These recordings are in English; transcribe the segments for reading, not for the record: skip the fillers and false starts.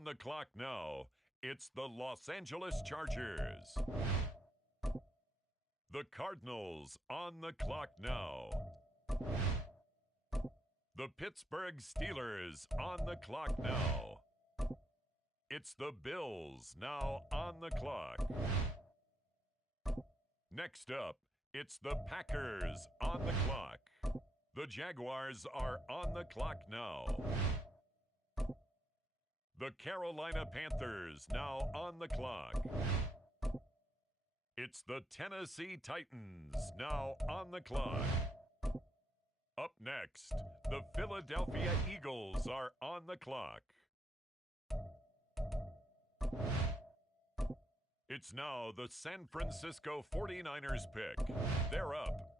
On the clock now, it's the Los Angeles Chargers. The Cardinals on the clock now. The Pittsburgh Steelers on the clock now. It's the Bills now on the clock. Next up, it's the Packers on the clock. The Jaguars are on the clock now. The Carolina Panthers now on the clock. It's the Tennessee Titans now on the clock. Up next, the Philadelphia Eagles are on the clock. It's now the San Francisco 49ers pick. They're up.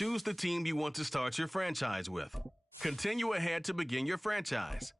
choose the team you want to start your franchise with. Continue ahead to begin your franchise.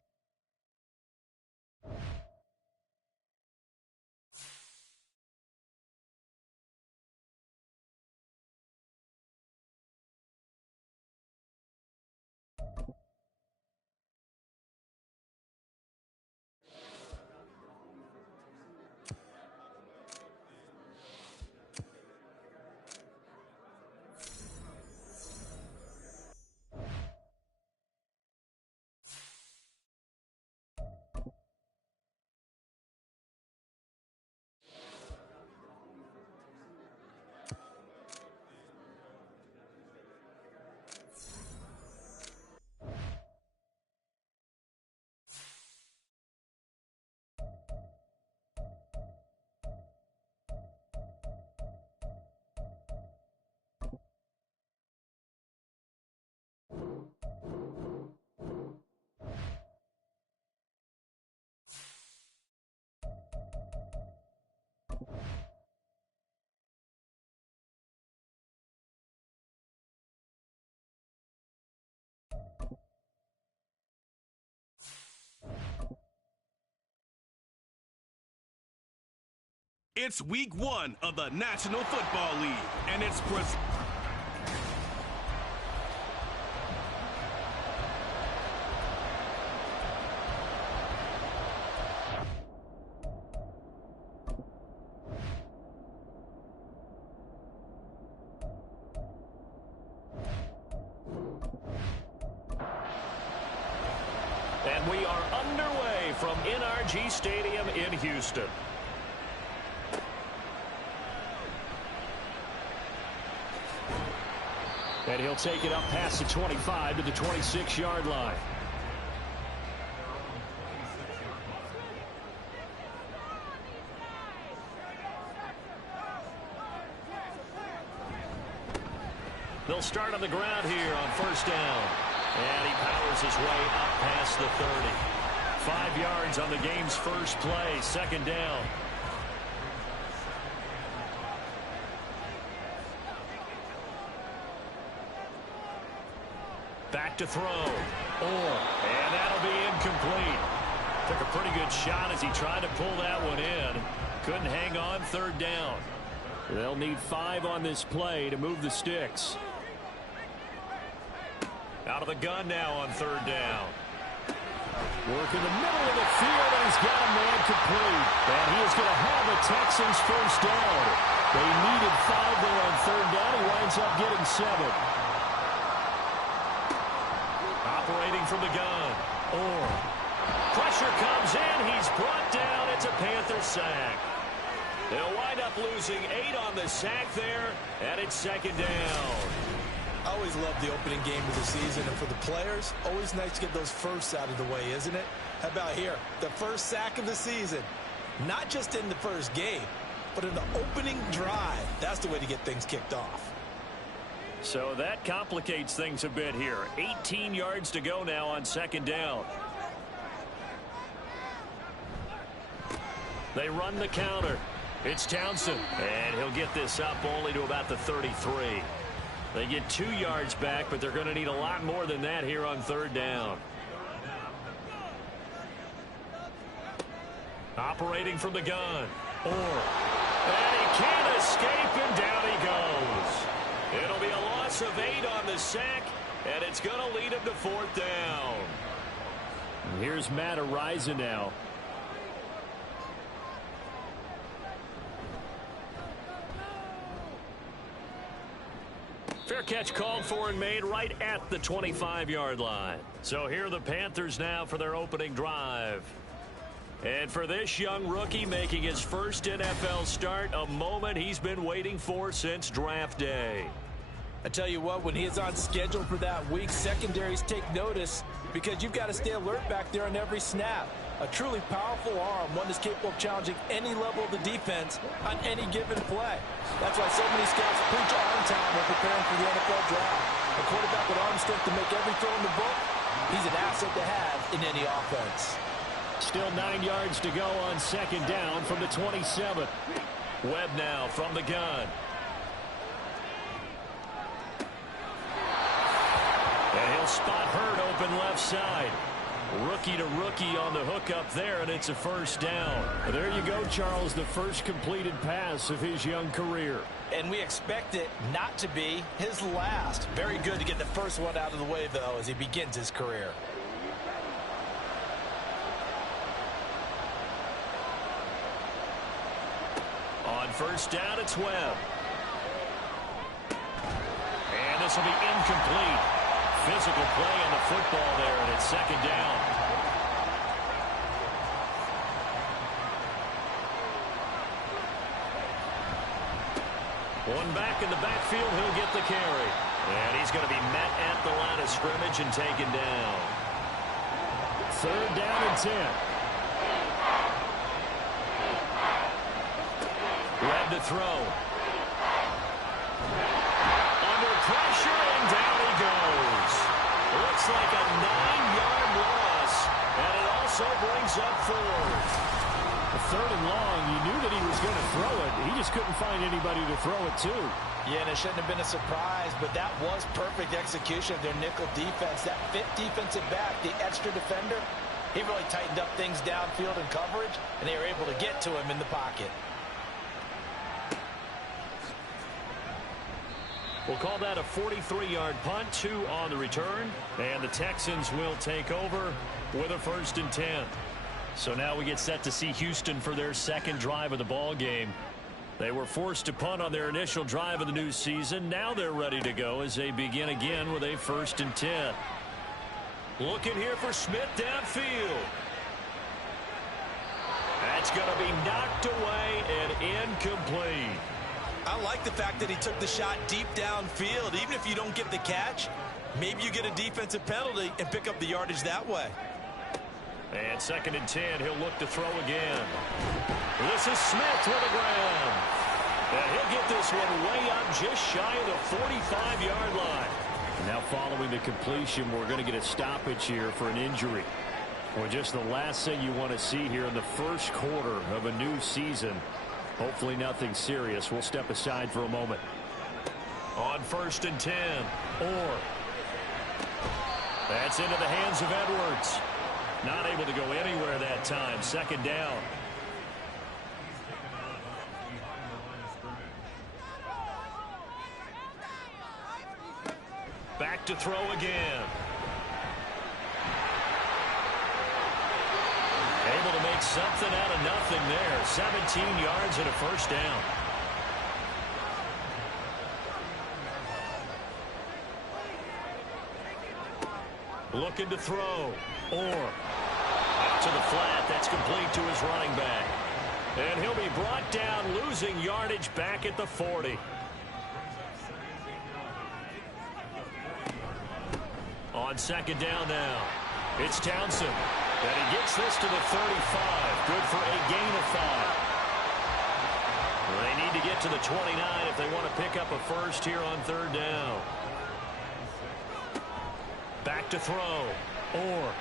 It's week 1 of the National Football League, and it's And we are underway from NRG Stadium in Houston. And he'll take it up past the 25 to the 26-yard line. They'll start on the ground here on first down. And he powers his way up past the 30. 5 yards on the game's first play, second down. Back to throw. And that'll be incomplete. Took a pretty good shot as he tried to pull that one in. Couldn't hang on, third down. They'll need 5 on this play to move the sticks. Out of the gun now on third down. Work in the middle of the field, and he's got a man complete. And he is going to have the Texans first down. They needed 5 there on third down. He winds up getting 7. Operating from the gun. Pressure comes in. He's brought down. It's a Panther sack. They'll wind up losing 8 on the sack there, and it's second down. I always love the opening game of the season, and for the players, always nice to get those firsts out of the way, isn't it? How about here? The first sack of the season. Not just in the first game, but in the opening drive. That's the way to get things kicked off. So that complicates things a bit here. 18 yards to go now on second down. They run the counter. It's Townsend, and he'll get this up only to about the 33. They get 2 yards back, but they're going to need a lot more than that here on third down. Operating from the gun. And he can't escape, and down he goes. It'll be a loss of 8 on the sack, and it's going to lead him to fourth down. Here's Matt Ariza now. Fair catch called for and made right at the 25-yard line. So here are the Panthers now for their opening drive. And for this young rookie making his first NFL start, a moment he's been waiting for since draft day. I tell you what, when he is on schedule for that week, secondaries take notice because you've got to stay alert back there on every snap. A truly powerful arm, one that's capable of challenging any level of the defense on any given play. That's why so many scouts preach arm talent when preparing for the NFL draft. A quarterback with arm strength to make every throw in the book, he's an asset to have in any offense. Still 9 yards to go on second down from the 27. Webb now from the gun. And he'll spot Hurd open left side. Rookie to rookie on the hook up there, and it's a first down. There you go, Charles, the first completed pass of his young career. And we expect it not to be his last. Very good to get the first one out of the way, though, as he begins his career. On first down, it's Webb. And this will be incomplete. Physical play on the football there, and it's second down. One back in the backfield, he'll get the carry. And he's going to be met at the line of scrimmage and taken down. Third down and 10. Webb to throw. Under pressure, and down he goes. Looks like a 9-yard loss, and it also brings up fourth. Third and long, you knew that he was going to throw it. He just couldn't find anybody to throw it to. Yeah, and it shouldn't have been a surprise, but that was perfect execution of their nickel defense. That fifth defensive back, the extra defender, he really tightened up things downfield in coverage, and they were able to get to him in the pocket. We'll call that a 43-yard punt, 2 on the return, and the Texans will take over with a first and 10. So now we get set to see Houston for their second drive of the ball game. They were forced to punt on their initial drive of the new season. Now they're ready to go as they begin again with a first and 10. Looking here for Smith downfield. That's going to be knocked away and incomplete. I like the fact that he took the shot deep downfield. Even if you don't get the catch, maybe you get a defensive penalty and pick up the yardage that way. And second and 10, he'll look to throw again. This is Smith with a grab. And he'll get this one way up just shy of the 45-yard line. Now following the completion, we're going to get a stoppage here for an injury. Well, just the last thing you want to see here in the first quarter of a new season. Hopefully nothing serious. We'll step aside for a moment. On first and 10, Orr. That's into the hands of Edwards. Not able to go anywhere that time. Second down. Back to throw again. Able to make something out of nothing there. 17 yards and a first down. Looking to throw. Orr. Out to the flat. That's complete to his running back. And he'll be brought down, losing yardage back at the 40. On second down now, it's Townsend. And he gets this to the 35. Good for a gain of 5. They need to get to the 29 if they want to pick up a first here on third down. Back to throw. Orr.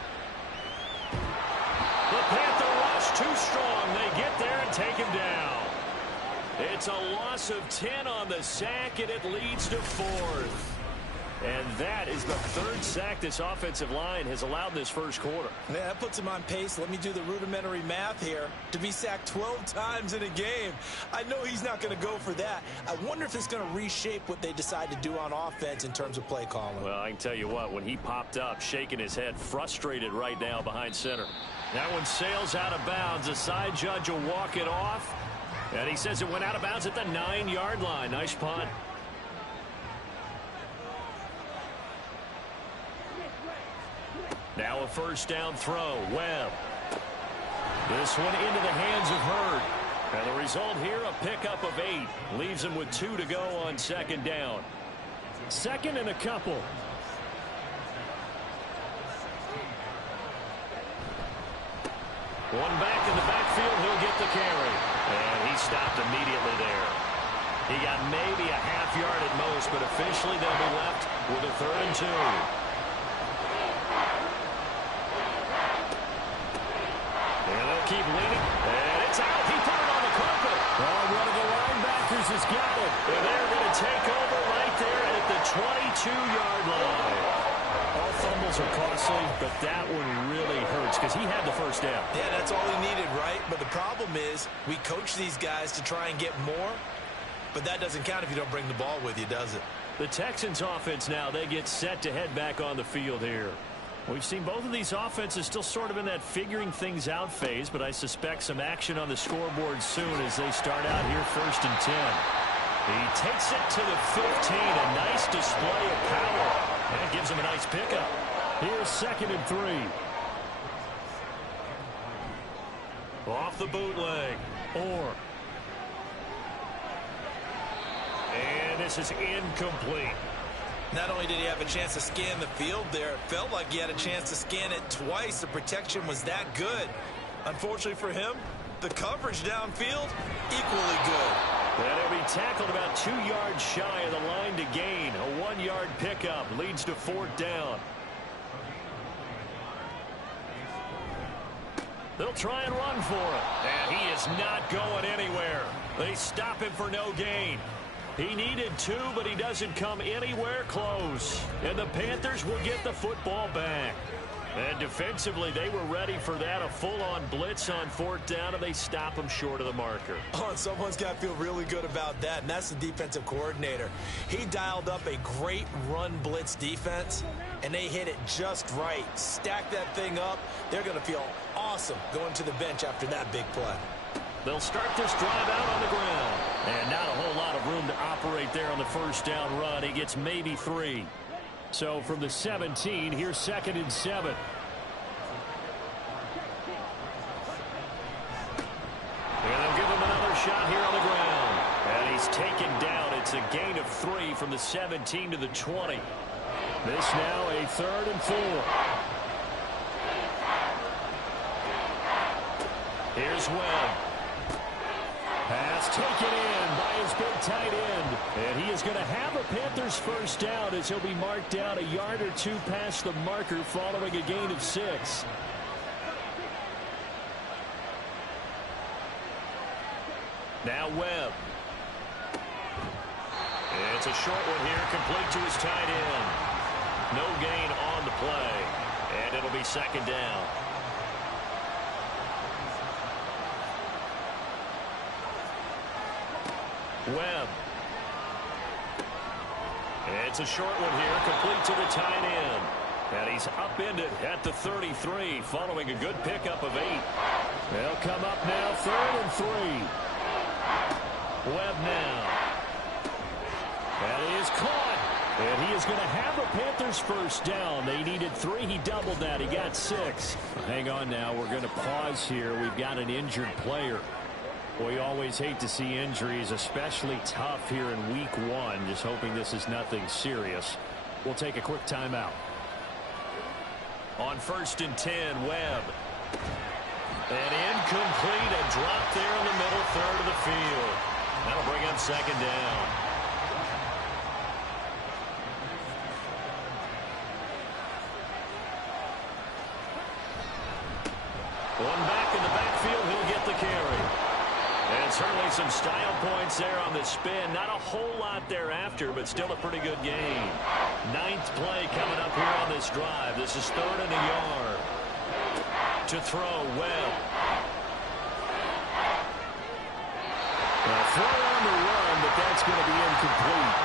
The Panther rush too strong. They get there and take him down. It's a loss of 10 on the sack, and it leads to fourth. And that is the third sack this offensive line has allowed this first quarter. Yeah, that puts him on pace. Let me do the rudimentary math here. To be sacked 12 times in a game, I know he's not going to go for that. I wonder if it's going to reshape what they decide to do on offense in terms of play calling. Well, I can tell you what, when he popped up, shaking his head, frustrated right now behind center. That one sails out of bounds. The side judge will walk it off. And he says it went out of bounds at the 9-yard line. Nice punt. Now a first down throw. Webb. This one into the hands of Hurd. And the result here, a pickup of 8. Leaves him with 2 to go on second down. Second and a couple. One back in the backfield, he'll get the carry. And he stopped immediately there. He got maybe a half yard at most, but officially they'll be left with a 3rd and 2. And they'll keep leading. And it's out. He put it on the carpet. Oh, one of the linebackers has got it. And they're going to take over right there at the 22-yard line. All fumbles are costly, but that one really hurts because he had the first down. Yeah, that's all he needed, right? But the problem is we coach these guys to try and get more, but that doesn't count if you don't bring the ball with you, does it? The Texans offense now, they get set to head back on the field here. We've seen both of these offenses still sort of in that figuring things out phase, but I suspect some action on the scoreboard soon as they start out here 1st and 10. He takes it to the 15, a nice display of power. That gives him a nice pickup. Here's 2nd and 3. Off the bootleg. And this is incomplete. Not only did he have a chance to scan the field there, it felt like he had a chance to scan it twice. The protection was that good. Unfortunately for him, the coverage downfield, equally good. And he'll be tackled about 2 yards shy of the line to gain. A 1-yard pickup leads to 4th down. They'll try and run for it. And he is not going anywhere. They stop him for no gain. He needed 2, but he doesn't come anywhere close. And the Panthers will get the football back. And defensively, they were ready for that. A full-on blitz on 4th down, and they stop him short of the marker. Oh, and someone's got to feel really good about that, and that's the defensive coordinator. He dialed up a great run blitz defense, and they hit it just right. Stack that thing up. They're going to feel awesome going to the bench after that big play. They'll start this drive out on the ground. And not a whole lot of room to operate there on the 1st down run. He gets maybe 3. So from the 17, here's 2nd and 7. And they'll give him another shot here on the ground. And he's taken down. It's a gain of 3 from the 17 to the 20. This now a 3rd and 4. Here's Webb. Pass taken in by his big tight end. And he is going to have a Panthers 1st down as he'll be marked down a yard or 2 past the marker following a gain of 6. Now Webb. It's a short one here, complete to his tight end. No gain on the play. And it'll be 2nd down. Webb. It's a short one here, complete to the tight end. And he's upended at the 33, following a good pickup of 8. They'll come up now, 3rd and 3. Webb now. And he is caught. And he is going to have a Panthers 1st down. They needed 3. He doubled that. He got 6. Hang on now. We're going to pause here. We've got an injured player. We always hate to see injuries, especially tough here in week 1. Just hoping this is nothing serious. We'll take a quick timeout. On 1st and 10, Webb. And incomplete, a drop there in the middle 3rd of the field. That'll bring up 2nd down. One back in the backfield, he'll get the carry. And certainly some style points there on the spin. Not a whole lot thereafter, but still a pretty good game. 9th play coming up here on this drive. This is 3rd and a yard. To throw, Webb. A throw on the run, but that's going to be incomplete.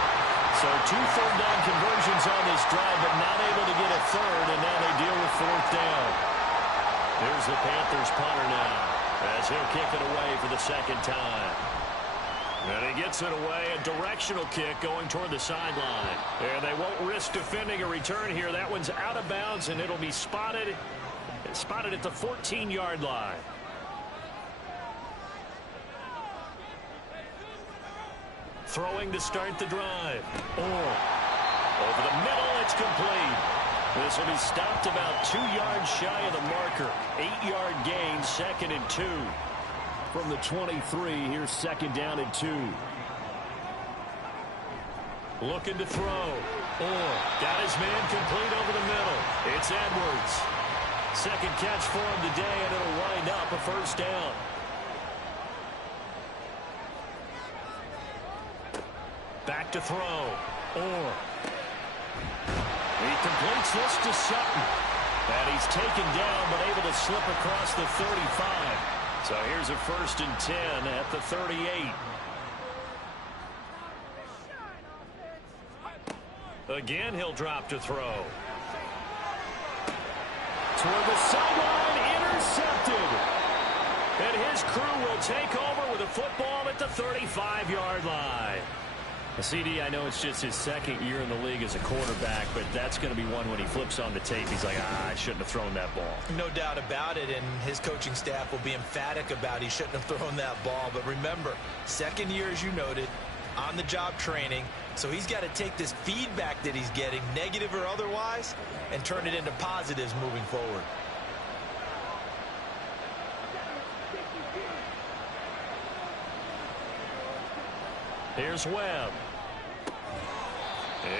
So 2 third down conversions on this drive, but not able to get a 3rd, and now they deal with 4th down. Here's the Panthers punter now, as he'll kick it away for the 2nd time. And he gets it away, a directional kick going toward the sideline. And they won't risk defending a return here. That one's out of bounds, and it'll be spotted at the 14-yard line. Throwing to start the drive. Over the middle, it's complete. This will be stopped about 2 yards shy of the marker. 8-yard gain, 2nd and 2. From the 23, here's 2nd down and 2. Looking to throw. Got his man complete over the middle. It's Edwards. 2nd catch for him today, and it'll wind up a 1st down. Back to throw. He completes this to Sutton. And he's taken down, but able to slip across the 35. So here's a 1st and 10 at the 38. Again, he'll drop to throw. Toward the sideline, intercepted. And his crew will take over with a football at the 35-yard line. CD, I know it's just his 2nd year in the league as a quarterback, but that's going to be one when he flips on the tape. He's like, I shouldn't have thrown that ball. No doubt about it, and his coaching staff will be emphatic about he shouldn't have thrown that ball. But remember, 2nd year, as you noted, on-the-job training. So he's got to take this feedback that he's getting, negative or otherwise, and turn it into positives moving forward. Here's Webb.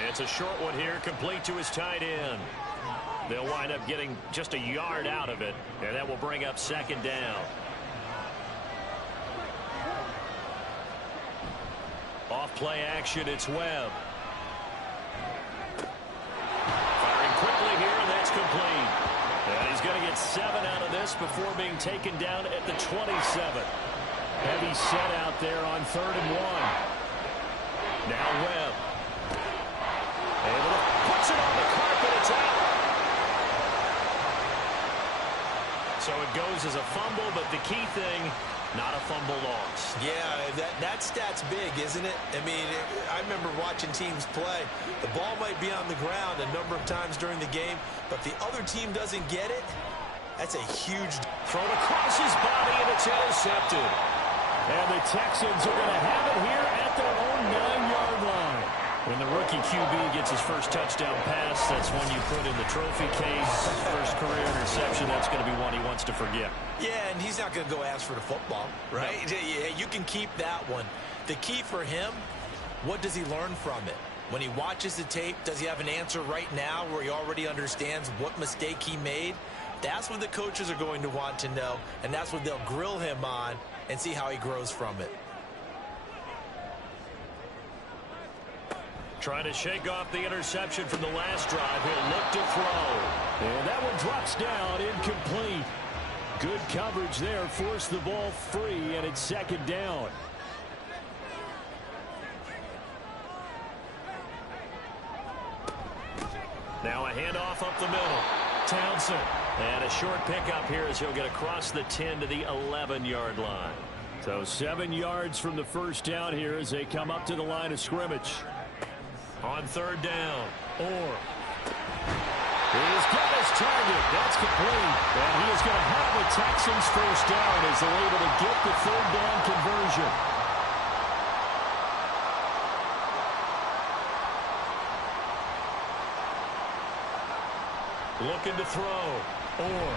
It's a short one here, complete to his tight end. They'll wind up getting just a yard out of it, and that will bring up 2nd down. Off play action, it's Webb. Firing quickly here, and that's complete. And he's going to get 7 out of this before being taken down at the 27. Heavy set out there on 3rd and 1. Now Webb. Puts it on the carpet. It's out. So it goes as a fumble, but the key thing, not a fumble loss. Yeah, that stat's big, isn't it? I mean, I remember watching teams play. The ball might be on the ground a number of times during the game, but if the other team doesn't get it, that's a huge thrown across his body, and it's intercepted. And the Texans are going to have it here at their own 9-yard line. When the rookie QB gets his first touchdown pass, that's when you put in the trophy case. First career interception, that's going to be one he wants to forget. Yeah, and he's not going to go ask for the football, right? No. You can keep that one. The key for him, what does he learn from it? When he watches the tape, does he have an answer right now where he already understands what mistake he made? That's what the coaches are going to want to know, and that's what they'll grill him on and see how he grows from it. Trying to shake off the interception from the last drive. He'll look to throw. And that one drops down, incomplete. Good coverage there, forced the ball free, and it's 2nd down. Now a handoff up the middle. Townsend. And a short pickup here as he'll get across the 10 to the 11-yard line. So 7 yards from the first down here as they come up to the line of scrimmage. On 3rd down, Orr. He's got his target. That's complete. And he is going to have the Texans first down as they're able to get the 3rd down conversion. Looking to throw. Orr.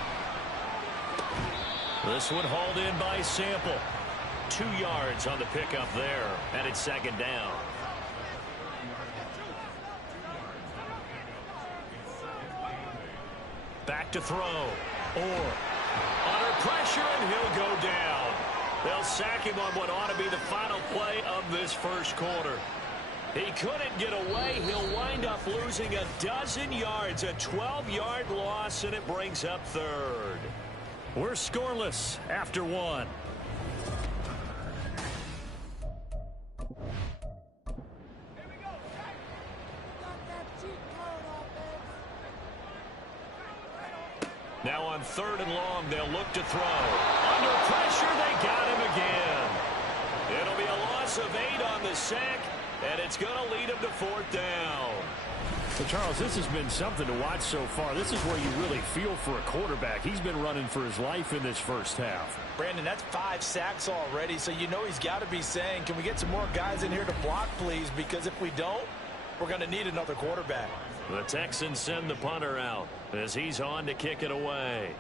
This one hauled in by Sample. 2 yards on the pickup there, and it's 2nd down. Back to throw. Orr. Under pressure, and he'll go down. They'll sack him on what ought to be the final play of this first quarter. He couldn't get away. He'll wind up losing a dozen yards, a 12-yard loss, and it brings up 3rd. We're scoreless after 1. Now on 3rd and long, they'll look to throw. Under pressure, they got him again. It'll be a loss of 8 on the sack, and it's going to lead him to 4th down. So, Charles, this has been something to watch so far. This is where you really feel for a quarterback. He's been running for his life in this first half. Brandon, that's 5 sacks already, so you know he's got to be saying, can we get some more guys in here to block, please? Because if we don't, we're going to need another quarterback. The Texans send the punter out as he's on to kick it away.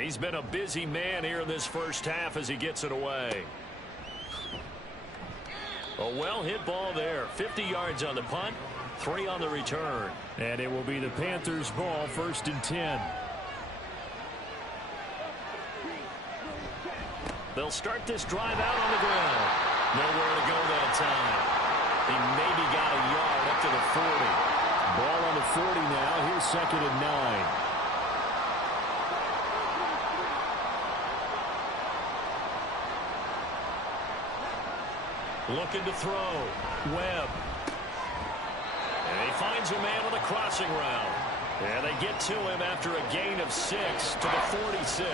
He's been a busy man here in this first half as he gets it away. A well-hit ball there. 50 yards on the punt, 3 on the return. And it will be the Panthers' ball, 1st and 10. They'll start this drive out on the ground. Nowhere to go that time. He maybe got a yard up to the 40. Ball on the 40 now. Here's 2nd and 9. Looking to throw. Webb. And he finds a man on the crossing route. And they get to him after a gain of 6 to the 46.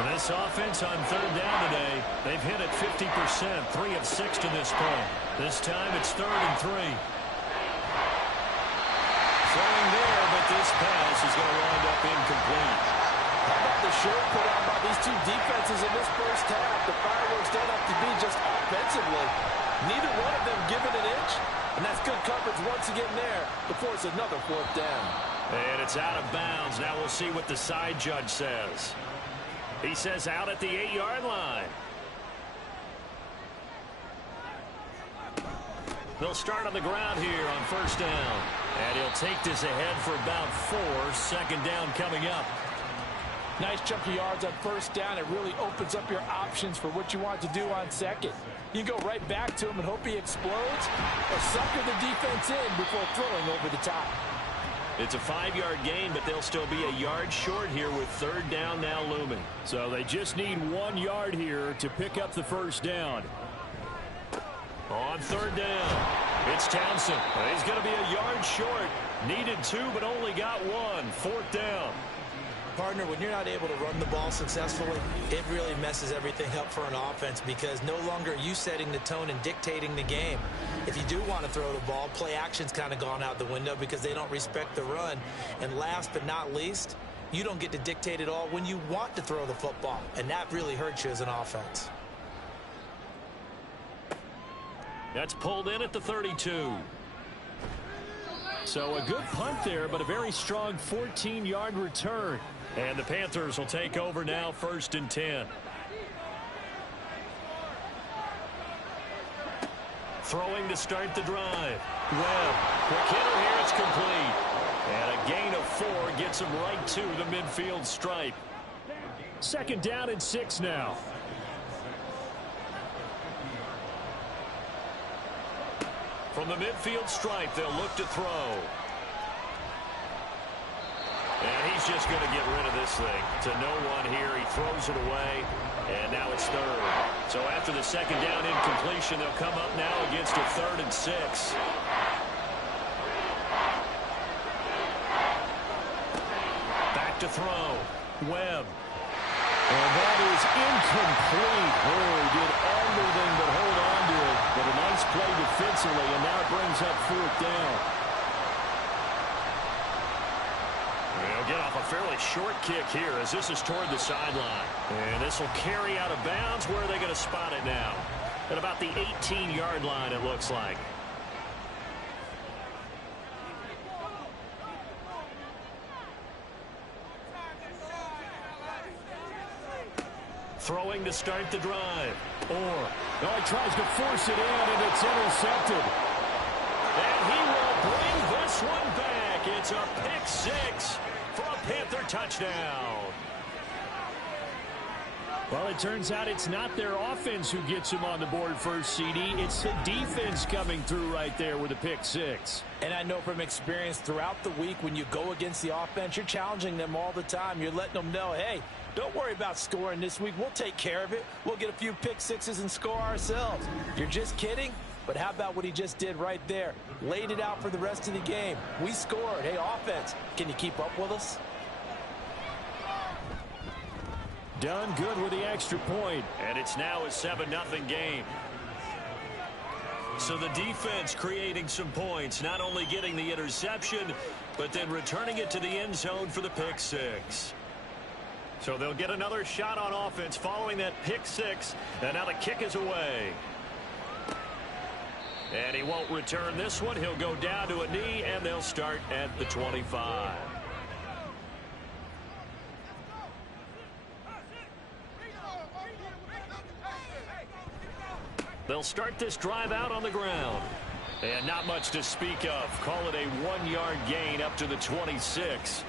And this offense on 3rd down today, they've hit it 50%, 3 of 6 to this point. This time it's 3rd and 3. Throwing there, but this pass is going to wind up incomplete. How about the show put on by these two defenses in this first half? The fireworks don't have to be just offensively. Neither one of them given an inch, and that's good coverage once again there to force another 4th down. And it's out of bounds. Now we'll see what the side judge says. He says out at the 8-yard line. They'll start on the ground here on 1st down. And he'll take this ahead for about 4. 2nd down coming up. Nice chunk of yards on 1st down. It really opens up your options for what you want to do on 2nd. You can go right back to him and hope he explodes, or sucker the defense in before throwing over the top. It's a 5-yard gain, but they'll still be a yard short here with 3rd down now looming. So they just need 1 yard here to pick up the 1st down. On 3rd down, it's Townsend. He's going to be a yard short. Needed 2, but only got 1. 4th down. Partner, when you're not able to run the ball successfully, it really messes everything up for an offense because no longer are you setting the tone and dictating the game. If you do want to throw the ball, play action's kind of gone out the window because they don't respect the run. And last but not least, you don't get to dictate it all when you want to throw the football, and that really hurts you as an offense. That's pulled in at the 32. So a good punt there, but a very strong 14-yard return. And the Panthers will take over now, 1st and 10. Throwing to start the drive. Webb. Quick hitter here. It's complete. And a gain of 4 gets him right to the midfield stripe. 2nd down and 6 now. From the midfield stripe, they'll look to throw. And he's just going to get rid of this thing. To no one here. He throws it away. And now it's 3rd. So after the 2nd down incompletion, they'll come up now against a 3rd and 6. Back to throw. Webb. And that is incomplete. Oh, he did everything but hold on to it. But a nice play defensively, and now it brings up 4th down. They'll get off a fairly short kick here as this is toward the sideline. And this will carry out of bounds. Where are they going to spot it now? At about the 18-yard line, it looks like. Throwing to start the drive. No, he tries to force it in, and it's intercepted. And he will bring this one back. It's a pick 6 for a Panther touchdown. Well, it turns out it's not their offense who gets him on the board first, CD. It's the defense coming through right there with a pick 6. And I know from experience throughout the week when you go against the offense, you're challenging them all the time. You're letting them know, hey, don't worry about scoring this week. We'll take care of it. We'll get a few pick 6s and score ourselves. You're just kidding? But how about what he just did right there? Laid it out for the rest of the game. We scored. Hey, offense, can you keep up with us? Done good with the extra point. And it's now a 7-0 game. So the defense creating some points, not only getting the interception, but then returning it to the end zone for the pick 6. So they'll get another shot on offense following that pick 6. And now the kick is away. And he won't return this one. He'll go down to a knee, and they'll start at the 25. They'll start this drive out on the ground. And not much to speak of. Call it a 1-yard gain up to the 26.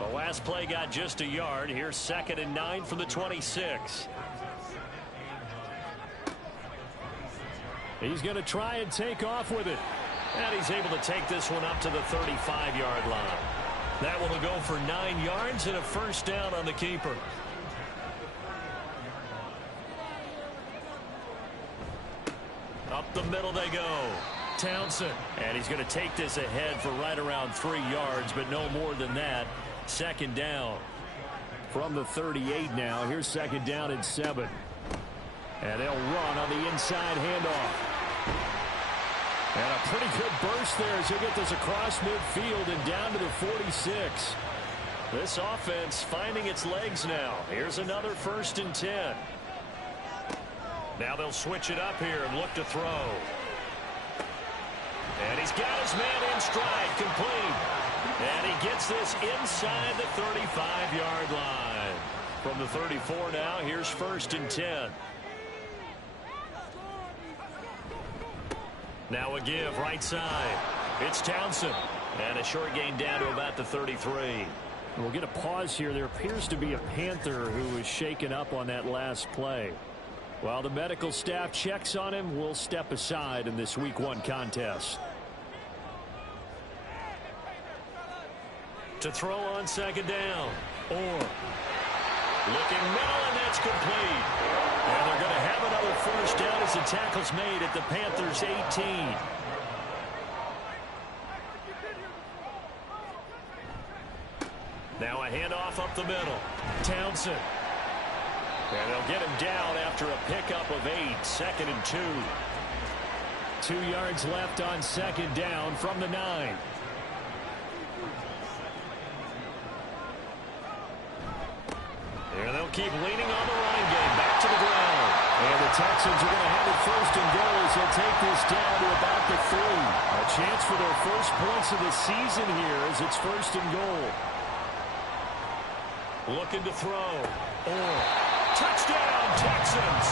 The last play got just a yard. Here's 2nd and 9 from the 26. He's going to try and take off with it. And he's able to take this one up to the 35-yard line. That one will go for 9 yards and a first down on the keeper. Up the middle they go. Townsend. And he's going to take this ahead for right around 3 yards, but no more than that. Second down. From the 38 now, here's second down and 7. And they'll run on the inside handoff. And a pretty good burst there as he'll get this across midfield and down to the 46. This offense finding its legs now. Here's another 1st and 10. Now they'll switch it up here and look to throw. And he's got his man in stride, complete. And he gets this inside the 35-yard line. From the 34 now, here's 1st and 10. Now a give right side. It's Townsend. And a short gain down to about the 33. We'll get a pause here. There appears to be a Panther who was shaken up on that last play. While the medical staff checks on him, we'll step aside in this Week 1 contest. To throw on second down. Or looking middle, and that's complete. And they're going to have another first down as the tackle's made at the Panthers' 18. Now a handoff up the middle. Townsend. And they'll get him down after a pickup of 8. 2nd and 2. 2 yards left on second down from the 9. And they'll keep leaning on the running game. Back to the ground. And the Texans are going to have it 1st and goal as they'll take this down to about the 3. A chance for their first points of the season here as it's 1st and goal. Looking to throw. Or touchdown, Texans.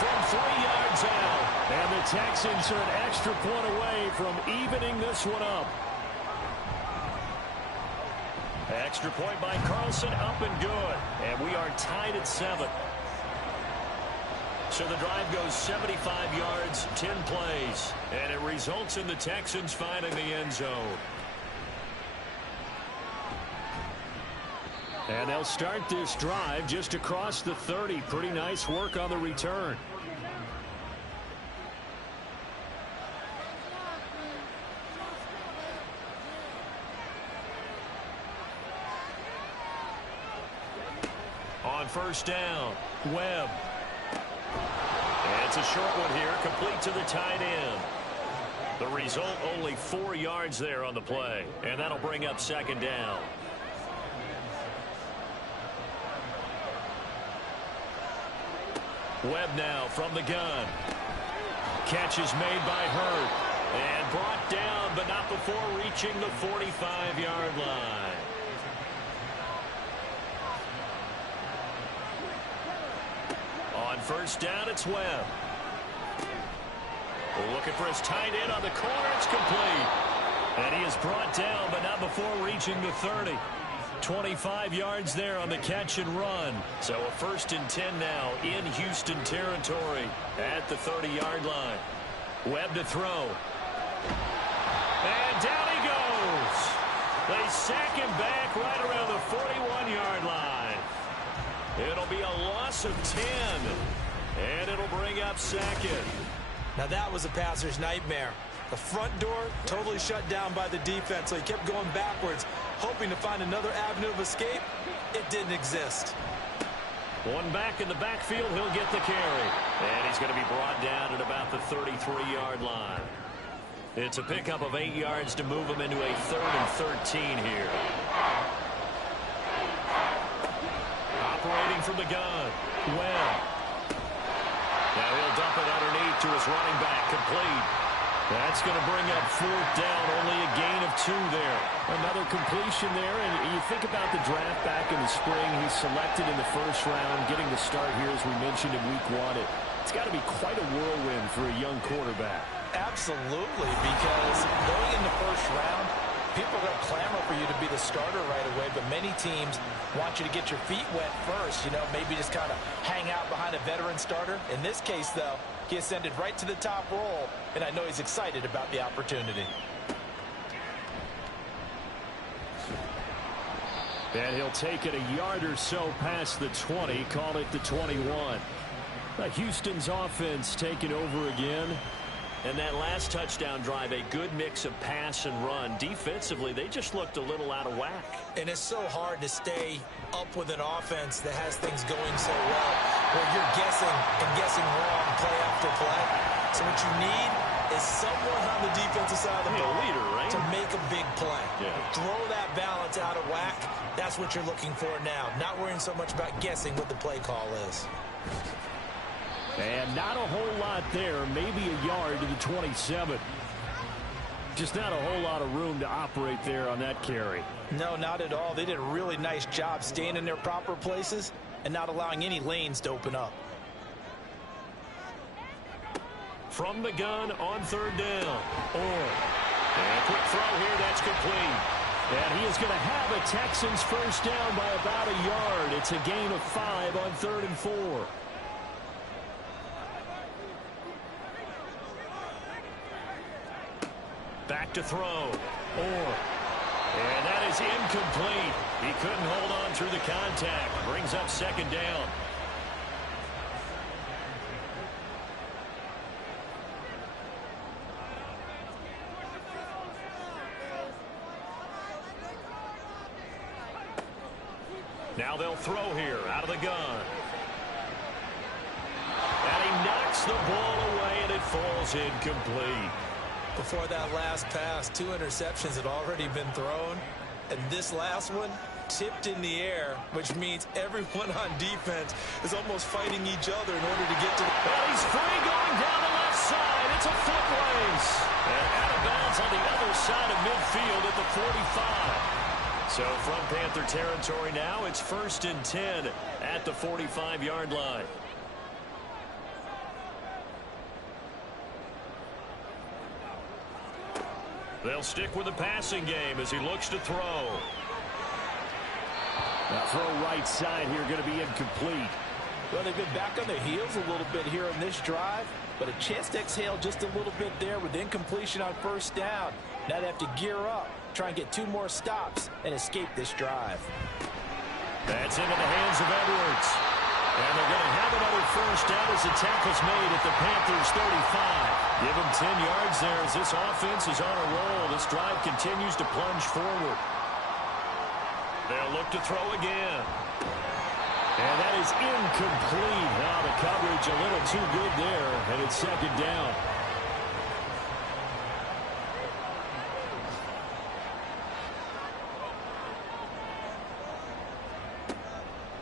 From 3 yards out. And the Texans are an extra point away from evening this one up. Extra point by Carlson, up and good. And we are tied at 7. So the drive goes 75 yards, 10 plays. And it results in the Texans finding the end zone. And they'll start this drive just across the 30. Pretty nice work on the return. On first down, Webb. And it's a short one here, complete to the tight end. The result, only 4 yards there on the play. And that'll bring up second down. Webb now from the gun. Catch is made by Hurt. And brought down, but not before reaching the 45-yard line. On first down, it's Webb. Looking for his tight end on the corner. It's complete. And he is brought down, but not before reaching the 30. 25 yards there on the catch and run. So a 1st and 10 now in Houston territory at the 30-yard line. Webb to throw. And down he goes. They sack him back right around the 41-yard line. It'll be a loss of 10. And it'll bring up second. Now that was a passer's nightmare. The front door totally shut down by the defense, so he kept going backwards, hoping to find another avenue of escape. It didn't exist. One back in the backfield, he'll get the carry. And he's going to be brought down at about the 33-yard line. It's a pickup of 8 yards to move him into a 3rd and 13 here. Operating from the gun. Webb. Now he'll dump it underneath to his running back, complete. That's going to bring up 4th down, only a gain of 2 there. Another completion there, and you think about the draft back in the spring. He's selected in the 1st round, getting the start here, as we mentioned in Week 1. It's got to be quite a whirlwind for a young quarterback. Absolutely, because going in the 1st round, people are going to clamor for you to be the starter right away, but many teams want you to get your feet wet first, maybe just kind of hang out behind a veteran starter. In this case, though, he ascended right to the top role, and I know he's excited about the opportunity. And he'll take it a yard or so past the 20, call it the 21. Houston's offense taking over again. And that last touchdown drive, a good mix of pass and run. Defensively, they just looked a little out of whack. And it's so hard to stay up with an offense that has things going so well, where you're guessing and guessing wrong play after play. So what you need is someone on the defensive side of the ball leader, right? to make a big play. Yeah. Throw that balance out of whack. That's what you're looking for now. Not worrying so much about guessing what the play call is. And not a whole lot there, maybe a yard to the 27. Just not a whole lot of room to operate there on that carry. No, not at all. They did a really nice job staying in their proper places and not allowing any lanes to open up. From the gun on third down. And a quick throw here, that's complete. And he is going to have a Texans first down by about a yard. It's a gain of 5 on 3rd and 4. Back to throw. And that is incomplete. He couldn't hold on through the contact. Brings up second down. Now they'll throw here out of the gun. And he knocks the ball away, and it falls incomplete. Before that last pass, 2 interceptions had already been thrown. And this last one tipped in the air, which means everyone on defense is almost fighting each other in order to get to the... And he's free going down the left side. It's a foot race. And out of bounds on the other side of midfield at the 45. So from Panther territory now, it's 1st and 10 at the 45-yard line. They'll stick with the passing game as he looks to throw. Now throw right side here going to be incomplete. Well, they've been back on their heels a little bit here on this drive, but a chance to exhale just a little bit there with incompletion on first down. Now they have to gear up, try and get 2 more stops, and escape this drive. That's into the hands of Edwards. And they're going to have another first down as the tackle's made at the Panthers' 35. Give them 10 yards there as this offense is on a roll. This drive continues to plunge forward. They'll look to throw again. And that is incomplete. Now the coverage a little too good there, and it's second down.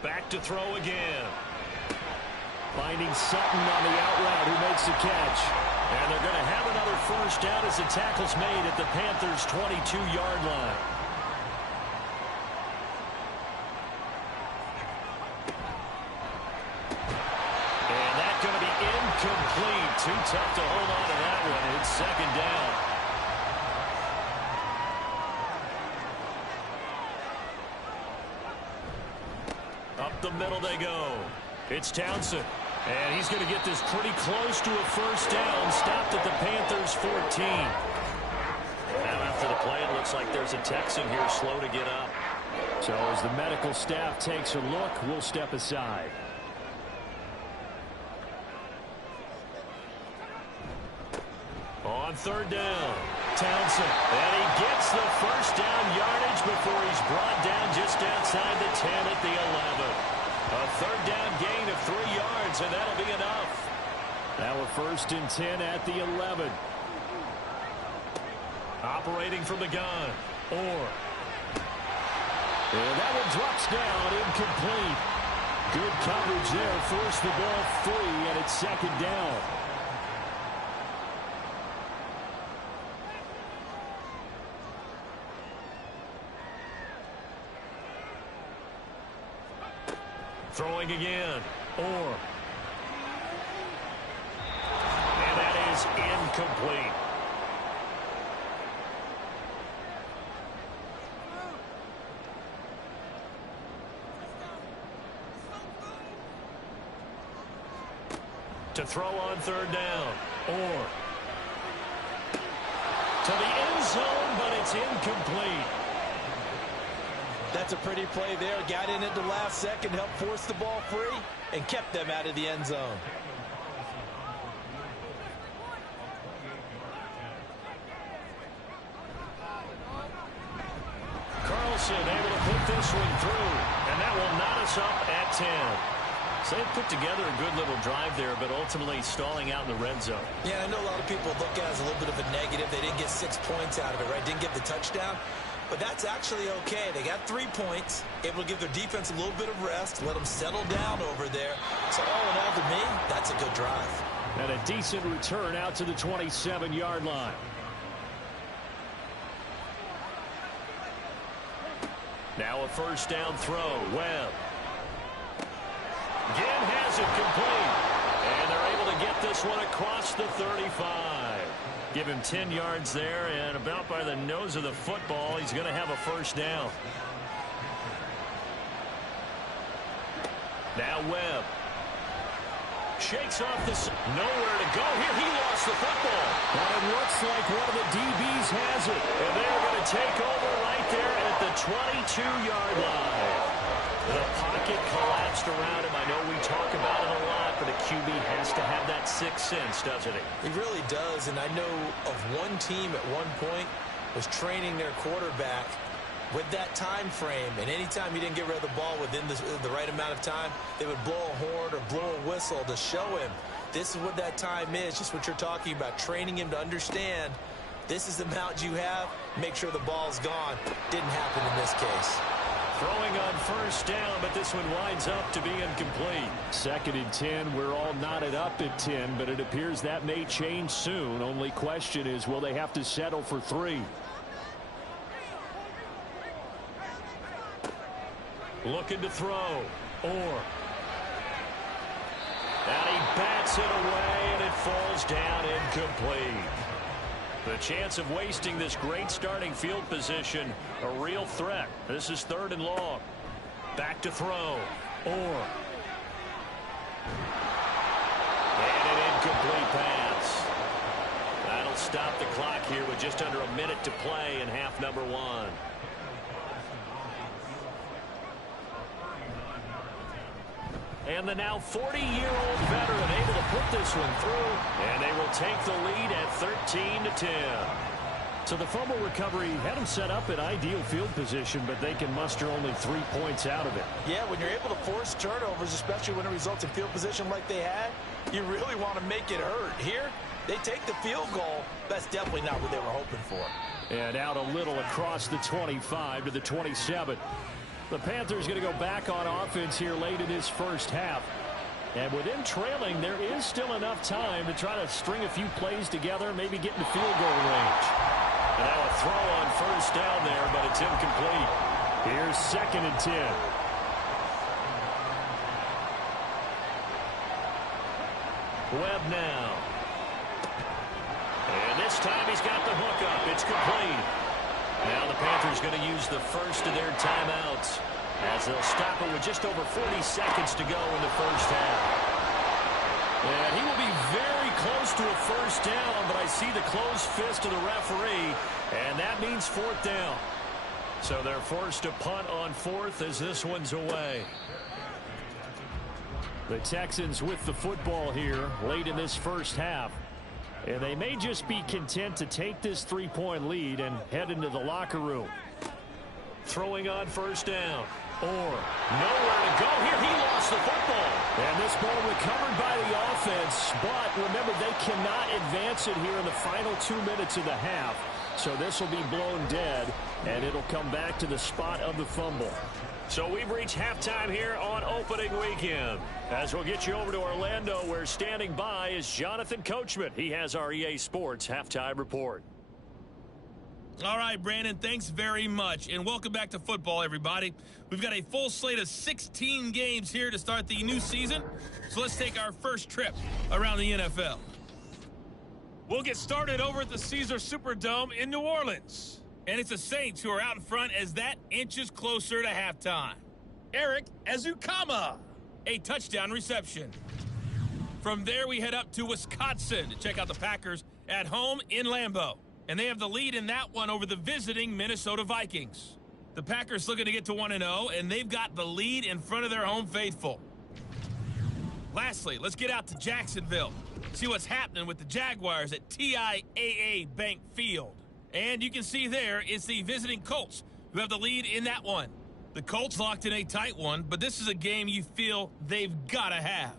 Back to throw again. Finding Sutton on the out route who makes the catch. And they're going to have another first down as the tackle's made at the Panthers' 22-yard line. And that's going to be incomplete. Too tough to hold on to that one. It's second down. Up the middle they go. It's Townsend. And he's going to get this pretty close to a first down. Stopped at the Panthers' 14. Now after the play, it looks like there's a Texan here slow to get up. So as the medical staff takes a look, we'll step aside. On third down, Townsend. And he gets the first down yardage before he's brought down just outside the 10 at the 11. A third down gain of 3 yards, and that'll be enough. Now a 1st and 10 at the 11. Operating from the gun. And that one drops down, incomplete. Good coverage there, forced the ball free, and it's second down. Throwing again. And that is incomplete. to throw on third down. Or to the end zone, but it's incomplete. That's a pretty play there. Got in at the last second, helped force the ball free, and kept them out of the end zone. Carlson able to put this one through, and that will knot us up at 10. So they put together a good little drive there, but ultimately stalling out in the red zone. Yeah, I know a lot of people look at it as a little bit of a negative. They didn't get 6 points out of it, right? Didn't get the touchdown. But that's actually okay. They got 3 points, able to give their defense a little bit of rest, let them settle down over there. So all in all, to me, that's a good drive. And a decent return out to the 27-yard line. Now a first down throw. Webb. Again has it complete. And they're able to get this one across the 35. Give him 10 yards there, and about by the nose of the football, he's going to have a first down. Now Webb. Shakes off this. Nowhere to go here. He lost the football. But it looks like one of the DBs has it. And they're going to take over right there at the 22-yard line. The pocket collapsed around him. I know we talk about it a lot, but a QB has to have that sixth sense, doesn't he? He really does, and I know of one team at one point was training their quarterback with that time frame, and anytime he didn't get rid of the ball within the right amount of time, they would blow a horn or blow a whistle to show him this is what that time is, just what you're talking about, training him to understand this is the amount you have, make sure the ball's gone. Didn't happen in this case. Throwing on first down, but this one winds up to be incomplete. 2nd and 10. We're all knotted up at 10, but it appears that may change soon. Only question is, will they have to settle for 3? Looking to throw. Or. And he bats it away, and it falls down incomplete. The chance of wasting this great starting field position, a real threat. This is 3rd and long. Back to throw. Or. And an incomplete pass. That'll stop the clock here with just under a minute to play in half number 1. And the now 40-year-old veteran able to put this one through. And they will take the lead at 13-10. So the fumble recovery had them set up in ideal field position, but they can muster only 3 points out of it. Yeah, when you're able to force turnovers, especially when it results in field position like they had, you really want to make it hurt. Here, they take the field goal. That's definitely not what they were hoping for. And out a little across the 25 to the 27. The Panthers going to go back on offense here late in this first half. And with them trailing, there is still enough time to try to string a few plays together, maybe get into field goal range. And now a throw on first down there, but it's incomplete. Here's 2nd and 10. Webb now. And this time he's got the hook up. It's complete. Now the Panthers going to use the first of their timeouts as they'll stop it with just over 40 seconds to go in the first half. And he will be very close to a first down, but I see the closed fist of the referee, and that means 4th down. So they're forced to punt on 4th as this one's away. The Texans with the football here late in this first half. And they may just be content to take this 3-point lead and head into the locker room. Throwing on first down. Or nowhere to go here. He lost the football. And this ball recovered by the offense. But remember, they cannot advance it here in the final 2 minutes of the half. So this will be blown dead, and it'll come back to the spot of the fumble. So we've reached halftime here on opening weekend. As we'll get you over to Orlando, where standing by is Jonathan Coachman. He has our EA Sports halftime report. All right, Brandon, thanks very much. And welcome back to football, everybody. We've got a full slate of 16 games here to start the new season. So let's take our first trip around the NFL. We'll get started over at the Caesars Superdome in New Orleans. And it's the Saints who are out in front as that inches closer to halftime. Eric Ezukama, a touchdown reception. From there, we head up to Wisconsin to check out the Packers at home in Lambeau. And they have the lead in that one over the visiting Minnesota Vikings. The Packers looking to get to 1-0, and they've got the lead in front of their home faithful. Lastly, let's get out to Jacksonville. See what's happening with the Jaguars at TIAA Bank Field. And you can see there it's the visiting Colts who have the lead in that one. The Colts locked in a tight one, but this is a game you feel they've got to have.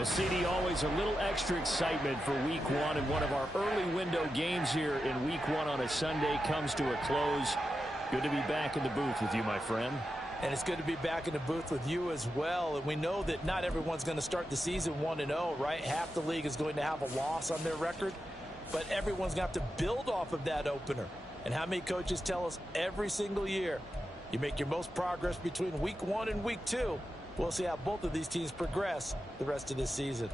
Well, CD, always a little extra excitement for week one, and one of our early window games here in week one on a Sunday comes to a close. Good to be back in the booth with you, my friend. And it's good to be back in the booth with you as well. And we know that not everyone's going to start the season 1-0, right? Half the league is going to have a loss on their record, but everyone's going to have to build off of that opener. And how many coaches tell us every single year, you make your most progress between week one and week two. We'll see how both of these teams progress the rest of this season.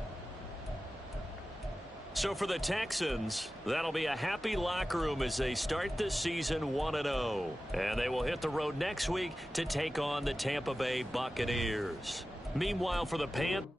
So for the Texans, that'll be a happy locker room as they start this season 1-0. And they will hit the road next week to take on the Tampa Bay Buccaneers. Meanwhile, for the Panthers,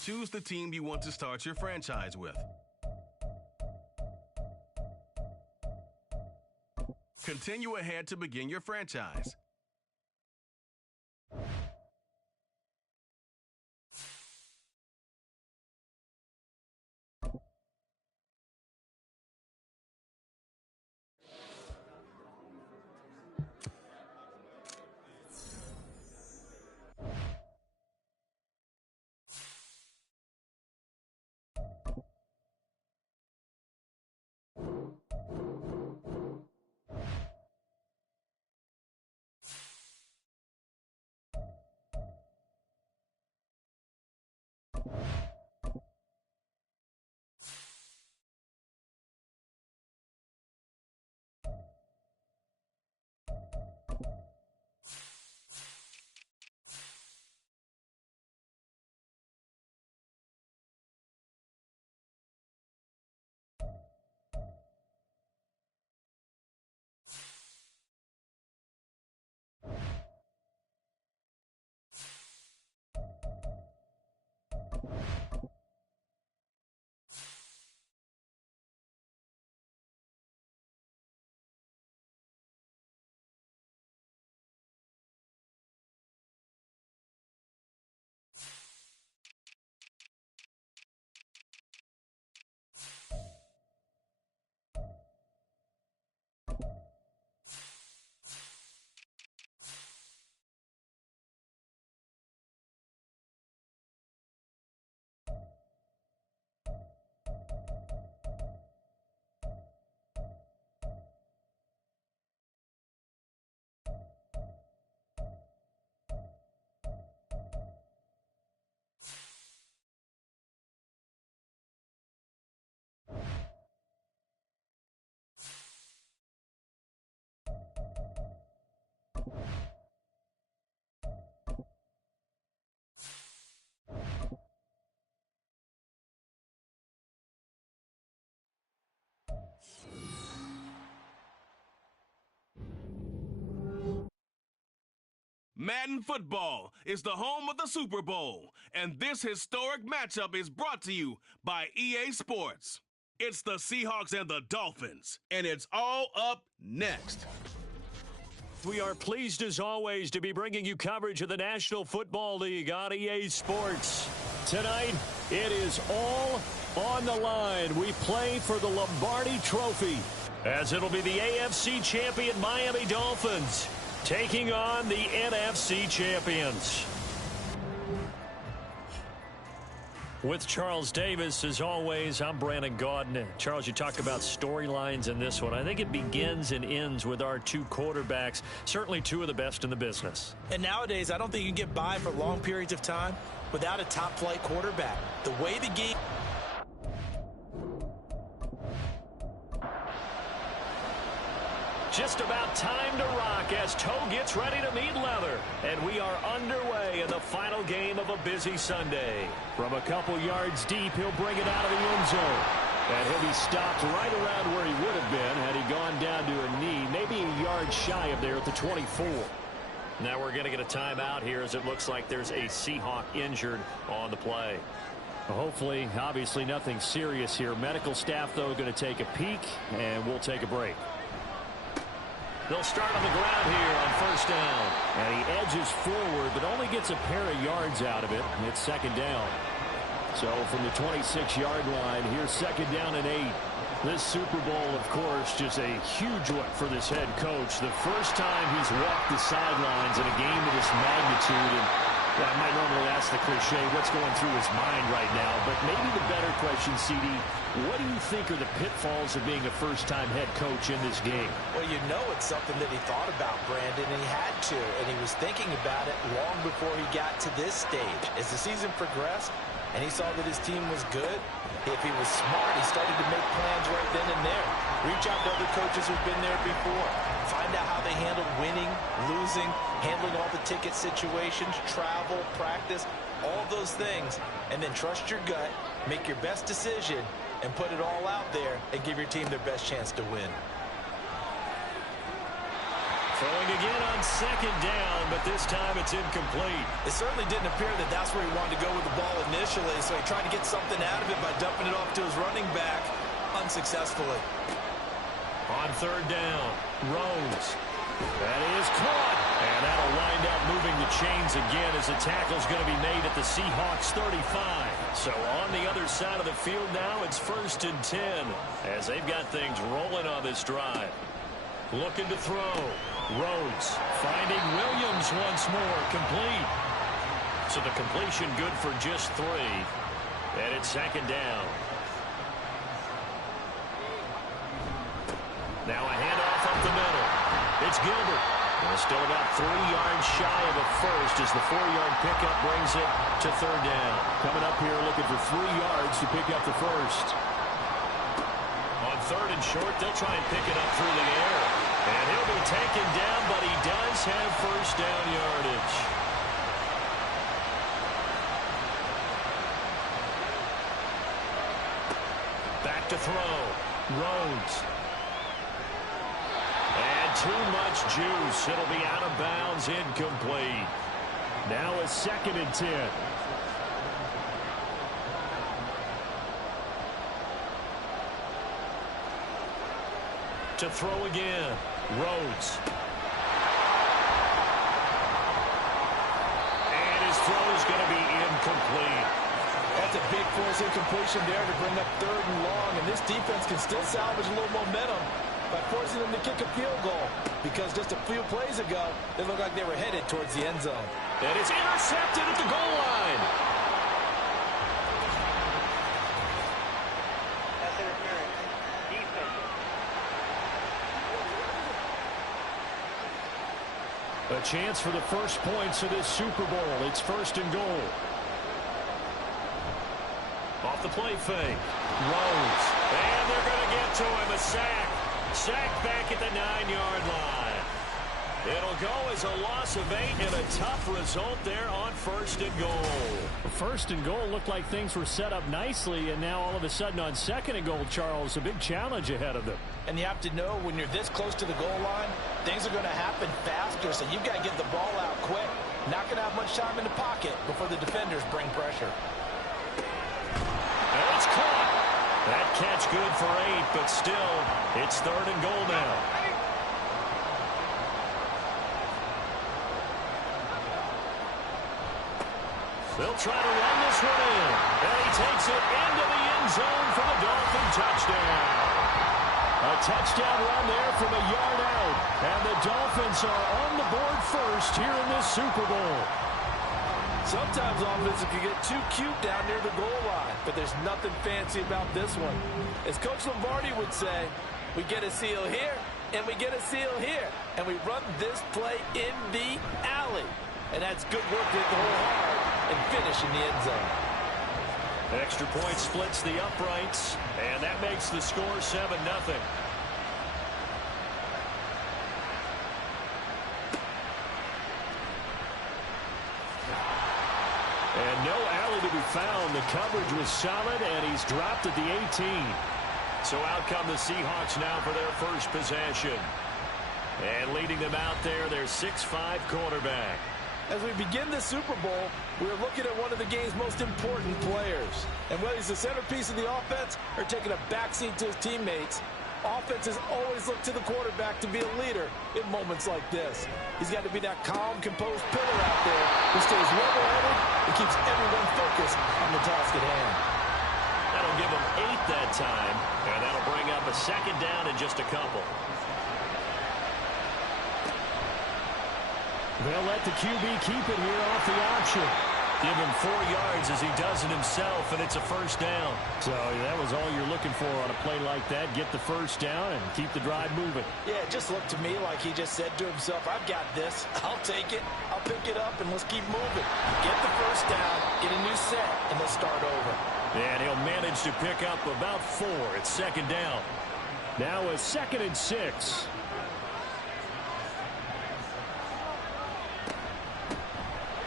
Choose the team you want to start your franchise with. Continue ahead to begin your franchise. Madden Football is the home of the Super Bowl, and this historic matchup is brought to you by EA Sports. It's the Seahawks and the Dolphins, and it's all up next. We are pleased, as always, to be bringing you coverage of the National Football League on EA Sports. Tonight, it is all on the line. We play for the Lombardi Trophy, as it'll be the AFC champion Miami Dolphins taking on the NFC champions. With Charles Davis, as always, I'm Brandon Gaudin. Charles, you talk about storylines in this one. I think it begins and ends with our two quarterbacks, certainly two of the best in the business. And nowadays, I don't think you can get by for long periods of time without a top-flight quarterback. The way the game... Just about time to rock as Toe gets ready to meet leather. And we are underway in the final game of a busy Sunday. From a couple yards deep, he'll bring it out of the end zone. And he'll be stopped right around where he would have been had he gone down to a knee, maybe a yard shy of there at the 24. Now we're going to get a timeout here as it looks like there's a Seahawk injured on the play. Hopefully, obviously nothing serious here. Medical staff, though, going to take a peek, and we'll take a break. They'll start on the ground here on first down. And he edges forward, but only gets a pair of yards out of it. It's second down. So from the 26-yard line, here's second down and 8. This Super Bowl, of course, just a huge one for this head coach. The first time he's walked the sidelines in a game of this magnitude. And I might normally ask the cliche, what's going through his mind right now? But maybe the better question, CD, what do you think are the pitfalls of being a first-time head coach in this game? Well, you know it's something that he thought about, Brandon, and he had to. And he was thinking about it long before he got to this stage. As the season progressed and he saw that his team was good, if he was smart, he started to make plans right then and there. Reach out to other coaches who've been there before. Find out how they handled winning, losing, handling all the ticket situations, travel, practice, all those things. And then trust your gut, make your best decision, and put it all out there and give your team their best chance to win. Throwing again on second down, but this time it's incomplete. It certainly didn't appear that that's where he wanted to go with the ball initially, so he tried to get something out of it by dumping it off to his running back unsuccessfully. On third down, Rhodes. That is caught, and that'll wind up moving the chains again as the tackle's going to be made at the Seahawks 35. So on the other side of the field now, it's 1st and 10 as they've got things rolling on this drive. Looking to throw. Rhodes finding Williams once more, complete. So the completion good for just 3, and it's 2nd down. Now a handoff up the middle. It's Gilbert. And still about 3 yards shy of a first as the 4-yard pickup brings it to 3rd down. Coming up here looking for 3 yards to pick up the first. On 3rd and short, they'll try and pick it up through the air. And he'll be taken down, but he does have 1st down yardage. Back to throw. Rhodes. And too much juice. It'll be out of bounds, incomplete. Now a 2nd and 10. To throw again. Rhodes. And his throw is going to be incomplete. That's a big force incompletion there to bring up 3rd and long, and this defense can still salvage a little momentum by forcing them to kick a field goal, because just a few plays ago, they looked like they were headed towards the end zone. And it's intercepted at the goal line. That's interference. Defense. A chance for the first points of this Super Bowl. It's 1st and goal. Off the play fake. Rhodes. And they're going to get to him. A sack. Sack back at the 9-yard line. It'll go as a loss of 8 and a tough result there on 1st and goal. 1st and goal looked like things were set up nicely, and now all of a sudden on 2nd and goal, Charles, a big challenge ahead of them. And you have to know when you're this close to the goal line, things are going to happen faster, so you've got to get the ball out quick. Not going to have much time in the pocket before the defenders bring pressure. And it's caught. That catch good for 8, but still, it's 3rd and goal now. They'll try to run this one in. And he takes it into the end zone for the Dolphin touchdown. A touchdown run there from a yard out. And the Dolphins are on the board first here in this Super Bowl. Sometimes offenses can get too cute down near the goal line, but there's nothing fancy about this one. As Coach Lombardi would say, we get a seal here, and we get a seal here, and we run this play in the alley. And that's good work to hit the hole hard and finish in the end zone. Extra point splits the uprights, and that makes the score 7-0. And no alley to be found. The coverage was solid, and he's dropped at the 18. So out come the Seahawks now for their first possession. And leading them out there, their 6'5" quarterback. As we begin the Super Bowl, we're looking at one of the game's most important players. And whether he's the centerpiece of the offense or taking a backseat to his teammates, offenses always look to the quarterback to be a leader in moments like this. He's got to be that calm, composed pillar out there who stays level-headed and keeps everyone focused on the task at hand. That'll give him 8 that time, and that'll bring up a 2nd down in just a couple. They'll let the QB keep it here off the option. Give him 4 yards as he does it himself, and it's a 1st down. So that was all you're looking for on a play like that. Get the 1st down and keep the drive moving. Yeah, it just looked to me like he just said to himself, I've got this. I'll take it. I'll pick it up, and let's keep moving. Get the 1st down, get a new set, and let's start over. And he'll manage to pick up about 4. It's 2nd down. Now a 2nd and 6.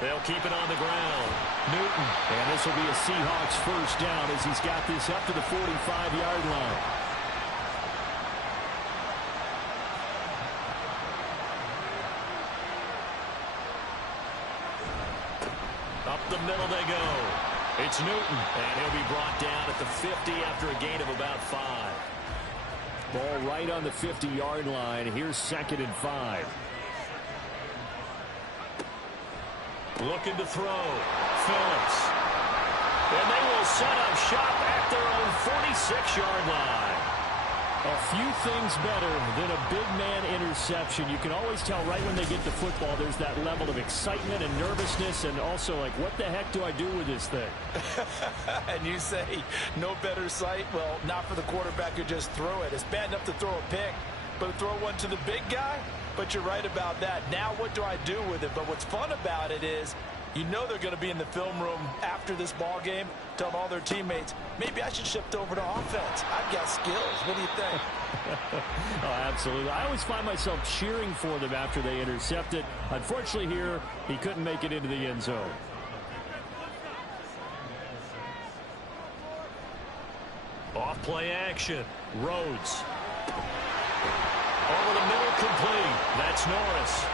They'll keep it on the ground. Newton. And this will be a Seahawks 1st down as he's got this up to the 45-yard line. Up the middle they go. It's Newton, and he'll be brought down at the 50 after a gain of about 5. Ball right on the 50-yard line. Here's 2nd and 5. Looking to throw. Phillips. And they will set up shop at their own 46-yard line. A few things better than a big man interception. You can always tell right when they get the football, there's that level of excitement and nervousness, and also like, what the heck do I do with this thing? And you say, no better sight? Well, not for the quarterback who just throw it. It's bad enough to throw a pick, but to throw one to the big guy? But you're right about that. Now what do I do with it? But what's fun about it is, you know they're going to be in the film room after this ball game, telling all their teammates, maybe I should shift over to offense. I've got skills. What do you think? Oh, absolutely. I always find myself cheering for them after they intercept it. Unfortunately here, he couldn't make it into the end zone. Off play action. Rhodes. Over the middle, complete. That's Norris.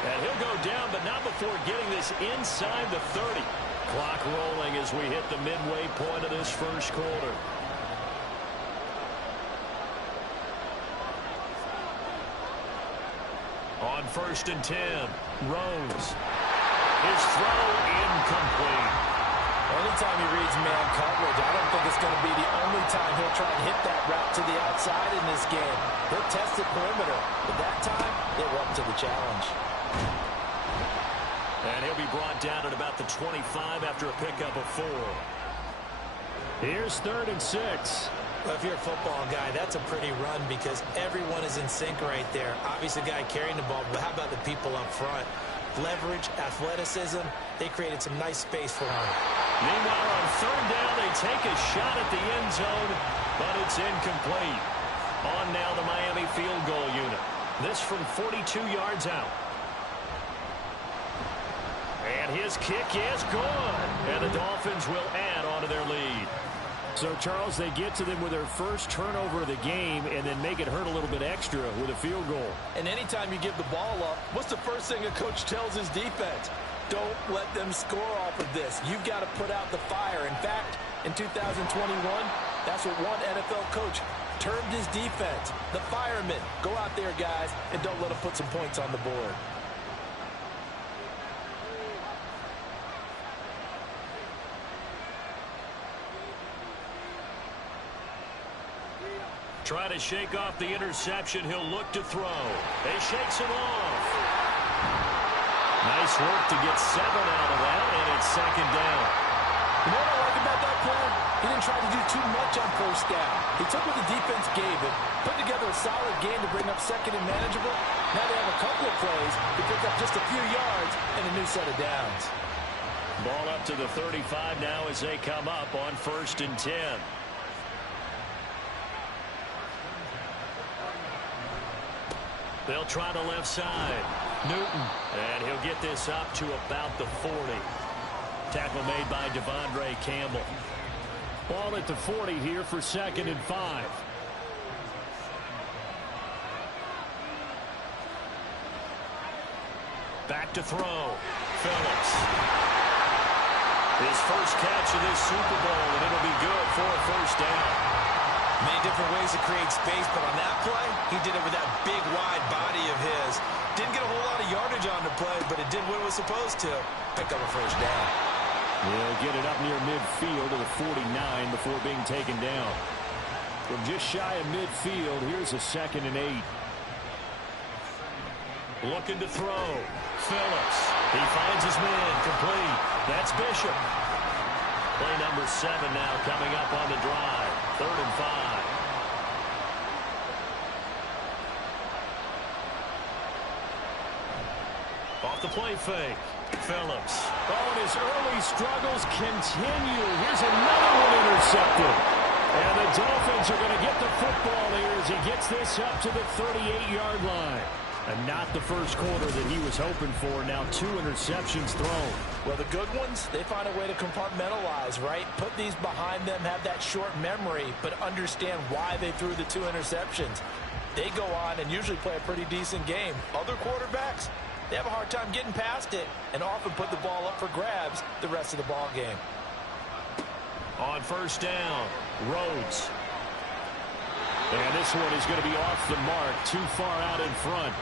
And he'll go down, but not before getting this inside the 30. Clock rolling as we hit the midway point of this first quarter. On 1st and 10, Rhodes. His throw incomplete. Anytime he reads man coverage, I don't think it's going to be the only time he'll try and hit that route to the outside in this game. He'll test the perimeter, but that time, they were up to the challenge. And he'll be brought down at about the 25 after a pickup of 4. Here's 3rd and 6. Well, if you're a football guy, that's a pretty run because everyone is in sync right there. Obviously, the guy carrying the ball, but how about the people up front? Leverage, athleticism, they created some nice space for him. Meanwhile, on 3rd down, they take a shot at the end zone, but it's incomplete. On now the Miami field goal unit. This from 42 yards out. And his kick is good. And the Dolphins will add on to their lead. So, Charles, they get to them with their first turnover of the game and then make it hurt a little bit extra with a field goal. And anytime you give the ball up, what's the first thing a coach tells his defense? Don't let them score off of this. You've got to put out the fire. In fact, in 2021, that's what one NFL coach termed his defense. The firemen. Go out there, guys, and don't let them put some points on the board. Try to shake off the interception. He'll look to throw. He shakes him off. Nice work to get 7 out of that, and it's 2nd down. You know what I like about that play? He didn't try to do too much on 1st down. He took what the defense gave him, put together a solid game to bring up 2nd and manageable. Now they have a couple of plays to pick up just a few yards and a new set of downs. Ball up to the 35 now as they come up on 1st and 10. They'll try the left side. Newton. And he'll get this up to about the 40. Tackle made by Devondre Campbell. Ball at the 40 here for 2nd and 5. Back to throw. Phillips. His first catch of this Super Bowl, and it'll be good for a 1st down. Many different ways to create space, but on that play, he did it with that big, wide body of his. Didn't get a whole lot of yardage on the play, but it did what it was supposed to. Pick up a 1st down. He'll get it up near midfield to the 49 before being taken down. From just shy of midfield, here's a 2nd and 8. Looking to throw. Phillips. He finds his man. Complete. That's Bishop. Play number 7 now coming up on the drive. 3rd and 5. Off the play fake. Phillips. Oh, and his early struggles continue. Here's another one intercepted. And the Dolphins are going to get the football here as he gets this up to the 38-yard line. And not the first quarter that he was hoping for. Now 2 interceptions thrown. Well, the good ones, they find a way to compartmentalize, right? Put these behind them, have that short memory, but understand why they threw the 2 interceptions. They go on and usually play a pretty decent game. Other quarterbacks, they have a hard time getting past it and often put the ball up for grabs the rest of the ball game. On first down, Rhodes. And this one is going to be off the mark, too far out in front.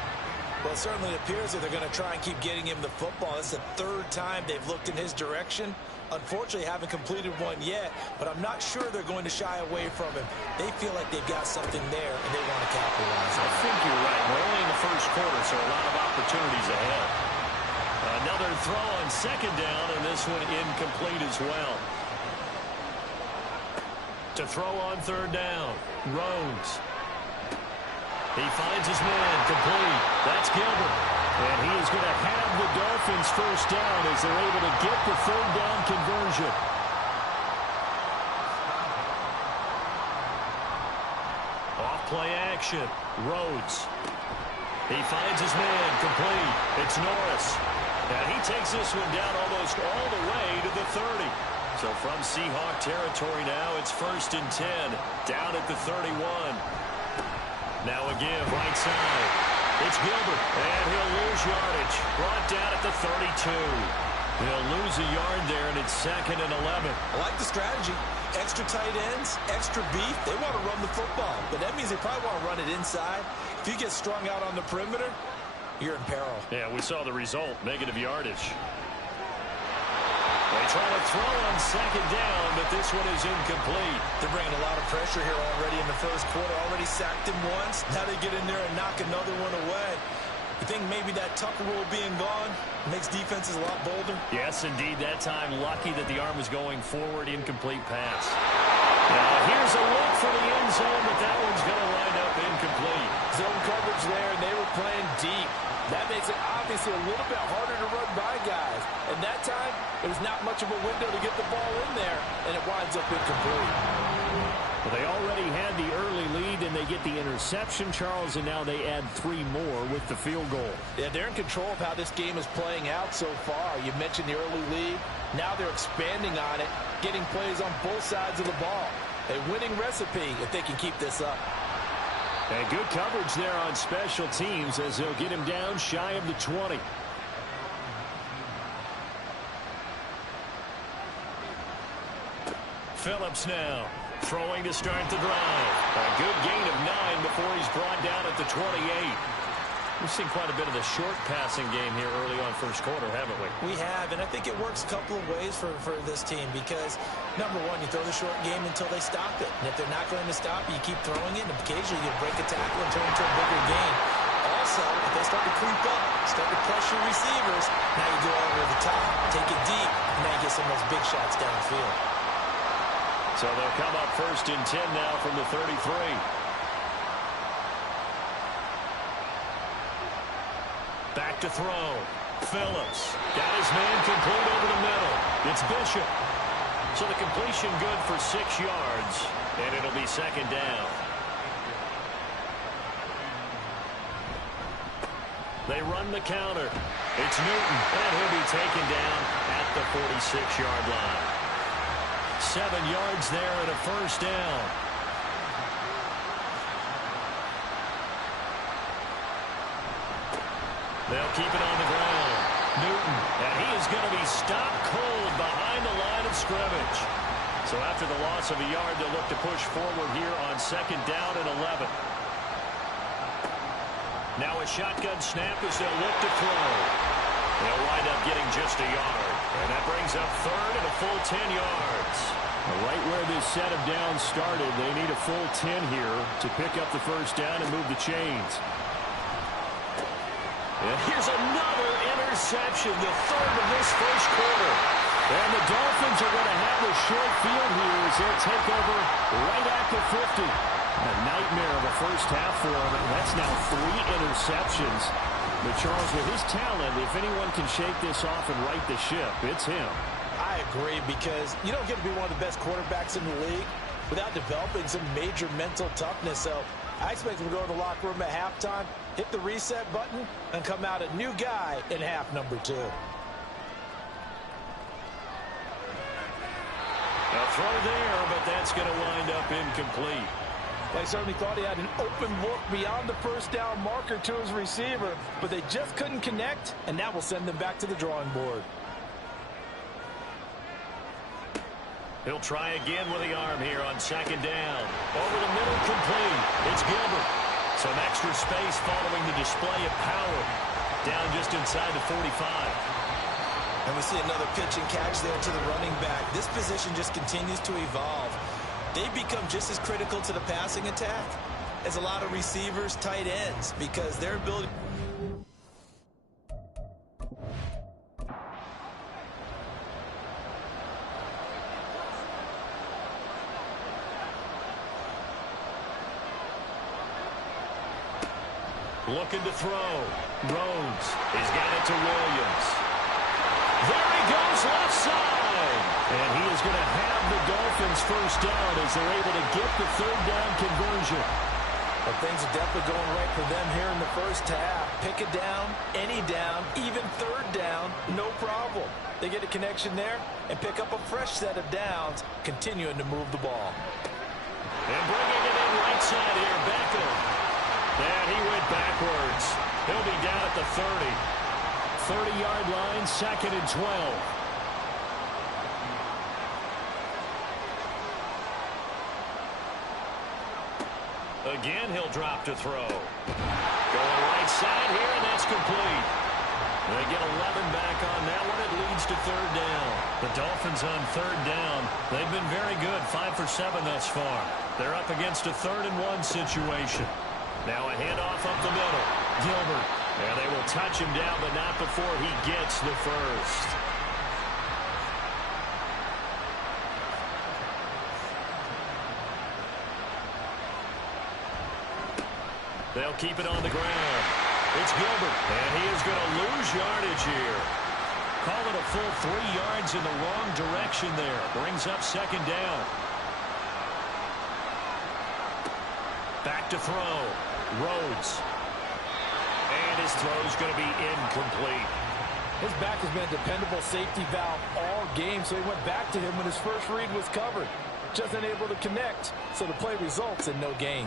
Well, it certainly appears that they're going to try and keep getting him the football. It's the third time they've looked in his direction. Unfortunately, haven't completed one yet, but I'm not sure they're going to shy away from him. They feel like they've got something there, and they want to capitalize on it. I think you're right. We're only in the first quarter, so a lot of opportunities ahead. Another throw on second down, and this one incomplete as well. To throw on third down, Rhodes. He finds his man, complete. That's Gilbert. And he is going to have the Dolphins first down as they're able to get the third down conversion. Off play action, Rhodes. He finds his man, complete. It's Norris. And he takes this one down almost all the way to the 30. So from Seahawk territory now, it's 1st and 10, down at the 31. Now a give, right side. It's Gilbert, and he'll lose yardage. Brought down at the 32. He'll lose a yard there, and it's 2nd and 11. I like the strategy. Extra tight ends, extra beef. They want to run the football, but that means they probably want to run it inside. If you get strung out on the perimeter, you're in peril. Yeah, we saw the result, negative yardage. They try to throw on second down, but this one is incomplete. They're bringing a lot of pressure here already in the first quarter. Already sacked him once. Now they get in there and knock another one away. You think maybe that Tucker rule being gone makes defenses a lot bolder? Yes, indeed. That time, lucky that the arm was going forward. Incomplete pass. Now, here's a look for the end zone, but that one's going to wind up incomplete. Zone coverage there, and they were playing deep. That makes it obviously a little bit harder to run by guys. And that time, there's not much of a window to get the ball in there, and it winds up incomplete. Well, they already had the early lead, and they get the interception, Charles, and now they add 3 more with the field goal. Yeah, they're in control of how this game is playing out so far. You mentioned the early lead. Now they're expanding on it, getting plays on both sides of the ball. A winning recipe if they can keep this up. And good coverage there on special teams as they'll get him down shy of the 20. Phillips now throwing to start the drive. A good gain of 9 before he's brought down at the 28. We've seen quite a bit of the short passing game here early on first quarter, haven't we? We have, and I think it works a couple of ways for this team because, number one, you throw the short game until they stop it. And if they're not going to stop it, you keep throwing it, and occasionally you break a tackle and turn it into a bigger gain. Also, if they start to creep up, start to pressure receivers, now you go over the top, take it deep, and now you get some of those big shots downfield. So they'll come up 1st and 10 now from the 33. Back to throw. Phillips got his man complete over the middle. It's Bishop. So the completion good for 6 yards, and it'll be 2nd down. They run the counter. It's Newton, and he'll be taken down at the 46-yard line. 7 yards there and a 1st down. They'll keep it on the ground. Newton, and he is going to be stopped cold behind the line of scrimmage. So after the loss of a yard, they'll look to push forward here on 2nd down and 11. Now a shotgun snap as they'll look to throw. They'll wind up getting just a yard. And that brings up 3rd and a full 10 yards. Right where this set of downs started, they need a full 10 here to pick up the first down and move the chains. And here's another interception, the 3rd of this first quarter. And the Dolphins are going to have a short field here as they'll take over right at the 50. A nightmare of a first half for him. That's now 3 interceptions. But Charles, with his talent, if anyone can shake this off and right the ship, it's him. I agree because you don't get to be one of the best quarterbacks in the league without developing some major mental toughness. So I expect him to go to the locker room at halftime, hit the reset button, and come out a new guy in half number 2. A throw there, but that's going to wind up incomplete. They certainly thought he had an open look beyond the first down marker to his receiver, but they just couldn't connect, and that will send them back to the drawing board. He'll try again with the arm here on second down. Over the middle, complete. It's Gilbert. Some extra space following the display of power. Down just inside the 45. And we see another pitch and catch there to the running back. This position just continues to evolve. They've become just as critical to the passing attack as a lot of receivers, tight ends, because their ability... Looking to throw. Rhodes. He's got it to Williams. There he goes, left side. And he is going to have the Dolphins first down as they're able to get the third down conversion. But things are definitely going right for them here in the first half. Pick a down, any down, even third down, no problem. They get a connection there and pick up a fresh set of downs, continuing to move the ball. And bringing it in right side here, Beckham. And he went backwards. He'll be down at the 30. 30-yard line, 2nd and 12. Again, he'll drop to throw. Going right side here, and that's complete. They get 11 back on that one. It leads to third down. The Dolphins on third down. They've been very good, 5 for 7 thus far. They're up against a 3rd and 1 situation. Now a handoff up the middle. Gilbert. And they will touch him down, but not before he gets the first. They'll keep it on the ground. It's Gilbert, and he is going to lose yardage here. Call it a full 3 yards in the wrong direction there. Brings up second down. Back to throw. Rhodes. And his throw's going to be incomplete. His back has been a dependable safety valve all game, so he went back to him when his first read was covered. Just unable to connect, so the play results in no gain.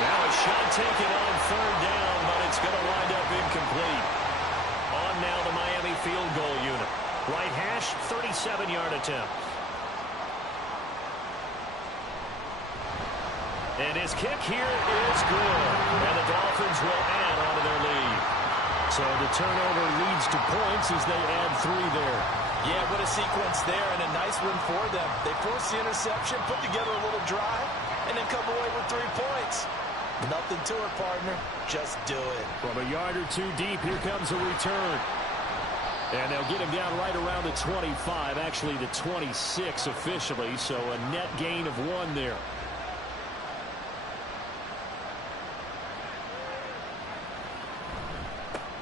Now a shot taken on third down, but it's going to wind up incomplete. On now the Miami field goal unit. Right hash, 37-yard attempt. And his kick here is good. And the Dolphins will add on to their lead. So the turnover leads to points as they add 3 there. Yeah, what a sequence there, and a nice win for them. They forced the interception, put together a little drive, and then come away with 3 points. Nothing to it, partner. Just do it. From a yard or 2 deep, here comes a return. And they'll get him down right around the 25, actually the 26 officially, so a net gain of 1 there.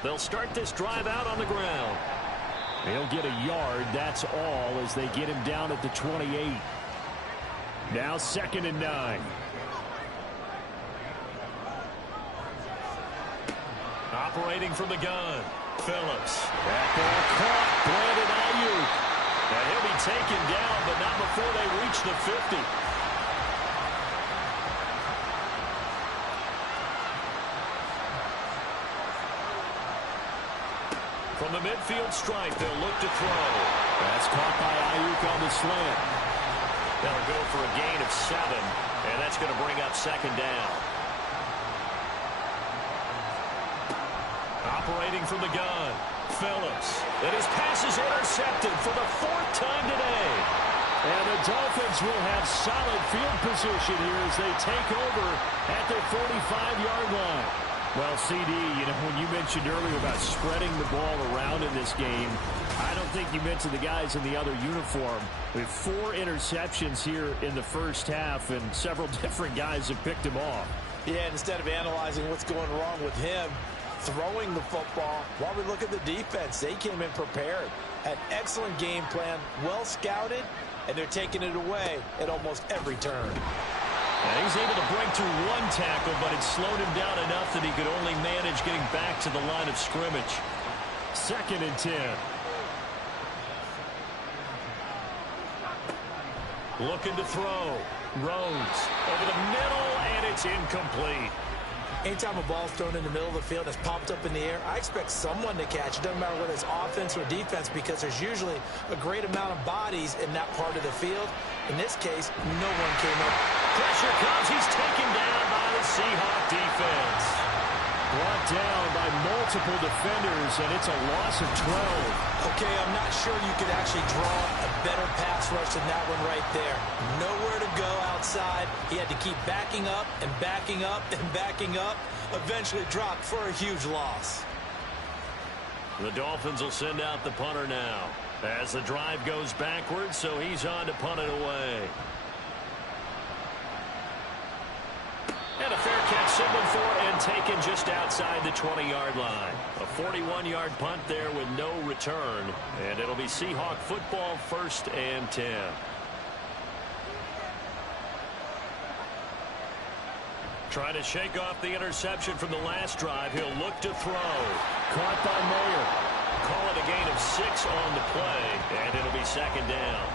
They'll start this drive out on the ground. They'll get a yard, that's all, as they get him down at the 28. Now 2nd and 9. Operating from the gun. Phillips. That ball caught. Brandon Ayuk. And he'll be taken down, but not before they reach the 50. From the midfield stripe, they'll look to throw. That's caught by Ayuk on the slant. That'll go for a gain of 7, and that's going to bring up second down. Operating from the gun, Phillips. And his pass is intercepted for the 4th time today. And the Dolphins will have solid field position here as they take over at their 45-yard line. Well, CD, you know, when you mentioned earlier about spreading the ball around in this game, I don't think you mentioned the guys in the other uniform. We have 4 interceptions here in the first half, and several different guys have picked him off. Yeah, instead of analyzing what's going wrong with him, throwing the football, while we look at the defense, they came in prepared. Had excellent game plan, well scouted, and they're taking it away at almost every turn. And he's able to break through 1 tackle, but it slowed him down enough that he could only manage getting back to the line of scrimmage. 2nd and 10. Looking to throw. Rhodes over the middle, and it's incomplete. Anytime a ball's thrown in the middle of the field that's popped up in the air, I expect someone to catch. It doesn't matter whether it's offense or defense because there's usually a great amount of bodies in that part of the field. In this case, no one came up. Pressure comes. He's taken down by the Seahawk defense. Brought down by multiple defenders, and it's a loss of 12. Okay, I'm not sure you could actually draw a better pass rush than that one right there. Nowhere to go outside. He had to keep backing up and backing up and backing up. Eventually dropped for a huge loss. The Dolphins will send out the punter now as the drive goes backwards, so he's on to punt it away. And a fair catch signaled for and taken just outside the 20-yard line. A 41-yard punt there with no return. And it'll be Seahawk football, 1st and 10. Trying to shake off the interception from the last drive. He'll look to throw. Caught by Mayer. Call it a gain of 6 on the play, and it'll be 2nd down.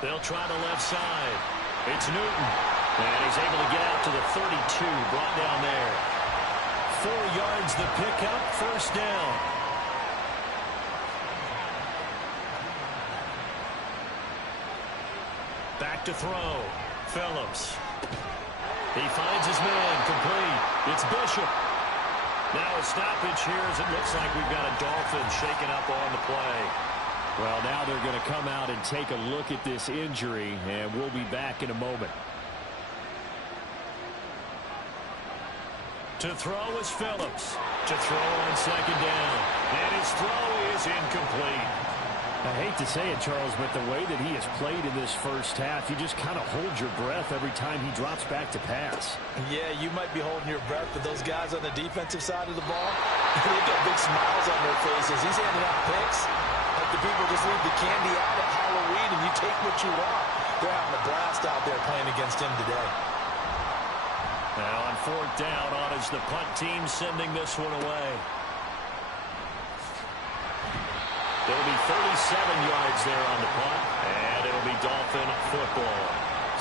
They'll try the left side. It's Newton. And he's able to get out to the 32. Brought down there. 4 yards the pickup. 1st down. Back to throw. Phillips. He finds his man. Complete. It's Bishop. Now a stoppage here as it looks like we've got a Dolphin shaken up on the play. Well, now they're going to come out and take a look at this injury, and we'll be back in a moment. To throw is Phillips. To throw on 2nd down. And his throw is incomplete. I hate to say it, Charles, but the way that he has played in this first half, you just kind of hold your breath every time he drops back to pass. Yeah, you might be holding your breath, but those guys on the defensive side of the ball, they've got big smiles on their faces. He's handing out picks. Like the people just leave the candy out at Halloween and you take what you want. They're having a blast out there playing against him today. Now on 4th down, on is the punt team sending this one away. There'll be 37 yards there on the punt, and it'll be Dolphin football.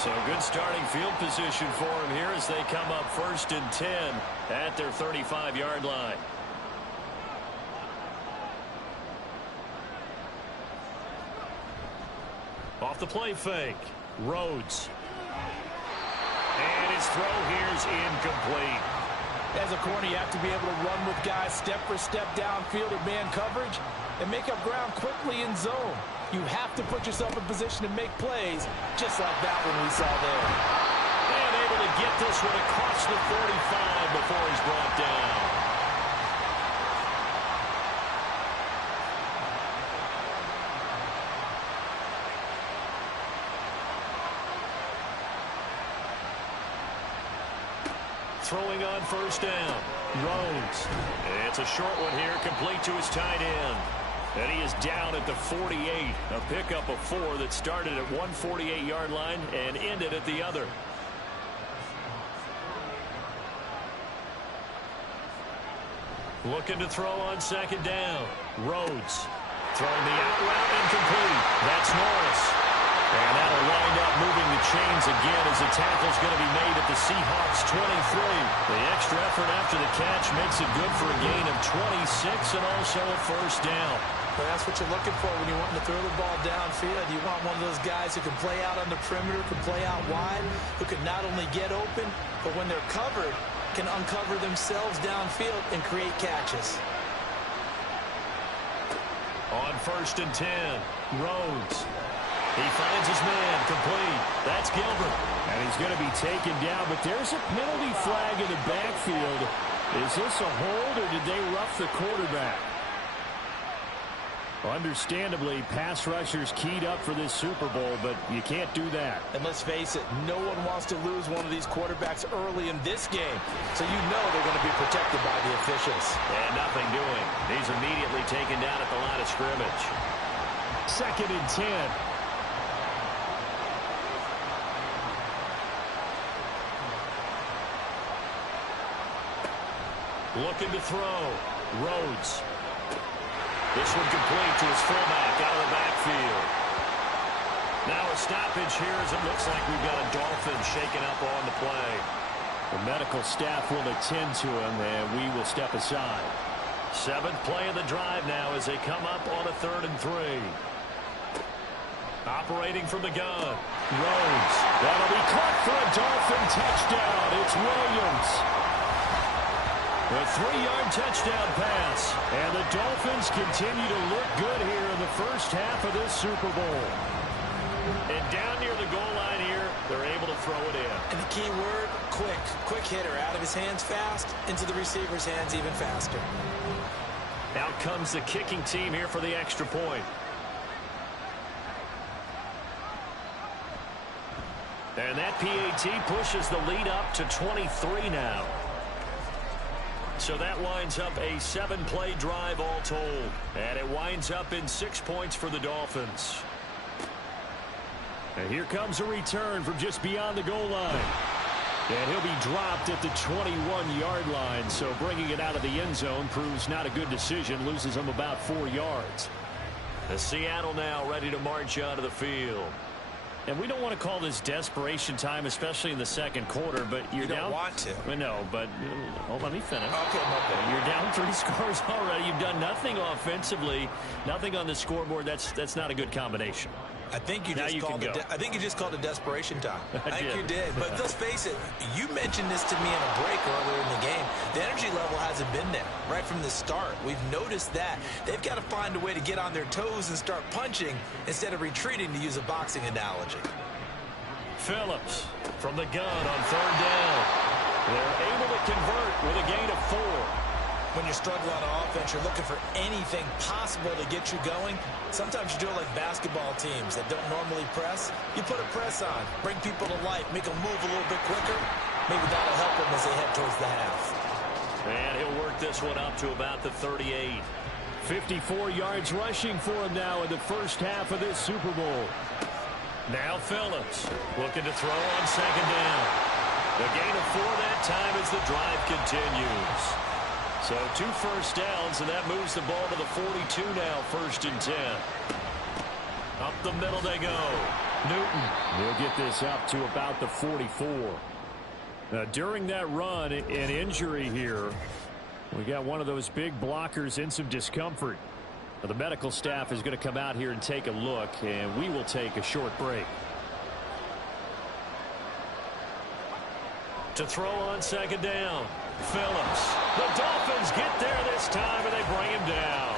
So good starting field position for him here as they come up 1st and 10 at their 35-yard line. Off the play fake. Rhodes. And his throw here is incomplete. As a corner, you have to be able to run with guys step for step downfield in man coverage and make up ground quickly in zone. You have to put yourself in position to make plays, just like that one we saw there. And able to get this one across the 45 before he's brought down. Throwing on 1st down. Rhodes. It's a short one here, complete to his tight end. And he is down at the 48. A pickup of 4 that started at one 48-yard line and ended at the other. Looking to throw on 2nd down. Rhodes. Throwing the out route incomplete. That's Norris. And that'll wind up moving the chains again as the tackle's going to be made at the Seahawks 23. The extra effort after the catch makes it good for a gain of 26 and also a 1st down. Well, that's what you're looking for when you want to throw the ball downfield. You want one of those guys who can play out on the perimeter, can play out wide, who can not only get open, but when they're covered, can uncover themselves downfield and create catches. On 1st and 10, Rhodes. He finds his man, complete. That's Gilbert. And he's going to be taken down, but there's a penalty flag in the backfield. Is this a hold, or did they rough the quarterback? Understandably, pass rushers keyed up for this Super Bowl, but you can't do that. And let's face it, no one wants to lose one of these quarterbacks early in this game. So you know they're going to be protected by the officials. And nothing doing. He's immediately taken down at the line of scrimmage. 2nd and 10. Looking to throw. Rhodes. This one complete to his fullback out of the backfield. Now a stoppage here as it looks like we've got a Dolphin shaken up on the play. The medical staff will attend to him, and we will step aside. 7th play of the drive now as they come up on a 3rd and 3. Operating from the gun. Rhodes. That'll be caught for a Dolphin touchdown. It's Williams. A 3-yard touchdown pass. And the Dolphins continue to look good here in the first half of this Super Bowl. And down near the goal line here, they're able to throw it in. And the key word, quick. Quick hitter. Out of his hands fast, into the receiver's hands even faster. Out comes the kicking team here for the extra point. And that PAT pushes the lead up to 23 now. So that winds up a 7-play drive all told. And it winds up in 6 points for the Dolphins. And here comes a return from just beyond the goal line. And he'll be dropped at the 21-yard line. So bringing it out of the end zone proves not a good decision. Loses him about 4 yards. The Seattle now ready to march out of the field. And we don't want to call this desperation time, especially in the second quarter, but you're down. You don't want to. No, but let me finish. Okay. You're down 3 scores already. You've done nothing offensively, nothing on the scoreboard. That's not a good combination. I think you just called it desperation time. I think you did. But let's face it, you mentioned this to me in a break earlier in the game. The energy level hasn't been there right from the start. We've noticed that. They've got to find a way to get on their toes and start punching instead of retreating, to use a boxing analogy. Phillips from the gun on 3rd down. They're able to convert with a gain of 4. When you're struggling on offense, you're looking for anything possible to get you going. Sometimes you do it like basketball teams that don't normally press. You put a press on, bring people to life, make them move a little bit quicker. Maybe that'll help them as they head towards the half. And he'll work this one up to about the 38. 54 yards rushing for him now in the first half of this Super Bowl. Now Phillips looking to throw on 2nd down. The gain of 4 that time as the drive continues. So 2 first downs, and that moves the ball to the 42 now, 1st and 10. Up the middle they go. Newton. He'll get this up to about the 44. Now, during that run, an injury here. We got one of those big blockers in some discomfort. Now, the medical staff is going to come out here and take a look, and we will take a short break. To throw on 2nd down. Phillips. The Dolphins get there this time, and they bring him down.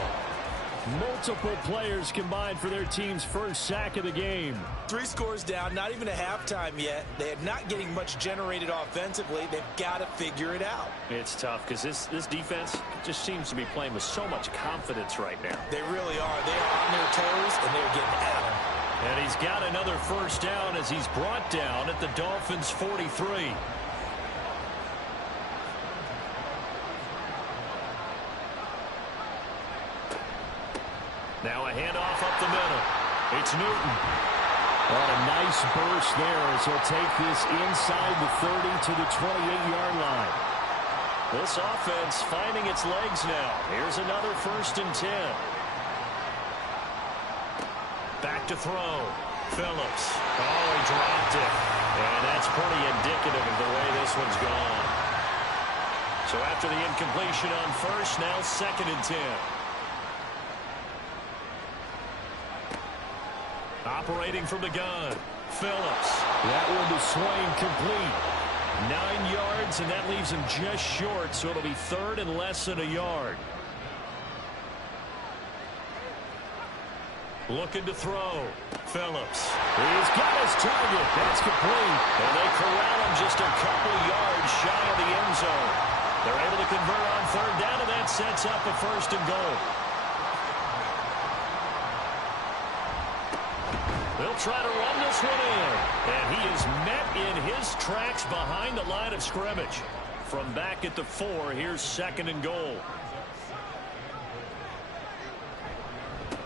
Multiple players combined for their team's first sack of the game. 3 scores down, not even a halftime yet. They are not getting much generated offensively. They've got to figure it out. It's tough because this defense just seems to be playing with so much confidence right now. They really are. They are on their toes, and they're getting at them. And he's got another first down as he's brought down at the Dolphins' 43. Now a handoff up the middle. It's Newton. What a nice burst there as he'll take this inside the 30 to the 28-yard line. This offense finding its legs now. Here's another 1st and 10. Back to throw. Phillips. Oh, he dropped it. And that's pretty indicative of the way this one's gone. So after the incompletion on 1st, now 2nd and 10. Operating from the gun. Phillips. That one to Swain complete. 9 yards, and that leaves him just short, so it'll be 3rd and less than a yard. Looking to throw. Phillips. He's got his target. That's complete. And they corral him just a couple yards shy of the end zone. They're able to convert on 3rd down, and that sets up a 1st and goal. They'll try to run this one in. And he is met in his tracks behind the line of scrimmage. From back at the 4, here's 2nd and goal.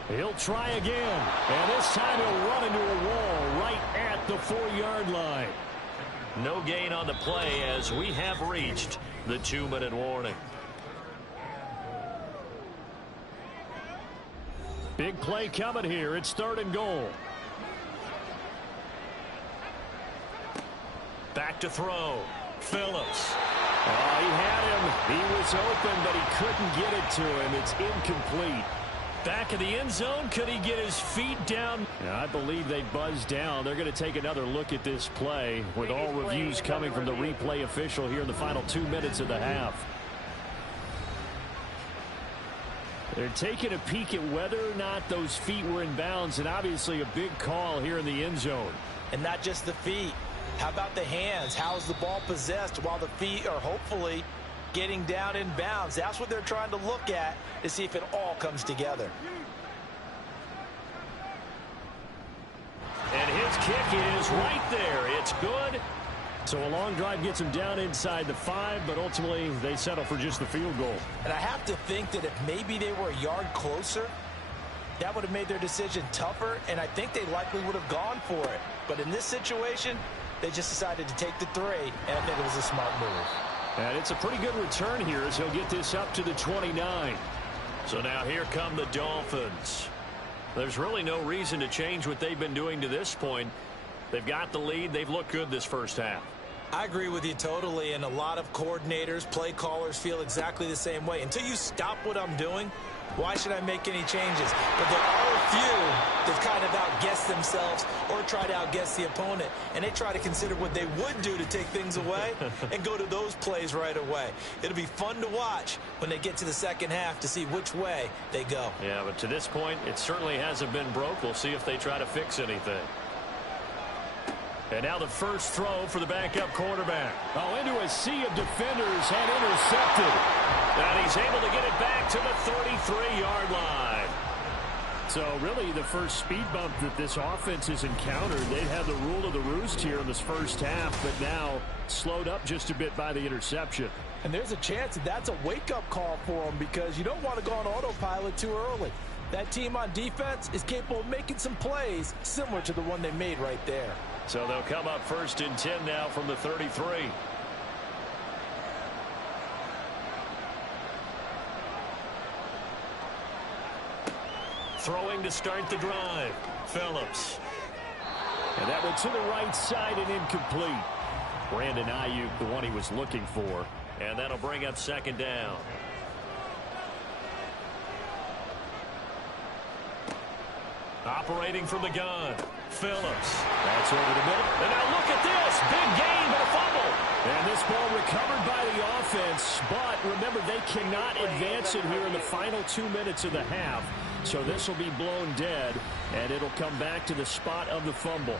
He'll try again. And this time he'll run into a wall right at the 4-yard line. No gain on the play as we have reached the 2-minute warning. Big play coming here. It's 3rd and goal. Back to throw. Phillips. Oh, he had him. He was open, but he couldn't get it to him. It's incomplete. Back in the end zone. Could he get his feet down? Yeah, I believe they buzzed down. They're going to take another look at this play with all reviews coming from the replay official here in the final 2 minutes of the half. They're taking a peek at whether or not those feet were in bounds, and obviously a big call here in the end zone. And not just the feet. How about the hands? How's the ball possessed while the feet are hopefully getting down in bounds? That's what they're trying to look at to see if it all comes together. And his kick is right there. It's good. So a long drive gets them down inside the 5, but ultimately they settle for just the field goal. And I have to think that if maybe they were a yard closer, that would have made their decision tougher, and I think they likely would have gone for it. But in this situation, they just decided to take the 3, and I think it was a smart move. And it's a pretty good return here as he'll get this up to the 29. So now here come the Dolphins. There's really no reason to change what they've been doing to this point. They've got the lead. They've looked good this first half. I agree with you totally, and a lot of coordinators, play callers feel exactly the same way. Until you stop what I'm doing, why should I make any changes? But there are a few that kind of outguess themselves or try to outguess the opponent, and they try to consider what they would do to take things away and go to those plays right away. It'll be fun to watch when they get to the second half to see which way they go. Yeah, but to this point, it certainly hasn't been broke. We'll see if they try to fix anything. And now the first throw for the backup quarterback. Oh, into a sea of defenders and intercepted. And he's able to get it back to the 33-yard line. So really the first speed bump that this offense has encountered. They'd had the rule of the roost here in this first half, but now slowed up just a bit by the interception. And there's a chance that that's a wake-up call for them because you don't want to go on autopilot too early. That team on defense is capable of making some plays similar to the one they made right there. So they'll come up 1st and 10 now from the 33. Throwing to start the drive. Phillips. And that went to the right side and incomplete. Brandon Ayuk, the one he was looking for. And that'll bring up 2nd down. Operating from the gun. Phillips. That's over the middle. And now look at this. Big gain, but a fumble. And this ball recovered by the offense. But remember, they cannot advance it here in the final 2 minutes of the half. So this will be blown dead, and it'll come back to the spot of the fumble.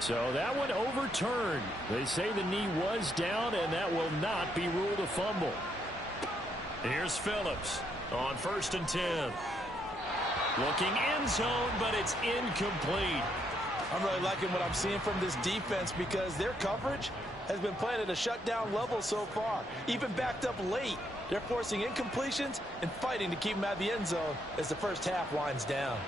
So that one overturned. They say the knee was down, and that will not be ruled a fumble. Here's Phillips on 1st and 10. Looking end zone, but it's incomplete. I'm really liking what I'm seeing from this defense because their coverage has been playing at a shutdown level so far. Even backed up late, they're forcing incompletions and fighting to keep them out of the end zone as the first half winds down.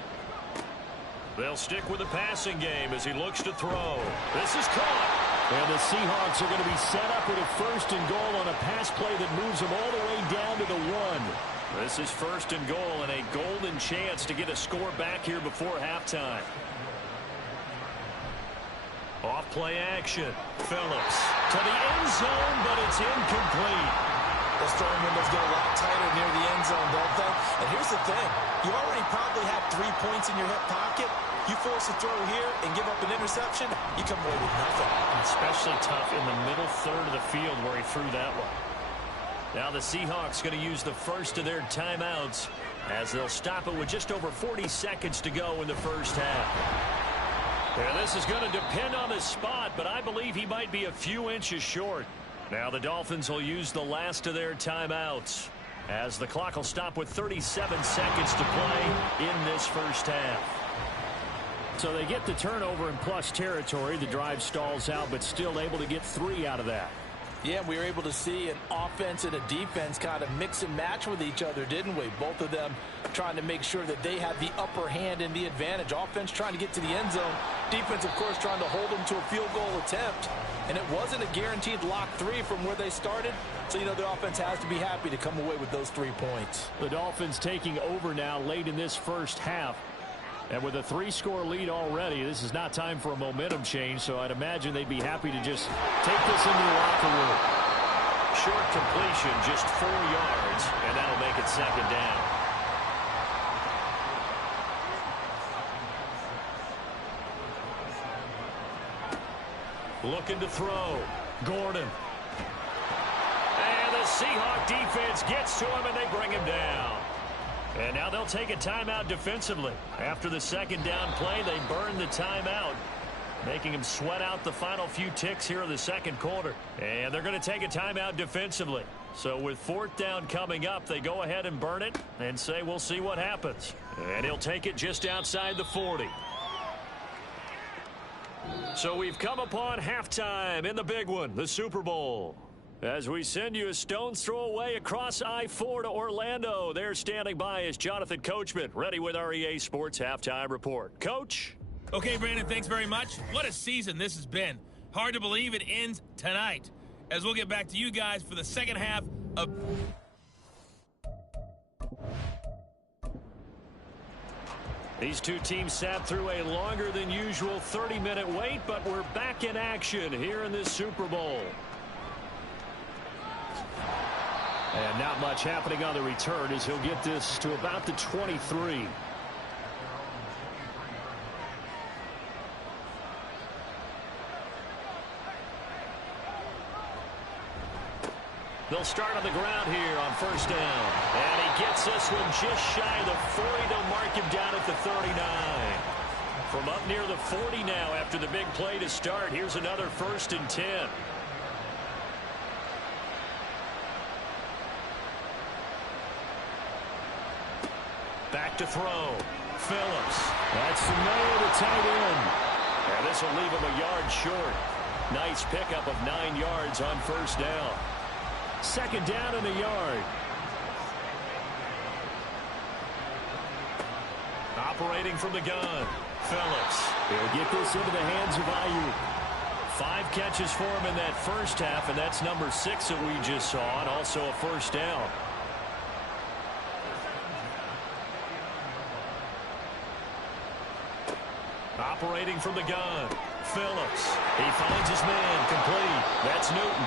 They'll stick with the passing game as he looks to throw. This is caught. And the Seahawks are going to be set up with a 1st and goal on a pass play that moves them all the way down to the 1. This is 1st and goal and a golden chance to get a score back here before halftime. Off play action. Phillips to the end zone, but it's incomplete. Those throwing windows get a lot tighter near the end zone, don't they? And here's the thing. You already probably have 3 points in your hip pocket. You force a throw here and give up an interception, you come away with nothing. Especially tough in the middle third of the field where he threw that one. Now the Seahawks going to use the first of their timeouts as they'll stop it with just over 40 seconds to go in the first half. And this is going to depend on the spot, but I believe he might be a few inches short. Now the Dolphins will use the last of their timeouts as the clock will stop with 37 seconds to play in this first half. So they get the turnover in plus territory. The drive stalls out, but still able to get 3 out of that. Yeah, we were able to see an offense and a defense kind of mix and match with each other, didn't we? Both of them trying to make sure that they had the upper hand and the advantage. Offense trying to get to the end zone. Defense, of course, trying to hold them to a field goal attempt. And it wasn't a guaranteed lock 3 from where they started. So, the offense has to be happy to come away with those 3 points. The Dolphins taking over now late in this first half. And with a 3-score lead already, this is not time for a momentum change, so I'd imagine they'd be happy to just take this into the locker room. Short completion, just 4 yards, and that'll make it second down. Looking to throw. Gordon. And the Seahawk defense gets to him, and they bring him down. And now they'll take a timeout defensively. After the second down play, they burn the timeout, making them sweat out the final few ticks here in the second quarter. And they're going to take a timeout defensively. So with 4th down coming up, they go ahead and burn it and say, we'll see what happens. And he'll take it just outside the 40. So we've come upon halftime in the big one, the Super Bowl. As we send you a stone's throw away across I-4 to Orlando. There standing by is Jonathan Coachman, ready with our EA Sports Halftime Report. Coach? Okay, Brandon, thanks very much. What a season this has been. Hard to believe it ends tonight. As we'll get back to you guys for the second half of... These two teams sat through a longer than usual 30-minute wait, but we're back in action here in this Super Bowl. And not much happening on the return as he'll get this to about the 23. They'll start on the ground here on first down. And he gets this one just shy of the 40. They'll mark him down at the 39. From up near the 40 now after the big play to start. Here's another 1st and 10. Back to throw. Phillips. That's the nail to tight end. And this will leave him a yard short. Nice pickup of 9 yards on first down. 2nd down and a yard. Operating from the gun. Phillips. He'll get this into the hands of Ayuk. 5 catches for him in that first half, and that's number 6 that we just saw, and also a first down. Operating from the gun. Phillips. He finds his man complete. That's Newton.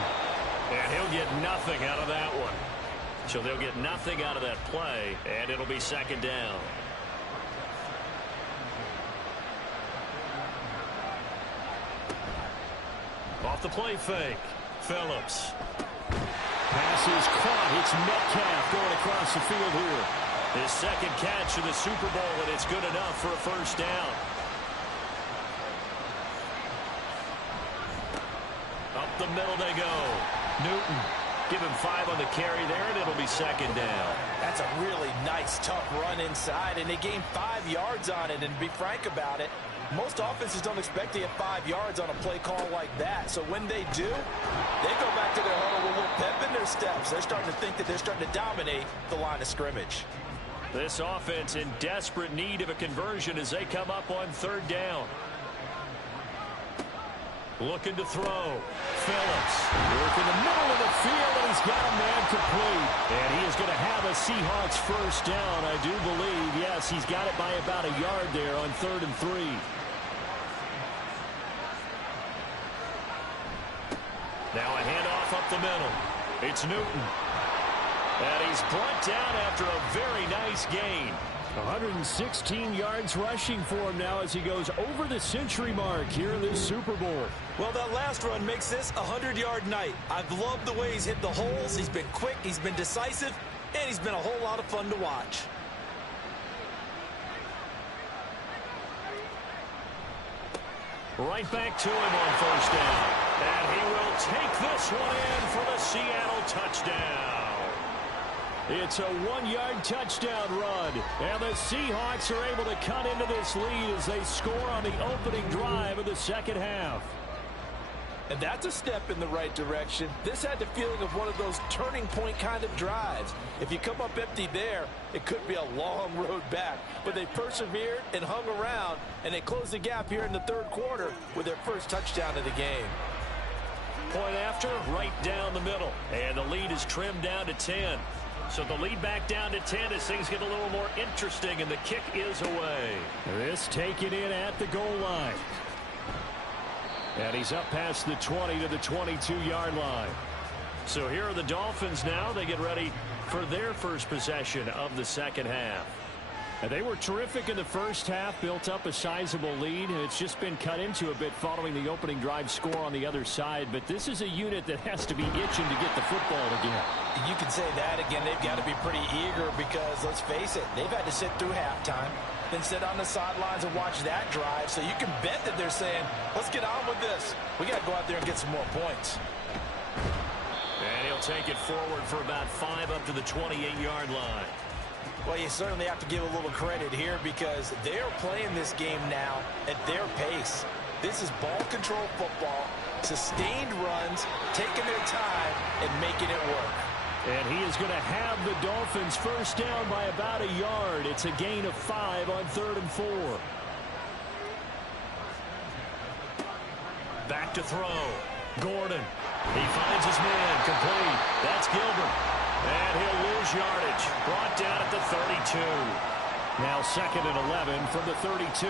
And he'll get nothing out of that one. So they'll get nothing out of that play, and it'll be 2nd down. Off the play fake. Phillips. Pass is caught. It's Metcalf going across the field here. His 2nd catch of the Super Bowl, and it's good enough for a first down. Up the middle they go. Newton. Give him 5 on the carry there, and it'll be 2nd down. That's a really nice, tough run inside, and they gained 5 yards on it. And to be frank about it, most offenses don't expect to get 5 yards on a play call like that. So when they do, they go back to their huddle with a little pep in their steps. They're starting to think that they're starting to dominate the line of scrimmage. This offense in desperate need of a conversion as they come up on 3rd down. Looking to throw. Phillips. Work in the middle of the field, and he's got a man complete. And he is going to have a Seahawks first down, I do believe. Yes, he's got it by about a yard there on 3rd and 3. Now a handoff up the middle. It's Newton. And he's brought down after a very nice gain. 116 yards rushing for him now as he goes over the century mark here in this Super Bowl. Well, that last run makes this a 100-yard night. I've loved the way he's hit the holes. He's been quick, he's been decisive, and he's been a whole lot of fun to watch. Right back to him on first down. And he will take this one in for the Seattle touchdown. It's a 1-yard touchdown run, and the Seahawks are able to cut into this lead as they score on the opening drive of the second half. And that's a step in the right direction. This had the feeling of one of those turning point kind of drives. If you come up empty there, it could be a long road back. But they persevered and hung around, and they closed the gap here in the third quarter with their first touchdown of the game. Point after, right down the middle. And the lead is trimmed down to 10. So the lead back down to 10 as things get a little more interesting, and the kick is away. This taken in at the goal line. And he's up past the 20 to the 22-yard line. So here are the Dolphins now. They get ready for their first possession of the second half. And they were terrific in the first half, built up a sizable lead, and it's just been cut into a bit following the opening drive score on the other side. But this is a unit that has to be itching to get the football again. You can say that again. They've got to be pretty eager because, let's face it, they've had to sit through halftime, then sit on the sidelines and watch that drive. So you can bet that they're saying, let's get on with this. We got to go out there and get some more points. And he'll take it forward for about 5 up to the 28-yard line. Well, you certainly have to give a little credit here because they're playing this game now at their pace. This is ball control football, sustained runs, taking their time, and making it work. And he is going to have the Dolphins first down by about a yard. It's a gain of 5 on 3rd and 4. Back to throw. Gordon. He finds his man. Complete. That's Gilbert. And he'll lose yardage. Brought down at the 32. Now 2nd and 11 from the 32.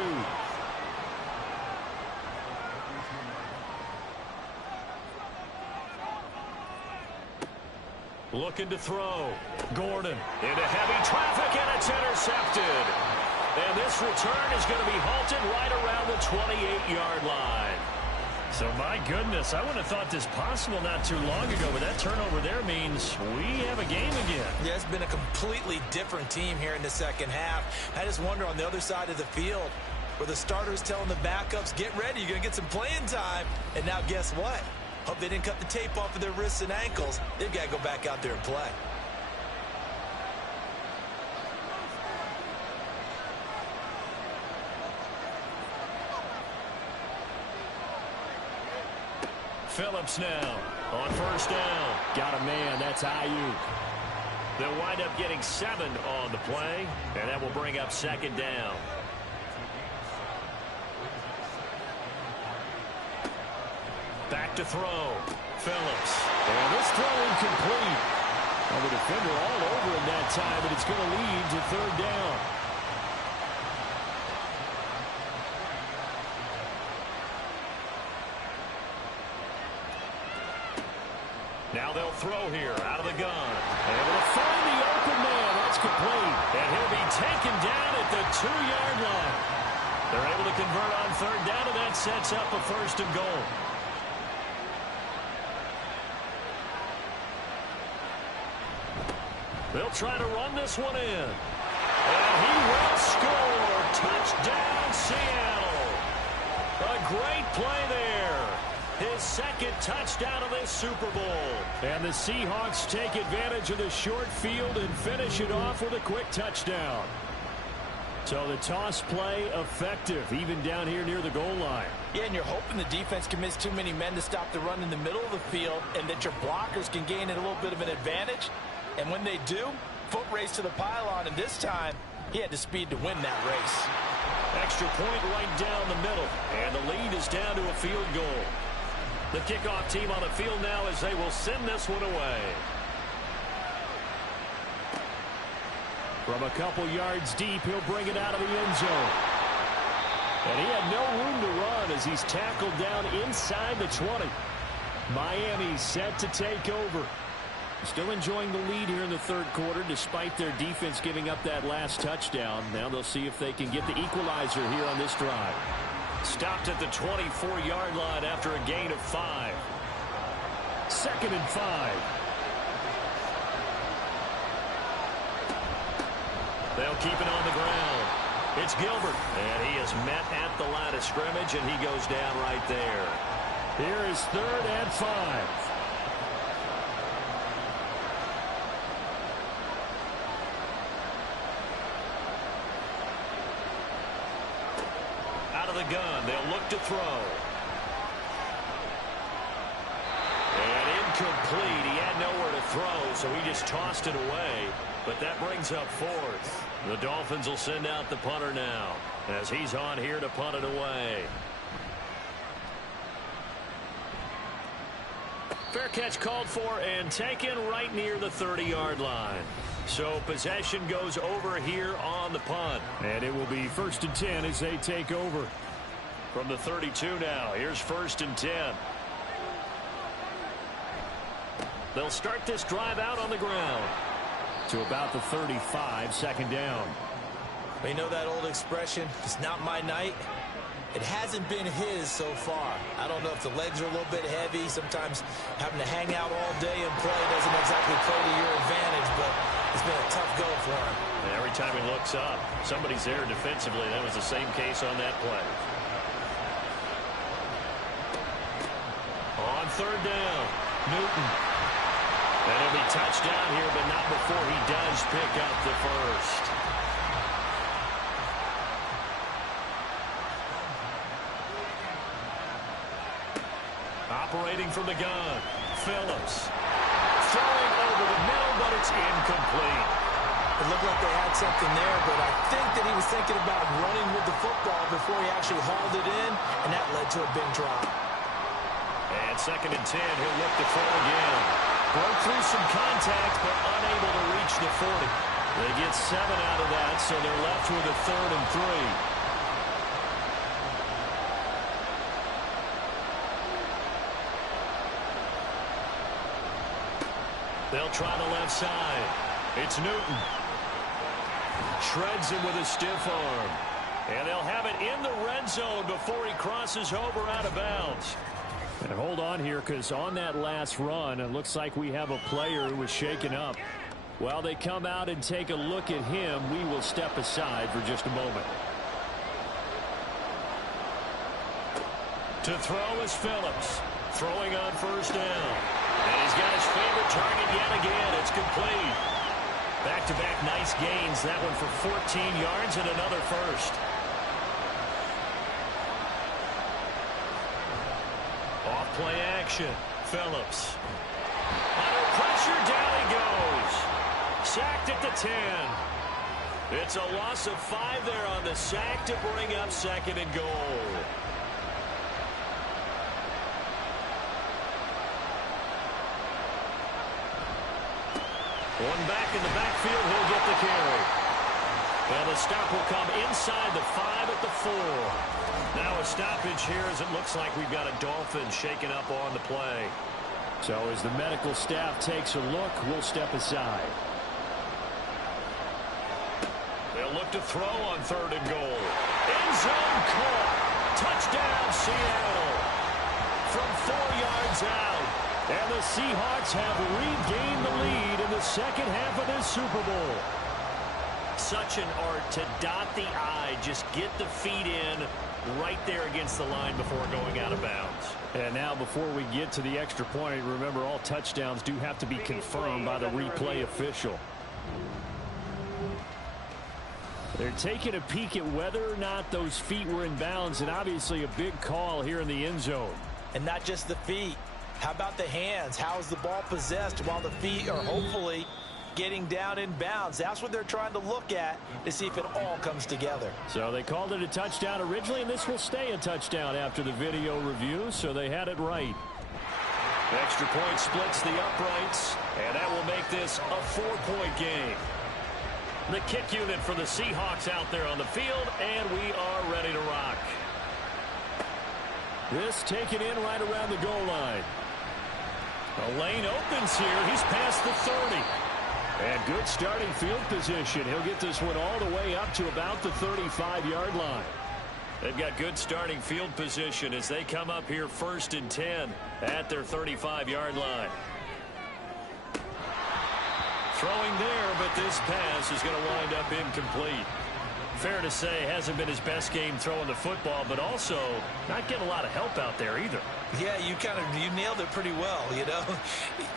Looking to throw. Gordon into heavy traffic, and it's intercepted. And this return is going to be halted right around the 28-yard line. So, my goodness, I wouldn't have thought this possible not too long ago, but that turnover there means we have a game again. Yeah, it's been a completely different team here in the second half. I just wonder on the other side of the field where the starters telling the backups, get ready, you're going to get some playing time. And now guess what? Hope they didn't cut the tape off of their wrists and ankles. They've got to go back out there and play. Phillips now on first down. Got a man. That's Ayuk. They'll wind up getting 7 on the play, and that will bring up 2nd down. Back to throw. Phillips. And this throw incomplete. Well, the defender all over him that time, but it's going to lead to 3rd down. Now they'll throw here out of the gun. Able to find the open man. That's complete. And he'll be taken down at the 2-yard line. They're able to convert on 3rd down, and that sets up a 1st and goal. They'll try to run this one in. And he will score. Touchdown, Seattle. A great play there. His 2nd touchdown of this Super Bowl. And the Seahawks take advantage of the short field and finish it off with a quick touchdown. So the toss play effective, even down here near the goal line. Yeah, and you're hoping the defense can miss too many men to stop the run in the middle of the field and that your blockers can gain a little bit of an advantage. And when they do, foot race to the pylon, and this time he had the speed to win that race. Extra point right down the middle, and the lead is down to a field goal. The kickoff team on the field now as they will send this one away. From a couple yards deep, he'll bring it out of the end zone. And he had no room to run as he's tackled down inside the 20. Miami set to take over. Still enjoying the lead here in the 3rd quarter despite their defense giving up that last touchdown. Now they'll see if they can get the equalizer here on this drive. Stopped at the 24-yard line after a gain of 5. 2nd and 5. They'll keep it on the ground. It's Gilbert, and he is met at the line of scrimmage, and he goes down right there. Here is 3rd and 5. Out of the gun, they'll look to throw. incomplete. He had nowhere to throw, so he just tossed it away. But that brings up fourth. The Dolphins will send out the punter now, as he's on here to punt it away. Fair catch called for and taken right near the 30-yard line. So possession goes over here on the punt. And it will be 1st and 10 as they take over. From the 32 now, here's 1st and 10. They'll start this drive out on the ground. To about the 35, 2nd down. You know that old expression, it's not my night? It hasn't been his so far. I don't know if the legs are a little bit heavy. Sometimes having to hang out all day and play doesn't exactly play to your advantage, but it's been a tough go for him. And every time he looks up, somebody's there defensively. That was the same case on that play. On 3rd down, Newton. And it'll be touchdown here, but not before he does pick up the first. Operating from the gun, Phillips. Throwing over the middle, but it's incomplete. It looked like they had something there, but I think that he was thinking about running with the football before he actually hauled it in, and that led to a big drop. And 2nd and 10, he'll look to throw again. Broke through some contact, but unable to reach the 40. They get 7 out of that, so they're left with a 3rd and 3. They'll try the left side. It's Newton. Shreds him with a stiff arm. And they'll have it in the red zone before he crosses over out of bounds. And hold on here, because on that last run, it looks like we have a player who was shaken up. While they come out and take a look at him, we will step aside for just a moment. To throw is Phillips. Throwing on 1st down. And he's got his favorite target yet again. It's complete. Back-to-back nice gains. That one for 14 yards and another first. Off-play action. Phillips. Under pressure, down he goes. Sacked at the 10. It's a loss of 5 there on the sack to bring up 2nd and goal. One back in the backfield, he'll get the carry. And the stop will come inside the 5 at the 4. Now a stoppage here as it looks like we've got a Dolphin shaken up on the play. So as the medical staff takes a look, we'll step aside. They'll look to throw on 3rd and goal. End zone caught. Touchdown, Seattle. From 4 yards out. And the Seahawks have regained the lead in the 2nd half of this Super Bowl. Such an art to dot the I, just get the feet in right there against the line before going out of bounds. And now before we get to the extra point, remember all touchdowns do have to be confirmed by the replay official. They're taking a peek at whether or not those feet were in bounds, and obviously a big call here in the end zone. And not just the feet. How about the hands? How is the ball possessed while the feet are hopefully getting down in bounds? That's what they're trying to look at to see if it all comes together. So they called it a touchdown originally, and this will stay a touchdown after the video review, so they had it right. Extra point splits the uprights, and that will make this a 4-point game. The kick unit for the Seahawks out there on the field, and we are ready to rock. This taken in right around the goal line. The lane opens here. He's past the 30. And good starting field position. He'll get this one all the way up to about the 35-yard line. They've got good starting field position as they come up here 1st and 10 at their 35-yard line. Throwing there, but this pass is going to wind up incomplete. Fair to say, hasn't been his best game throwing the football, but also not getting a lot of help out there either. Yeah, you nailed it pretty well, you know.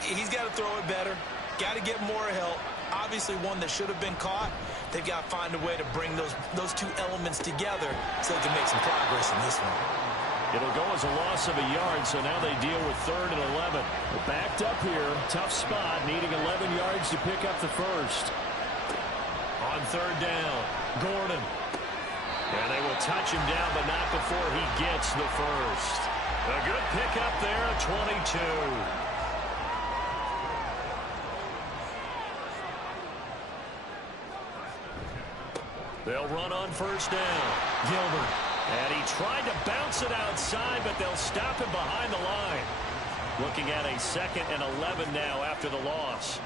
He's got to throw it better, got to get more help. Obviously one that should have been caught. They've got to find a way to bring those two elements together so they can make some progress in this one. It'll go as a loss of a yard, so now they deal with 3rd and 11. Well, backed up here, tough spot, needing 11 yards to pick up the first. On 3rd down, Gordon. And they will touch him down, but not before he gets the first. A good pickup there, 22. They'll run on 1st down. Gilbert. And he tried to bounce it outside, but they'll stop him behind the line. Looking at a 2nd and 11 now after the loss.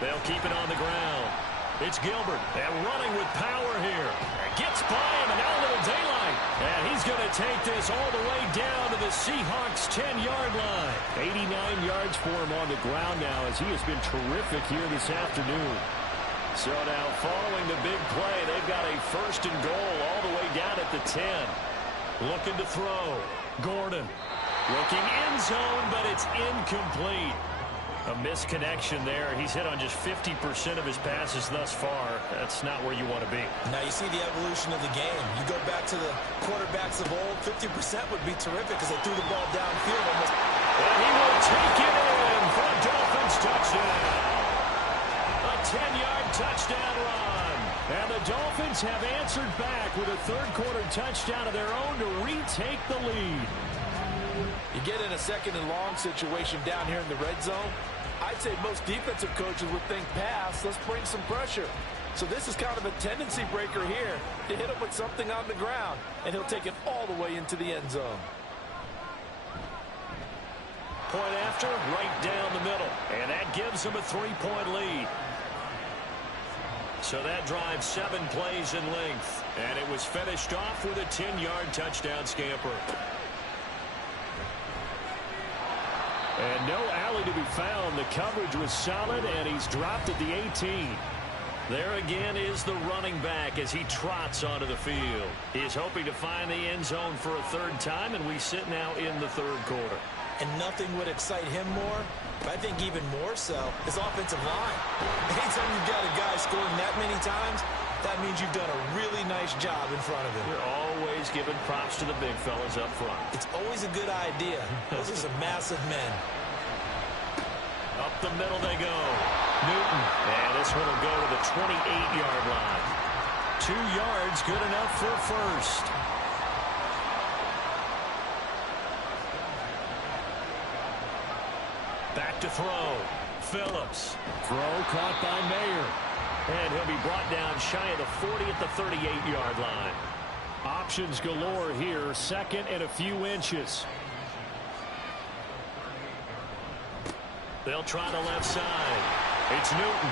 They'll keep it on the ground. It's Gilbert, and running with power here. Gets by him, and now a little daylight. And he's going to take this all the way down to the Seahawks' 10-yard line. 89 yards for him on the ground now, as he has been terrific here this afternoon. So now, following the big play, they've got a 1st and goal all the way down at the 10. Looking to throw. Gordon. Looking end zone, but it's incomplete. A misconnection there. He's hit on just 50% of his passes thus far. That's not where you want to be. Now you see the evolution of the game. You go back to the quarterbacks of old, 50% would be terrific because they threw the ball downfield almost. And he will take it in for a Dolphins touchdown. A 10-yard touchdown run. And the Dolphins have answered back with a 3rd-quarter touchdown of their own to retake the lead. You get in a 2nd and long situation down here in the red zone. I'd say most defensive coaches would think pass, let's bring some pressure. So this is kind of a tendency breaker here to hit him with something on the ground, and he'll take it all the way into the end zone. Point after, right down the middle, and that gives him a 3-point lead. So that drives 7 plays in length, and it was finished off with a 10-yard touchdown scamper. And no alley to be found. The coverage was solid, and he's dropped at the 18. There again is the running back as he trots onto the field. He is hoping to find the end zone for a 3rd time, and we sit now in the 3rd quarter. And nothing would excite him more, but I think even more so, his offensive line. Anytime you've got a guy scoring that many times, that means you've done a really nice job in front of him. You're always giving props to the big fellas up front. It's always a good idea. Those are some massive men. Up the middle they go. Newton. And this one will go to the 28-yard line. 2 yards, good enough for a first. Back to throw. Phillips. Throw caught by Mayer. And he'll be brought down shy of the 40 at the 38-yard line. Options galore here. 2nd and a few inches. They'll try the left side. It's Newton.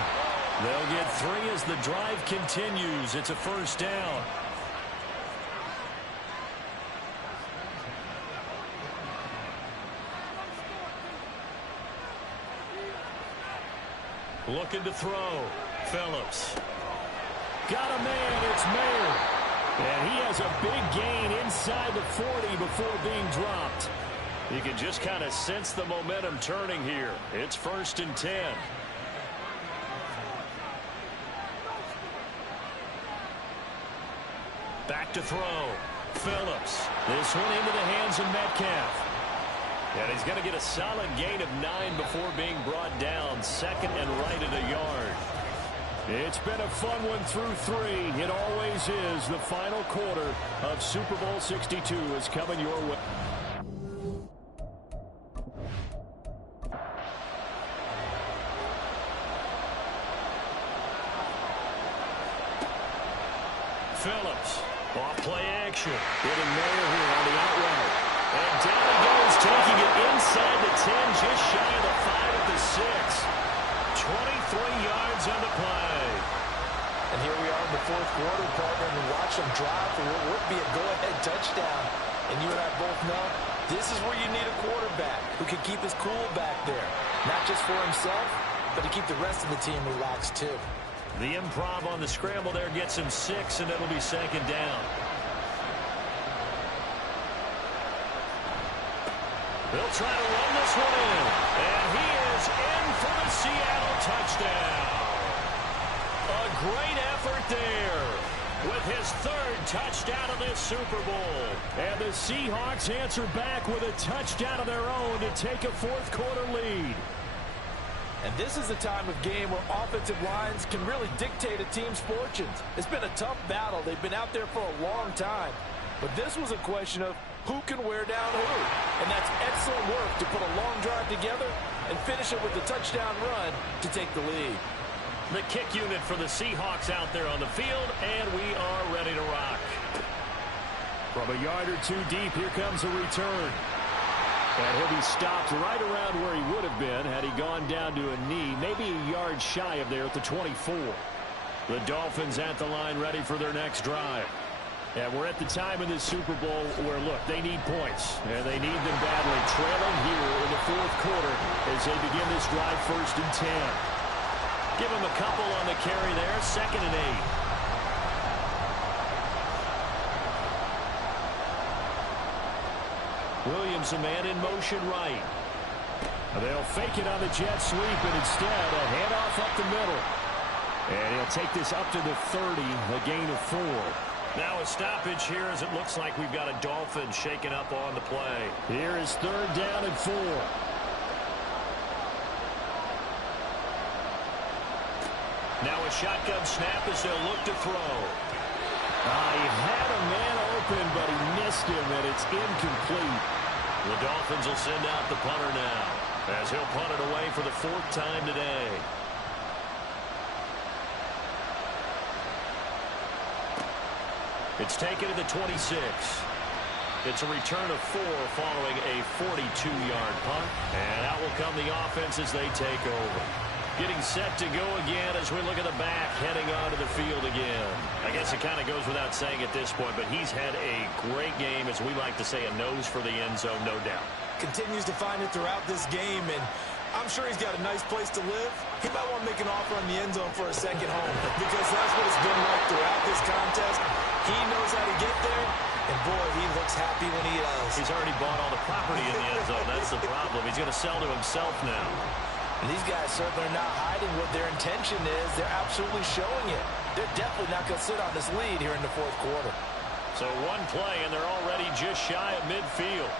They'll get 3 as the drive continues. It's a 1st down. Looking to throw. Phillips. Got a man. It's Mayer. And he has a big gain inside the 40 before being dropped. You can just kind of sense the momentum turning here. It's 1st and 10. Back to throw. Phillips. This one into the hands of Metcalf. And he's going to get a solid gain of 9 before being brought down. 2nd and right at a yard. It's been a fun one through 3. It always is. The final quarter of Super Bowl 62 is coming your way. Phillips. Off play action. Getting Mayer here on the out route. And down he goes, taking it inside the 10, just shy of the 5 at the 6. 23 yards on the play. And here we are in the 4th quarter, partner, and watch them drive for what would be a go-ahead touchdown. And you and I both know this is where you need a quarterback who can keep his cool back there. Not just for himself, but to keep the rest of the team relaxed too. The improv on the scramble there gets him 6, and it'll be 2nd down. They'll try to run this one in. And he is in for the Seattle touchdown. A great effort there. with his third touchdown of this Super Bowl. And the Seahawks answer back with a touchdown of their own to take a fourth-quarter lead. And this is a time of game where offensive lines can really dictate a team's fortunes. It's been a tough battle. They've been out there for a long time. But this was a question of who can wear down who. And that's excellent work to put a long drive together and finish it with a touchdown run to take the lead. The kick unit for the Seahawks out there on the field, and we are ready to rock. From a yard or two deep, here comes a return. And he'll be stopped right around where he would have been had he gone down to a knee, maybe a yard shy of there at the 24. The Dolphins at the line ready for their next drive. And we're at the time in this Super Bowl where, look, they need points, and they need them badly, trailing here in the fourth quarter as they begin this drive 1st and 10. Give him a couple on the carry there, 2nd and 8. Williams, a man in motion right. They'll fake it on the jet sweep, and instead a handoff up the middle. And he'll take this up to the 30, a gain of 4. Now a stoppage here as it looks like we've got a Dolphin shaken up on the play. Here is 3rd down and 4. Now a shotgun snap as they'll look to throw. He had a man open, but he missed him, and it's incomplete. The Dolphins will send out the punter now as he'll punt it away for the 4th time today. It's taken to the 26. It's a return of 4 following a 42-yard punt. And out will come the offense as they take over. Getting set to go again as we look at the back, heading onto the field again. I guess it kind of goes without saying at this point, but he's had a great game, as we like to say, a nose for the end zone, no doubt. Continues to find it throughout this game, and I'm sure he's got a nice place to live. He might want to make an offer on the end zone for a second home, because that's what it's been like throughout this contest. He knows how to get there, and boy, he looks happy when he does. He's already bought all the property in the end zone. That's the problem. He's going to sell to himself now. And these guys certainly are not hiding what their intention is. They're absolutely showing it. They're definitely not going to sit on this lead here in the fourth quarter. So one play, and they're already just shy of midfield.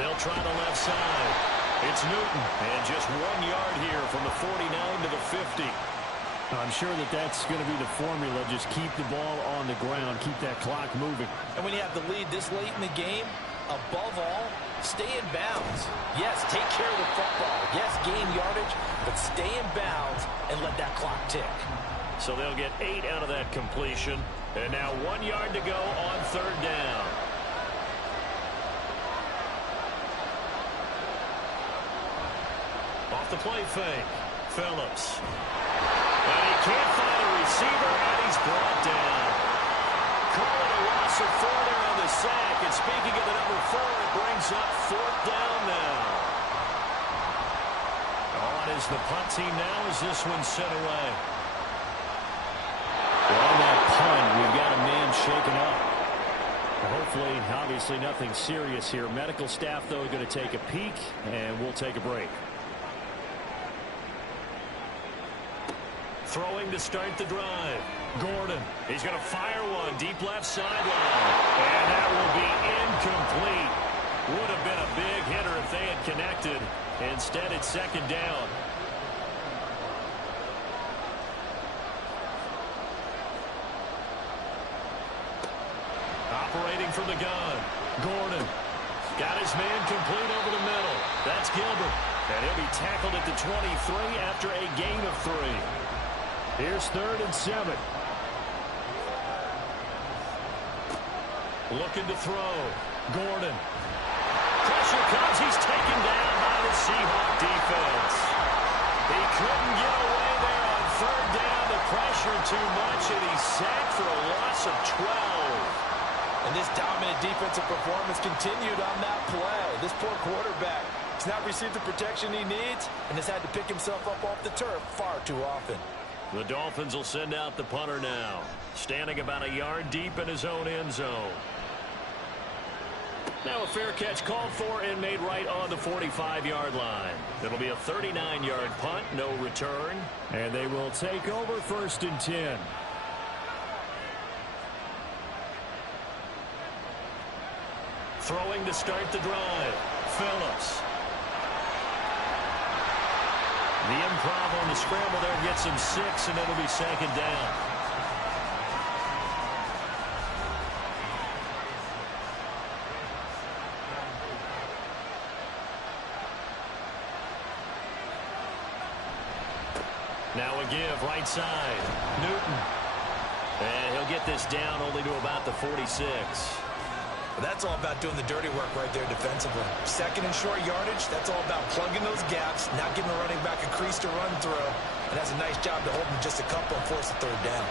They'll try the left side. It's Newton, and just 1 yard here from the 49 to the 50. I'm sure that's going to be the formula. Just keep the ball on the ground, keep that clock moving. And when you have the lead this late in the game, above all, stay in bounds. Yes, take care of the football. Yes, gain yardage, but stay in bounds and let that clock tick. So they'll get 8 out of that completion. And now 1 yard to go on 3rd down. Off the play fake, Phillips. And he can't find a receiver, and he's brought down. Calling a loss of 4 there on the sack. And speaking of the number 4, it brings up 4th down now. On is the punt team now as this one's sent away. Well, on that punt, we've got a man shaken up. Hopefully, obviously nothing serious here. Medical staff, though, going to take a peek, and we'll take a break. Throwing to start the drive. Gordon. He's going to fire one deep left sideline. And that will be incomplete. Would have been a big hitter if they had connected. Instead, it's 2nd down. Operating from the gun. Gordon. Got his man complete over the middle. That's Gilbert. And he'll be tackled at the 23 after a gain of 3. Here's 3rd and 7. Looking to throw. Gordon. Pressure comes. He's taken down by the Seahawk defense. He couldn't get away there on 3rd down. The pressure too much, and he's sacked for a loss of 12. And this dominant defensive performance continued on that play. This poor quarterback has not received the protection he needs and has had to pick himself up off the turf far too often. The Dolphins will send out the punter now, standing about a yard deep in his own end zone. Now a fair catch called for and made right on the 45-yard line. It'll be a 39-yard punt, no return. And they will take over 1st and 10. Throwing to start the drive. Phillips. The improv on the scramble there gets him 6, and it'll be second down. Now a give, right side. Newton. And he'll get this down only to about the 46. That's all about doing the dirty work right there defensively. Second and short yardage, that's all about plugging those gaps, not giving a running back a crease to run through, and that's a nice job to hold him just a couple and force a third down.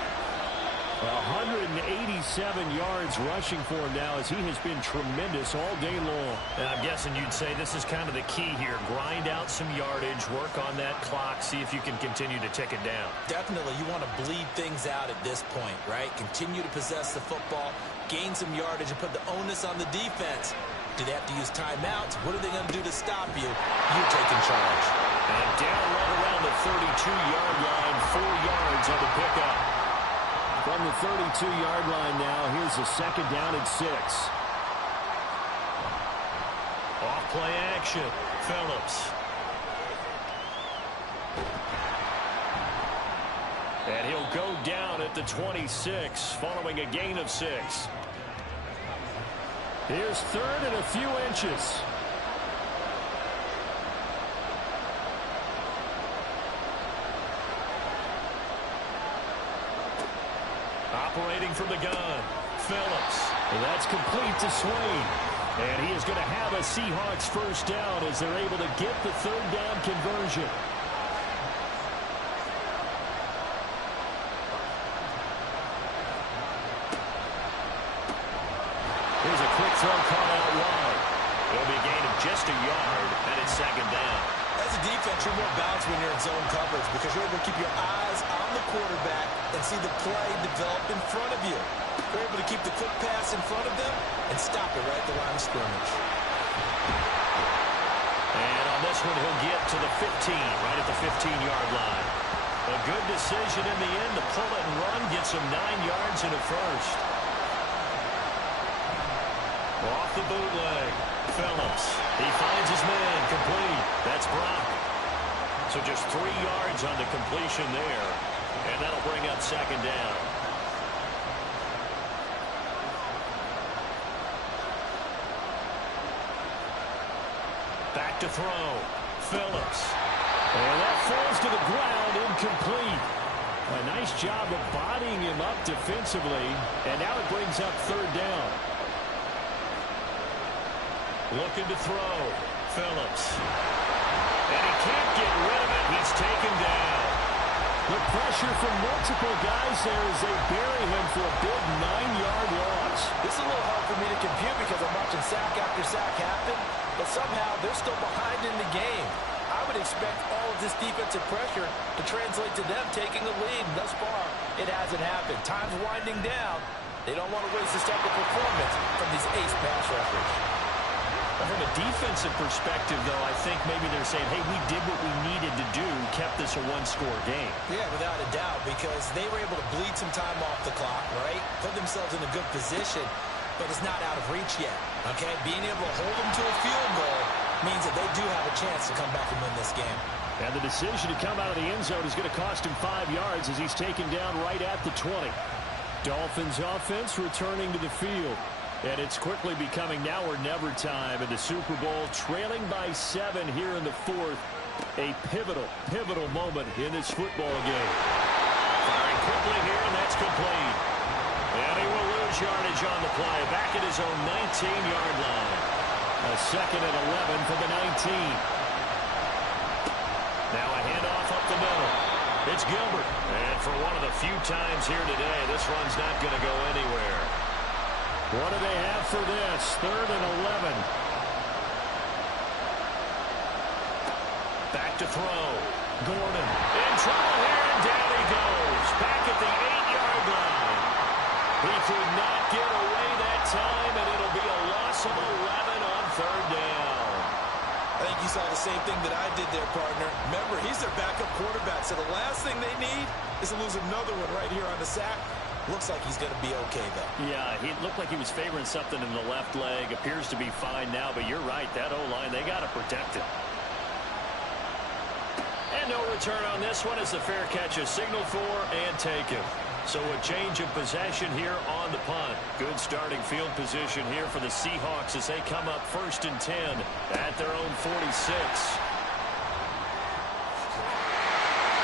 187 yards rushing for him now as he has been tremendous all day long. And I'm guessing you'd say this is kind of the key here. Grind out some yardage, work on that clock, see if you can continue to tick it down. Definitely, you want to bleed things out at this point, right? Continue to possess the football, gain some yardage, and put the onus on the defense. Do they have to use timeouts? What are they going to do to stop you? You're taking charge. And down right around the 32-yard line, 4 yards on the pickup. From the 32-yard line now, here's a second down and 6. Off play action. Phillips. And he'll go down at the 26 following a gain of 6. Here's third and a few inches. Operating from the gun. Phillips. And that's complete to Swain. And he is going to have a Seahawks first down as they're able to get the third down conversion. Here's a quick throw caught out wide. It'll be a gain of just a yard, and it's second down. As a defense, you're more balanced when you're in zone coverage because you're able to keep your eyes on the quarterback and see the play develop in front of you. You're able to keep the quick pass in front of them and stop it right at the line of scrimmage. And on this one, he'll get to the 15, right at the 15-yard line. A good decision in the end to pull it and run, gets him 9 yards and a first. Off the bootleg. Phillips. He finds his man. Complete. That's Brock. So just 3 yards on the completion there. And that'll bring up second down. Back to throw. Phillips. And that falls to the ground, incomplete. A nice job of bodying him up defensively. And now it brings up third down. Looking to throw. Phillips. And he can't get rid of it. He's taken down. The pressure from multiple guys there as they bury him for a big 9-yard loss. This is a little hard for me to compute because I'm watching sack after sack happen, but somehow they're still behind in the game. I would expect all of this defensive pressure to translate to them taking a lead. And thus far, it hasn't happened. Time's winding down. They don't want to waste this type of performance from these ace pass rushers. From a defensive perspective, though, I think maybe they're saying, hey, we did what we needed to do, kept this a one-score game. Yeah, without a doubt, because they were able to bleed some time off the clock, right? Put themselves in a good position, but it's not out of reach yet, okay? Being able to hold them to a field goal means that they do have a chance to come back and win this game. And the decision to come out of the end zone is going to cost him 5 yards as he's taken down right at the 20. Dolphins offense returning to the field. And it's quickly becoming now or never time in the Super Bowl, trailing by 7 here in the fourth. A pivotal moment in this football game. Firing quickly here, and that's complete. And he will lose yardage on the play, back at his own 19-yard line. A second and 11 for the 19. Now a handoff up the middle. It's Gilbert. And for one of the few times here today, this run's not going to go anywhere. What do they have for this? Third and 11. Back to throw. Gordon in trouble here, and down he goes. Back at the 8-yard line. He could not get away that time, and it'll be a loss of 11 on third down. I think you saw the same thing that I did there, partner. Remember, he's their backup quarterback, so the last thing they need is to lose another one right here on the sack. Looks like he's going to be okay, though. Yeah, he looked like he was favoring something in the left leg. Appears to be fine now, but you're right. That O-line, they got to protect it. And no return on this one as the fair catch is signaled for and taken. So a change of possession here on the punt. Good starting field position here for the Seahawks as they come up 1st and 10 at their own 46.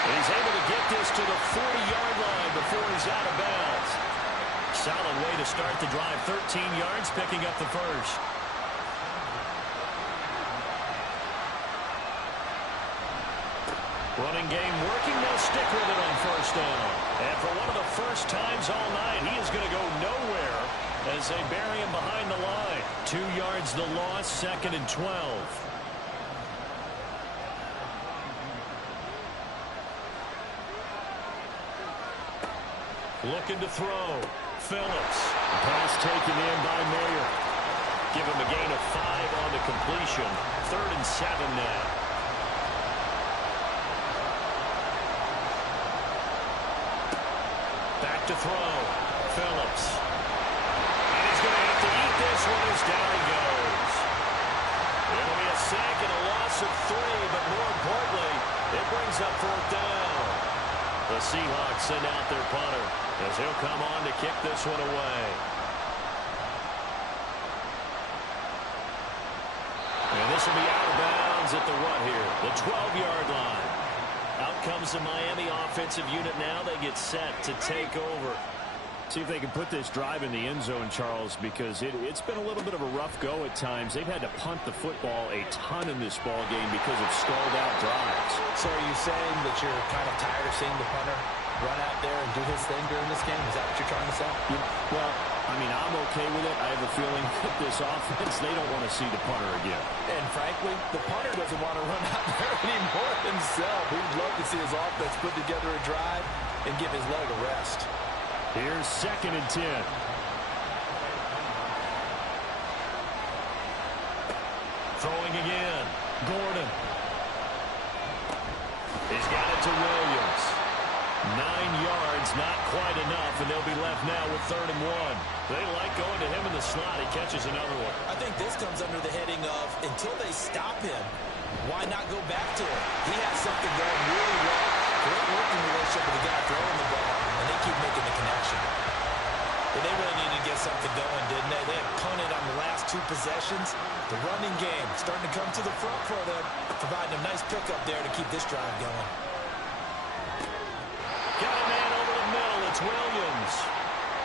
And he's able to get this to the 40-yard line before he's out of bounds. Solid way to start the drive. 13 yards, picking up the first. Running game working. They'll stick with it on 1st down. And for one of the first times all night, he is going to go nowhere as they bury him behind the line. 2 yards the loss, 2nd and 12. Looking to throw. Phillips. Pass taken in by Mayer. Give him a gain of 5 on the completion. 3rd and 7 now. Back to throw. Phillips. And he's going to have to eat this one as down he goes. It'll be a sack and a loss of 3, but more importantly, it brings up 4th down. The Seahawks send out their punter as he'll come on to kick this one away. And this will be out of bounds at the what here? The 12-yard line. Out comes the Miami offensive unit now. They get set to take over. See if they can put this drive in the end zone, Charles, because it's been a little bit of a rough go at times. They've had to punt the football a ton in this ball game because of stalled-out drives. So are you saying that you're kind of tired of seeing the punter run out there and do his thing during this game? Is that what you're trying to say? Yeah, well, I mean, I'm okay with it. I have a feeling that this offense, they don't want to see the punter again. And frankly, the punter doesn't want to run out there anymore himself. We'd love to see his offense put together a drive and give his leg a rest. Here's 2nd and 10. Throwing again. Gordon. He's got it to Williams. 9 yards, not quite enough, and they'll be left now with 3rd and 1. They like going to him in the slot. He catches another one. I think this comes under the heading of until they stop him, why not go back to him? He has something going really well. Great working relationship with the guy throwing the ball, and they keep making the connection. But they really needed to get something going, didn't they? They had punted on the last 2 possessions. The running game starting to come to the front for them, providing a nice pickup there to keep this drive going. Got a man over the middle. It's Williams.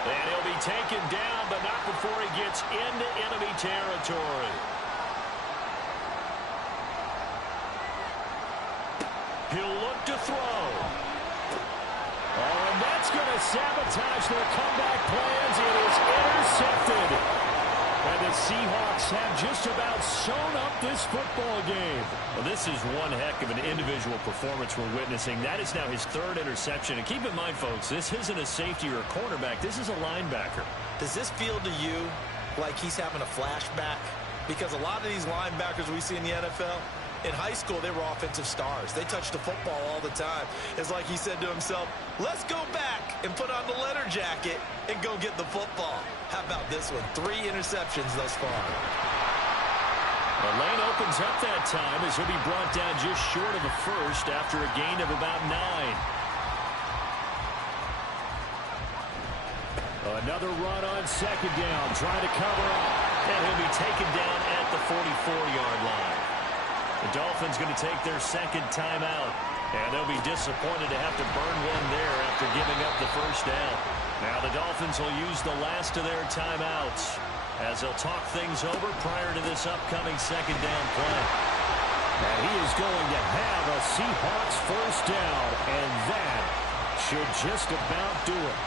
And he'll be taken down, but not before he gets into enemy territory. He'll look to throw. Oh, and that's going to sabotage their comeback plans. It is intercepted. And the Seahawks have just about sewn up this football game. Well, this is one heck of an individual performance we're witnessing. That is now his 3rd interception. And keep in mind, folks, this isn't a safety or a cornerback. This is a linebacker. Does this feel to you like he's having a flashback? Because a lot of these linebackers we see in the NFL, in high school, they were offensive stars. They touched the football all the time. It's like he said to himself, let's go back and put on the leather jacket and go get the football. How about this one? 3 interceptions thus far. The lane opens up that time as he'll be brought down just short of the first after a gain of about 9. Another run on 2nd down, trying to cover up. And he'll be taken down at the 44-yard line. The Dolphins going to take their 2nd timeout, and they'll be disappointed to have to burn one there after giving up the 1st down. Now the Dolphins will use the last of their timeouts as they'll talk things over prior to this upcoming 2nd down play. And he is going to have a Seahawks 1st down, and that should just about do it.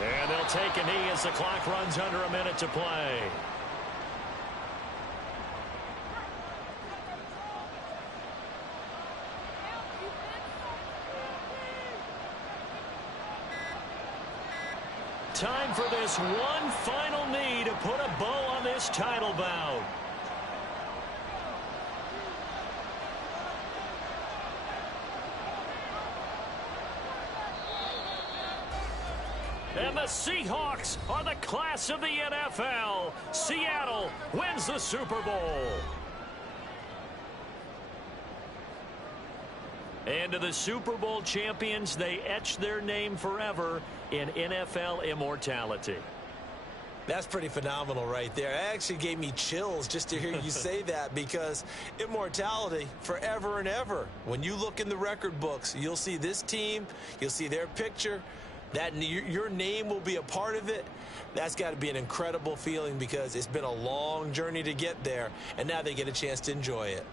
And they'll take a knee as the clock runs under a minute to play. Time for this one final knee to put a bow on this title bout. And the Seahawks are the class of the NFL. Seattle wins the Super Bowl. And to the Super Bowl champions, they etch their name forever in NFL immortality. That's pretty phenomenal right there. It actually gave me chills just to hear you say that, because immortality forever and ever. When you look in the record books, you'll see this team, you'll see their picture, that your name will be a part of it. That's got to be an incredible feeling, because it's been a long journey to get there, and now they get a chance to enjoy it.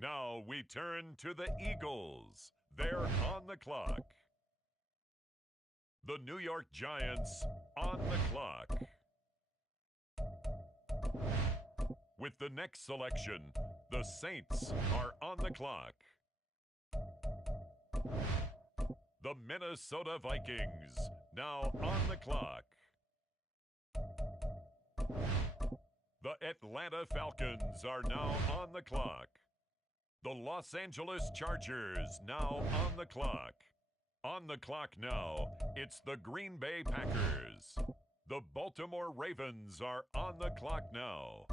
Now we turn to the Eagles. They're on the clock. The New York Giants on the clock. With the next selection, the Saints are on the clock. The Minnesota Vikings now on the clock. The Atlanta Falcons are now on the clock. The Los Angeles Chargers now on the clock. On the clock now, it's the Green Bay Packers. The Baltimore Ravens are on the clock now.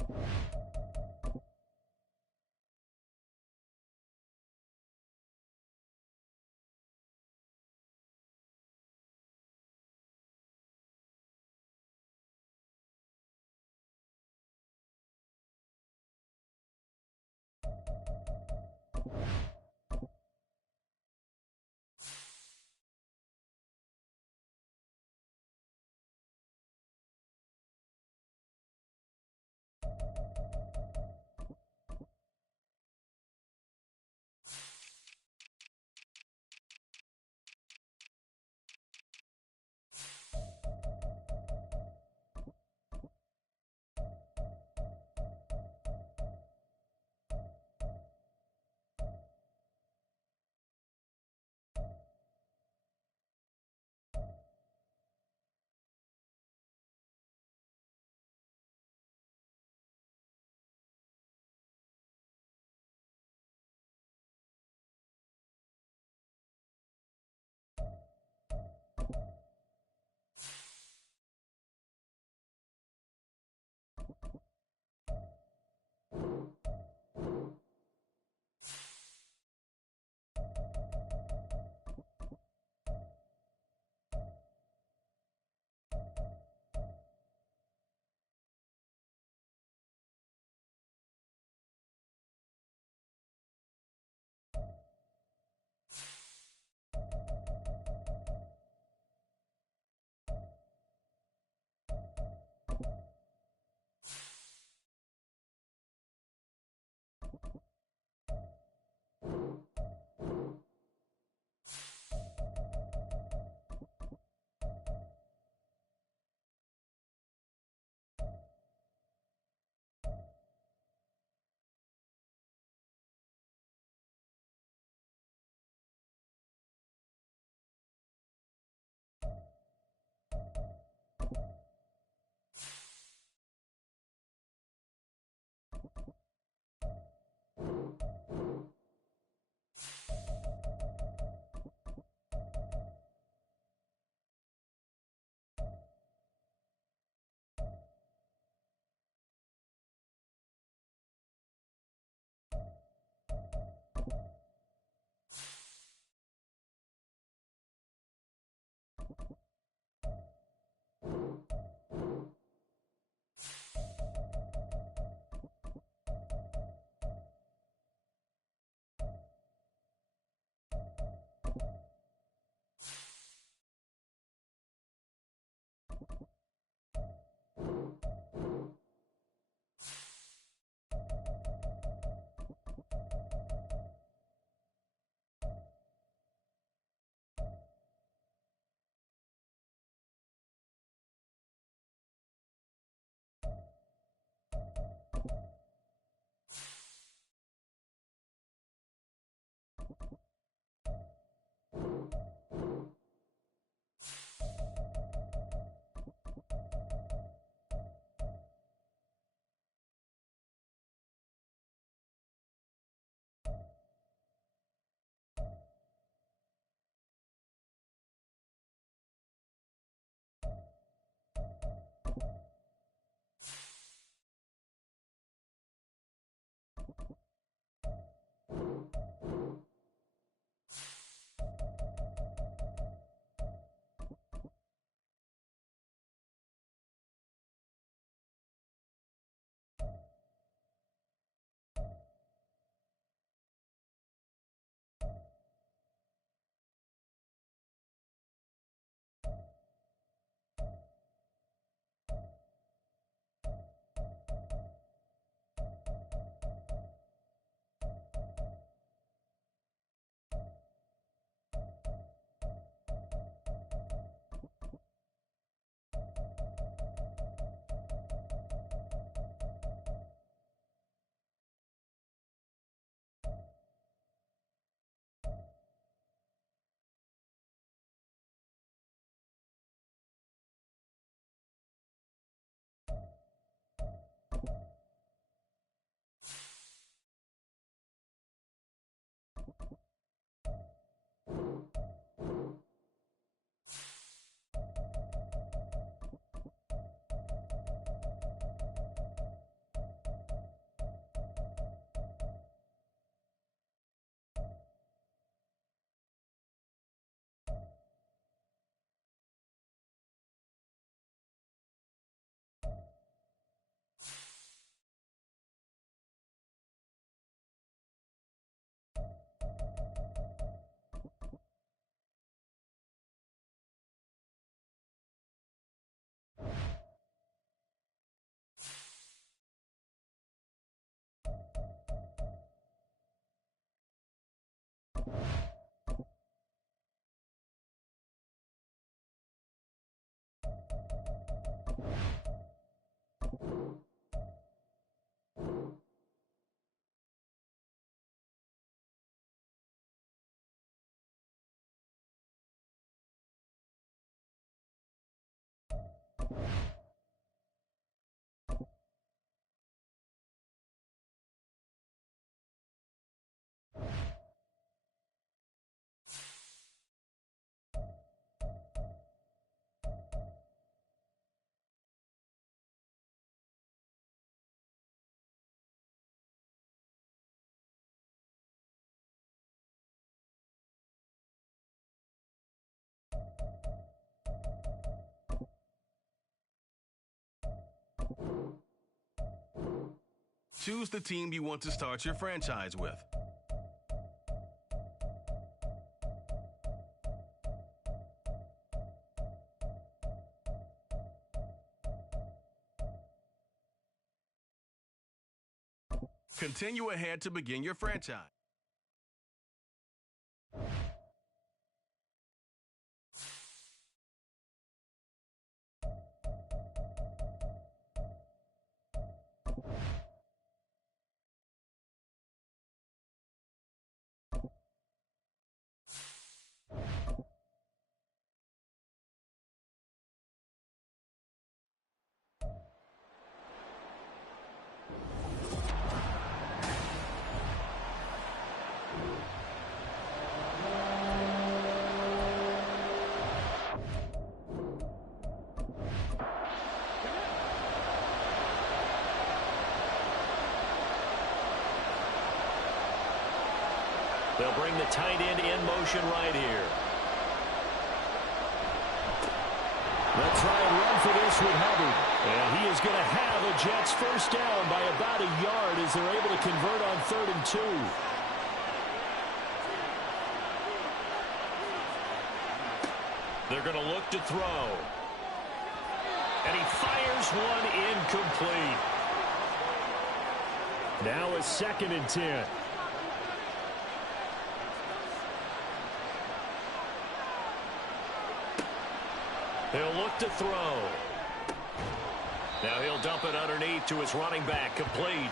choose the team you want to start your franchise with. Continue ahead to begin your franchise. They'll bring the tight end in motion right here. They'll try and run for this with Hubbard. And he is going to have a Jets first down by about a yard as they're able to convert on 3rd and 2. They're going to look to throw. And he fires one incomplete. Now a 2nd and 10. He'll look to throw. Now he'll dump it underneath to his running back, complete.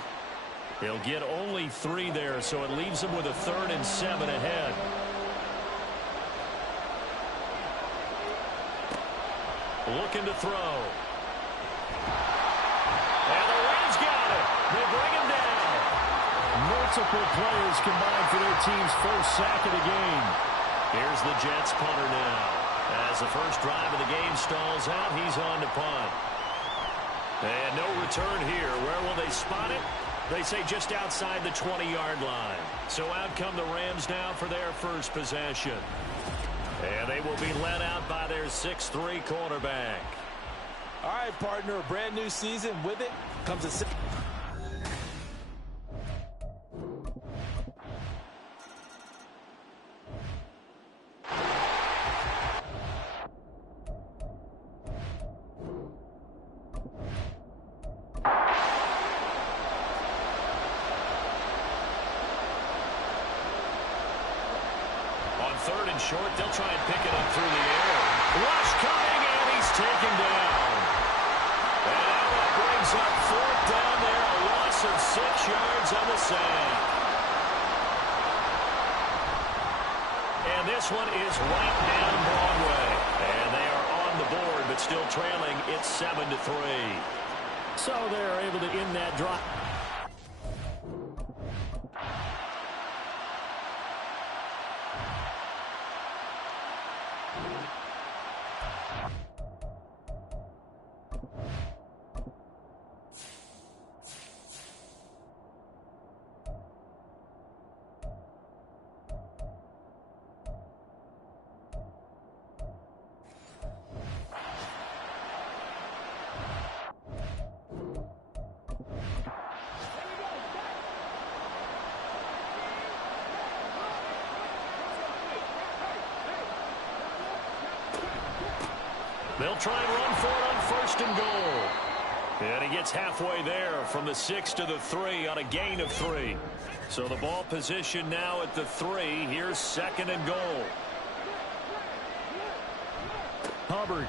He'll get only 3 there, so it leaves him with a 3rd and 7 ahead. Looking to throw. And the Rams got it. They bring him down. Multiple players combined for their team's first sack of the game. Here's the Jets punter now. As the first drive of the game stalls out, he's on to punt. And no return here. Where will they spot it? They say just outside the 20-yard line. So out come the Rams now for their first possession. And they will be led out by their 6'3" quarterback. All right, partner, a brand new season. With it comes a... Short, they'll try and pick it up through the air. Rush coming, and he's taken down. And now that brings up 4th down there, a loss of 6 yards on the sack. And this one is right down Broadway. And they are on the board, but still trailing. It's 7-3. So they're able to end that drive. They'll try and run for it on 1st and goal. And he gets halfway there from the 6 to the 3 on a gain of 3. So the ball position now at the 3. Here's 2nd and goal. Hubbard.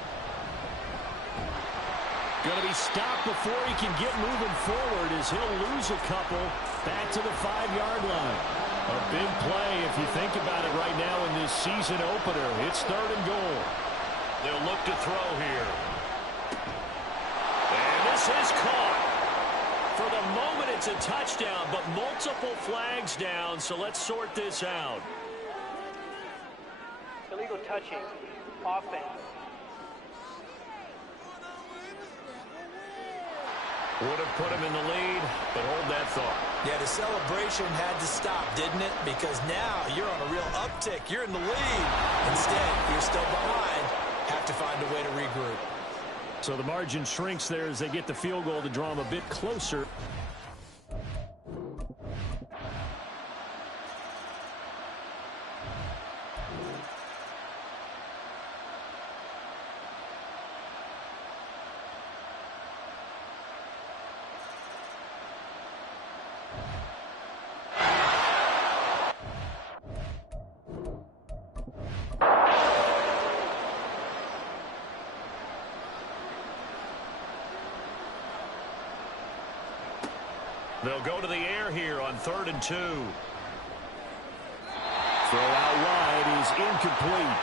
Going to be stopped before he can get moving forward as he'll lose a couple back to the 5-yard line. A big play if you think about it right now in this season opener. It's 3rd and goal. They'll look to throw here. And this is caught. For the moment, it's a touchdown, but multiple flags down, so let's sort this out. Illegal touching. Offense. Would have put him in the lead, but hold that thought. Yeah, the celebration had to stop, didn't it? Because now you're on a real uptick. You're in the lead. Instead, you're still behind. Have to find a way to regroup. So the margin shrinks there as they get the field goal to draw them a bit closer. They'll go to the air here on 3rd and 2. Throw out wide is incomplete.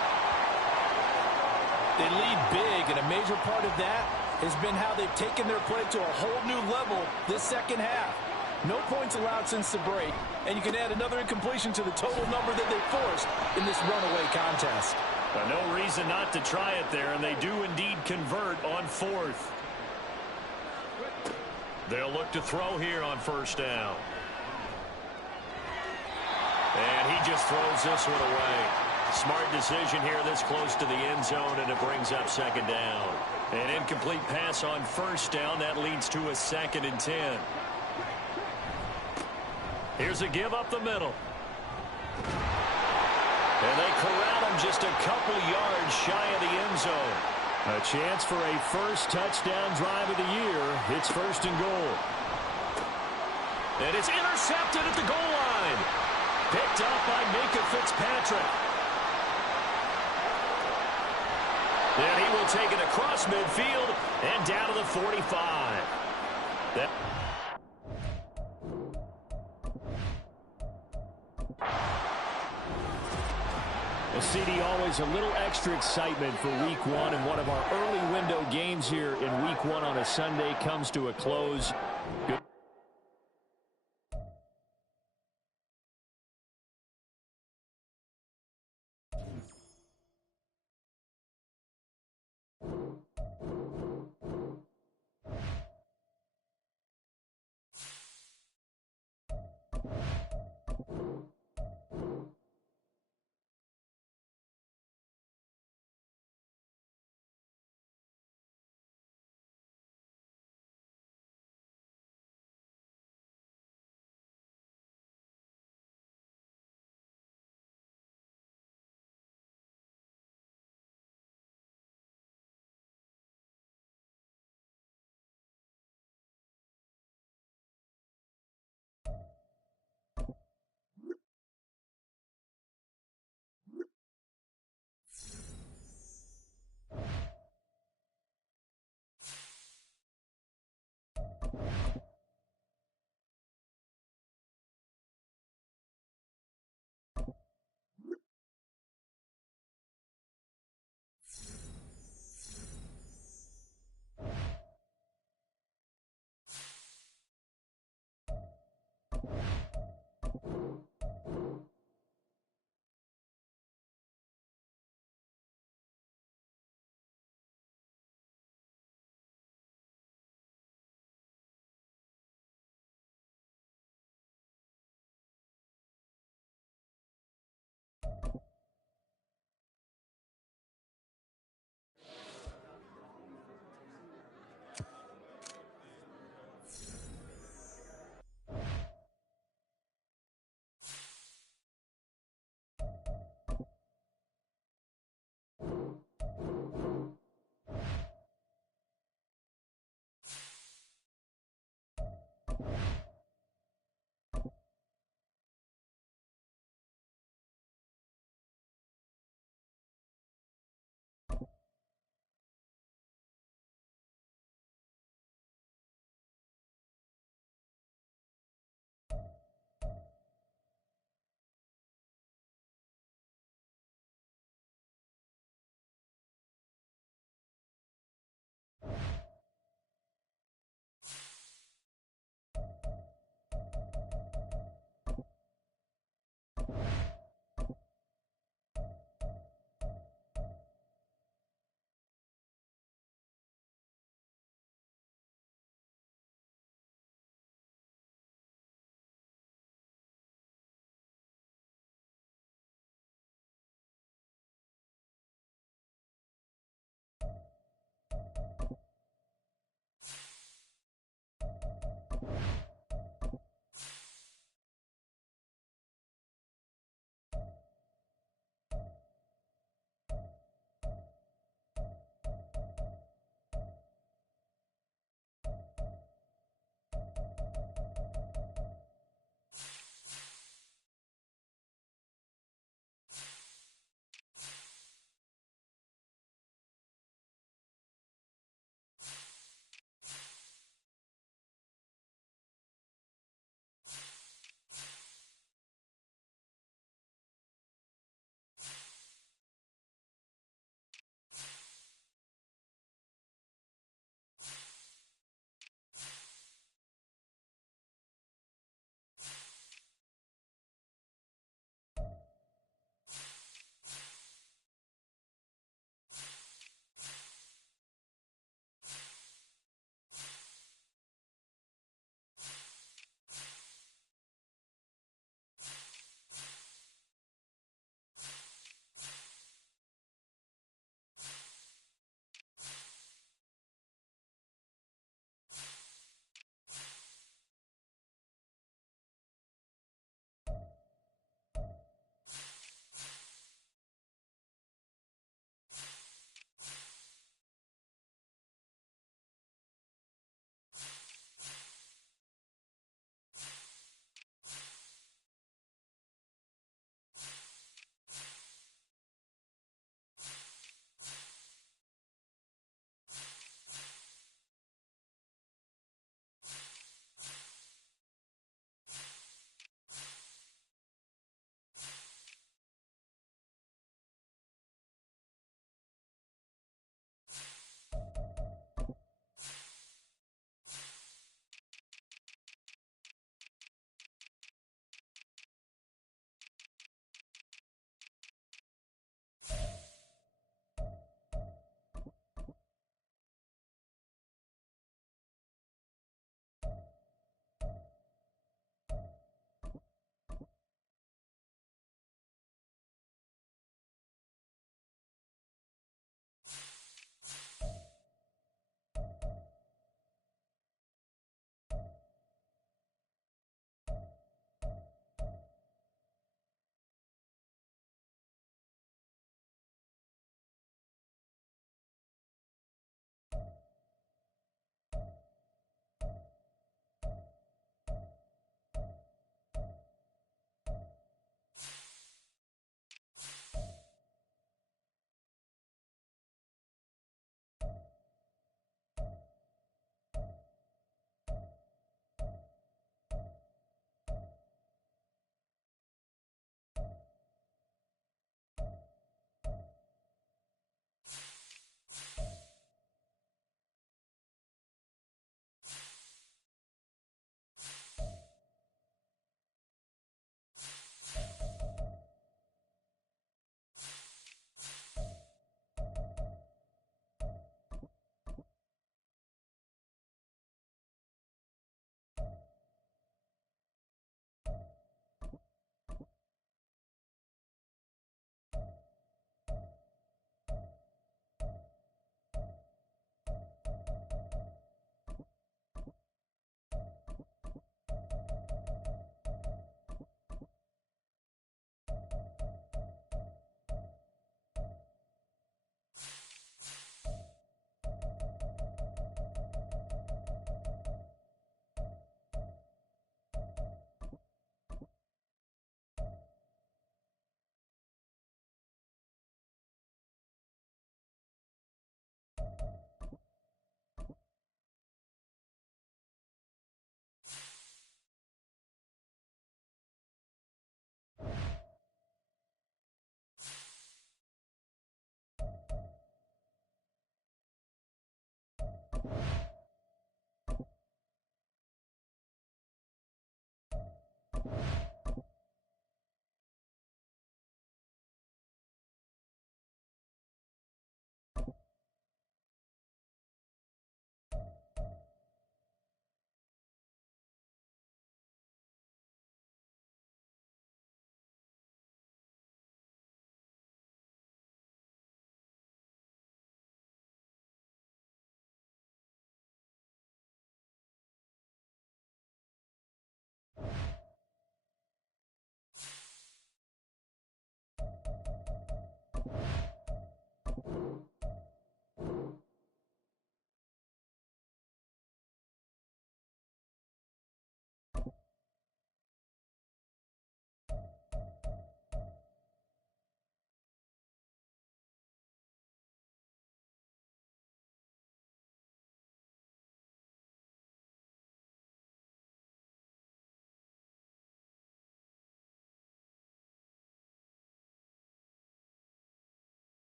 They lead big, and a major part of that has been how they've taken their play to a whole new level this second half. No points allowed since the break, and you can add another incompletion to the total number that they forced in this runaway contest. No reason not to try it there, and they do indeed convert on 4th. They'll look to throw here on 1st down. And he just throws this one away. Smart decision here this close to the end zone, and it brings up 2nd down. An incomplete pass on 1st down. That leads to a 2nd and 10. Here's a give up the middle. And they corral him just a couple yards shy of the end zone. A chance for a first touchdown drive of the year. It's 1st and goal. And it's intercepted at the goal line. Picked up by Minka Fitzpatrick. And he will take it across midfield and down to the 45. CD, always a little extra excitement for Week 1, and one of our early window games here in Week 1 on a Sunday comes to a close. Good.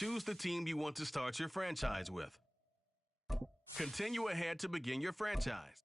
choose the team you want to start your franchise with. Continue ahead to begin your franchise.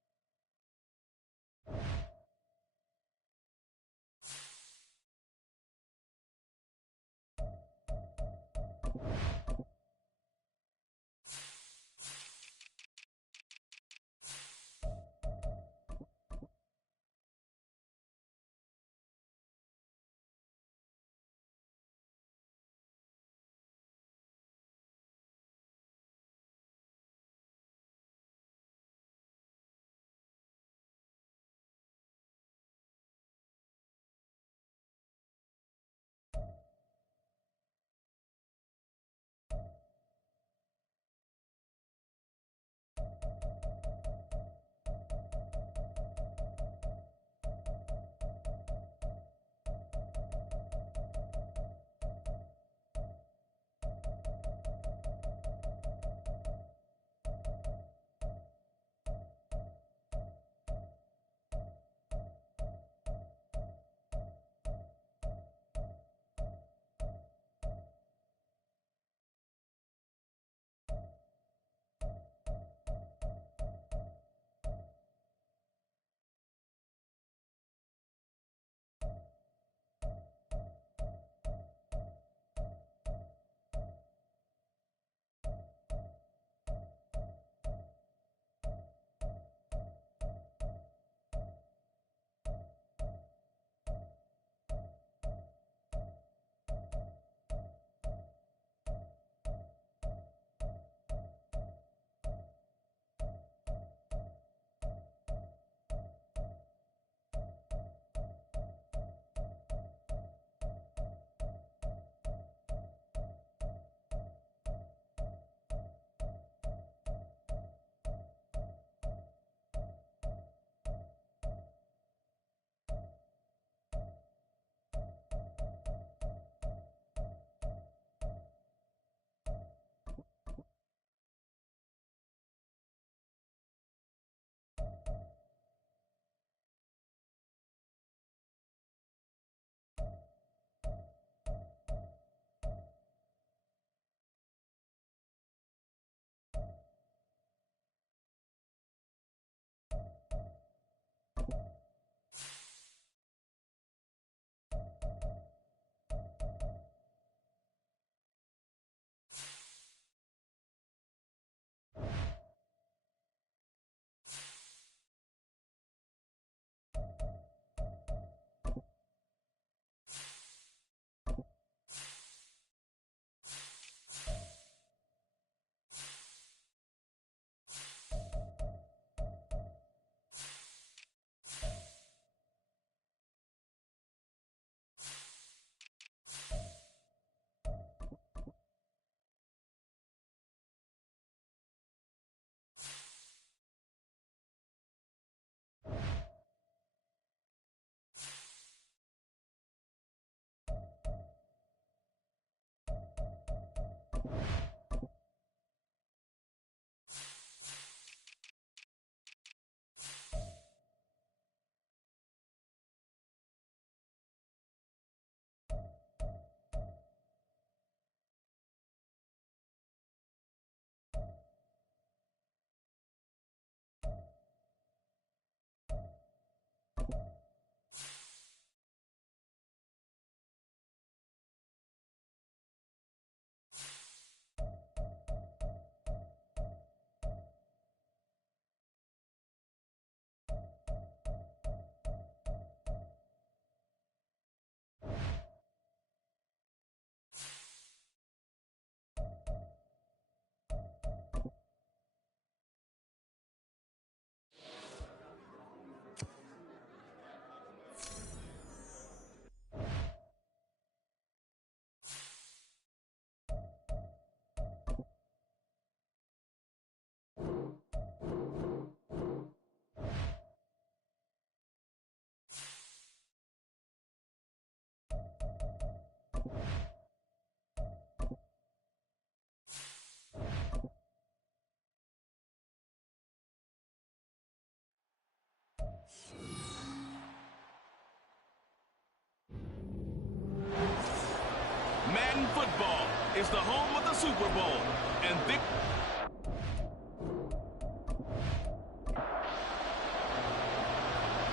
Madden football is the home of the Super Bowl, and this...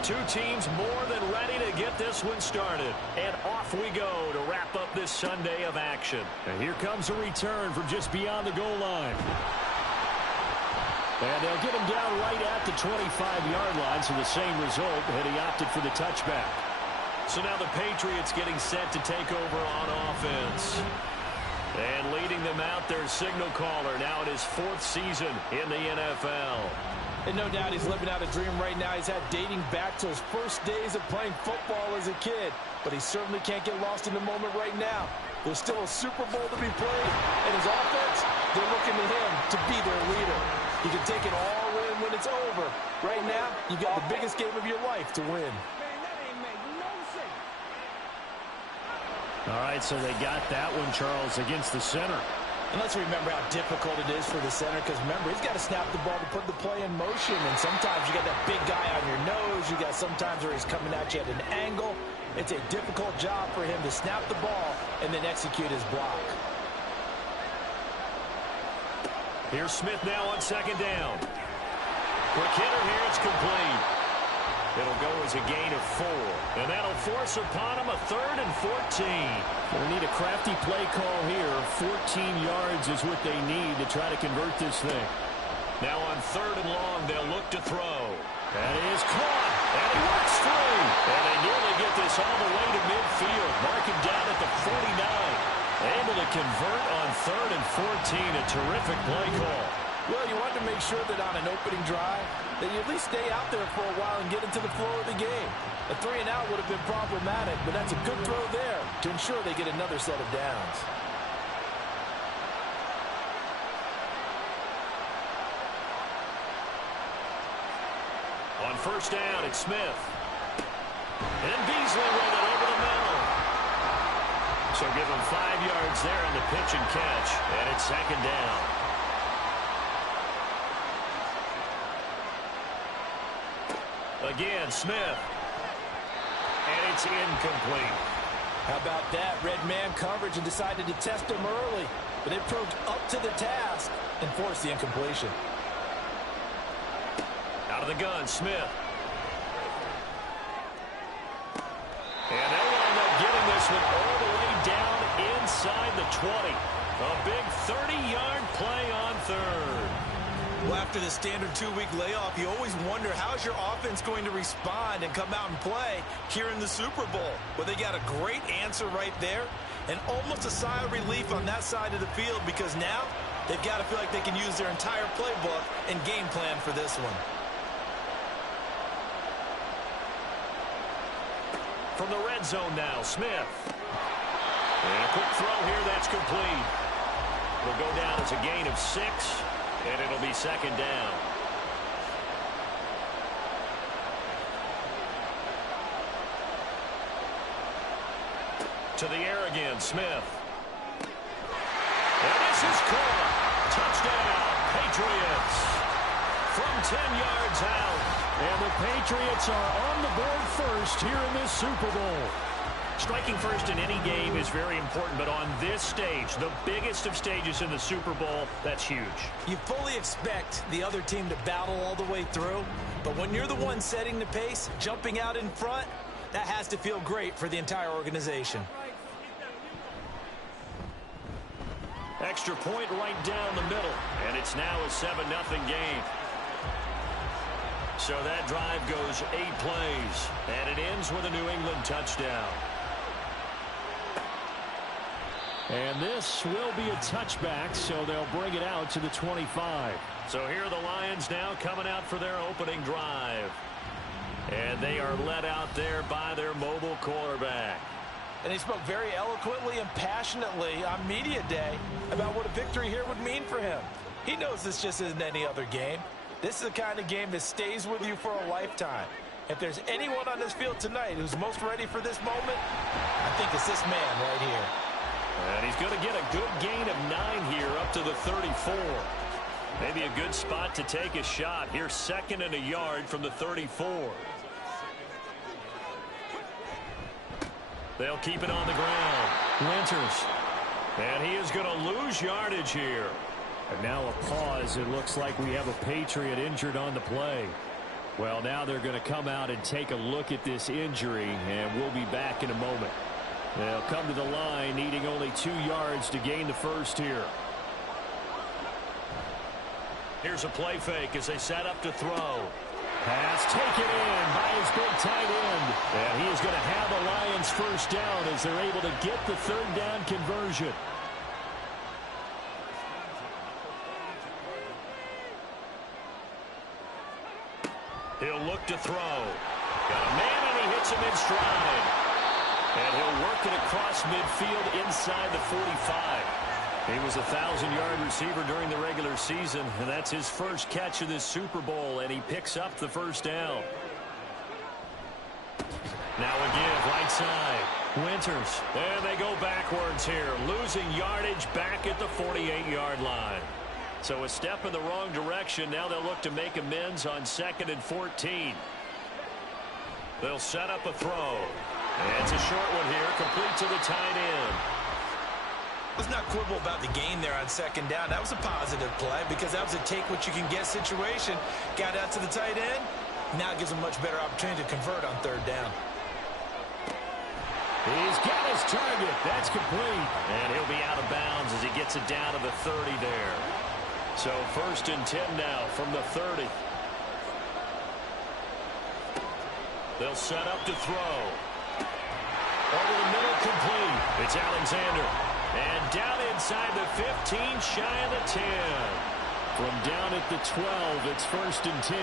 Two teams more than ready to get this one started. And off we go to wrap up this Sunday of action. And here comes a return from just beyond the goal line. And they'll get him down right at the 25-yard line, so the same result, and he opted for the touchback. So now the Patriots getting set to take over on offense. And leading them out, their signal caller, now in his 4th season in the NFL. And no doubt he's living out a dream right now. He's had dating back to his first days of playing football as a kid. But he certainly can't get lost in the moment right now. There's still a Super Bowl to be played. And his offense, they're looking to him to be their leader. He can take it all in when it's over. Right now, you've got the biggest game of your life to win. All right, so they got that one, Charles, against the center. And let's remember how difficult it is for the center, because remember, he's got to snap the ball to put the play in motion. And sometimes you got that big guy on your nose. You got sometimes where he's coming at you at an angle. It's a difficult job for him to snap the ball and then execute his block. Here's Smith now on 2nd down. Quick hitter here, it's complete. It'll go as a gain of 4. And that'll force upon him a 3rd and 14. They'll need a crafty play call here. 14 yards is what they need to try to convert this thing. Now on 3rd and long, they'll look to throw. That is caught. And he works through. And they nearly get this all the way to midfield. Mark him down at the 49. Able to convert on 3rd and 14. A terrific play call. Well, you want to make sure that on an opening drive that you at least stay out there for a while and get into the flow of the game. A 3-and-out would have been problematic, but that's a good throw there to ensure they get another set of downs. On 1st down, it's Smith. And Beasley with it over the middle. So give him 5 yards there on the pitch and catch. And it's 2nd down. Again, Smith. And it's incomplete. How about that? Red man coverage and decided to test him early. But it proved up to the task and forced the incompletion. Out of the gun, Smith. And they'll wind up getting this one all the way down inside the 20. A big 30-yard play on 3rd. Well, after the standard 2-week layoff, you always wonder how's your offense going to respond and come out and play here in the Super Bowl. Well, they got a great answer right there and almost a sigh of relief on that side of the field, because now they've got to feel like they can use their entire playbook and game plan for this one. From the red zone now, Smith. And a quick throw here, that's complete. It'll go down as a gain of 6. And it'll be 2nd down. To the air again, Smith. And this is caught. Touchdown, Patriots. From 10 yards out. And the Patriots are on the board first here in this Super Bowl. Striking first in any game is very important, but on this stage, the biggest of stages in the Super Bowl, that's huge. You fully expect the other team to battle all the way through, but when you're the one setting the pace, jumping out in front, that has to feel great for the entire organization. Extra point right down the middle, and it's now a 7-0 game. So that drive goes 8 plays, and it ends with a New England touchdown. And this will be a touchback, so they'll bring it out to the 25. So here are the Lions now coming out for their opening drive. And they are led out there by their mobile quarterback. And he spoke very eloquently and passionately on media day about what a victory here would mean for him. He knows this just isn't any other game. This is the kind of game that stays with you for a lifetime. If there's anyone on this field tonight who's most ready for this moment, I think it's this man right here. And he's going to get a good gain of 9 here up to the 34. Maybe a good spot to take a shot. Here's 2nd and a yard from the 34. They'll keep it on the ground. Winters And he is going to lose yardage here. And now a pause. It looks like we have a Patriot injured on the play. Well, now they're going to come out and take a look at this injury, and we'll be back in a moment. They'll come to the line needing only 2 yards to gain the first here. Here's a play fake as they set up to throw. Pass taken in by his big tight end. And he is going to have the Lions first down as they're able to get the 3rd down conversion. He'll look to throw. Got a man, and he hits him in stride. And he'll work it across midfield inside the 45. He was a 1,000-yard receiver during the regular season, and that's his first catch of this Super Bowl, and he picks up the first down. Now a give, right side. Winters. And they go backwards here, losing yardage back at the 48-yard line. So a step in the wrong direction. Now they'll look to make amends on 2nd and 14. They'll set up a throw. And it's a short one here, complete to the tight end. Let's not quibble about the gain there on 2nd down. That was a positive play because that was a take-what-you-can-get situation. Got out to the tight end. Now it gives him a much better opportunity to convert on 3rd down. He's got his target. That's complete. And he'll be out of bounds as he gets it down to the 30 there. So 1st and 10 now from the 30. They'll set up to throw. Over the middle, complete. It's Alexander. And down inside the 15, shy of the 10. From down at the 12, it's 1st and 10.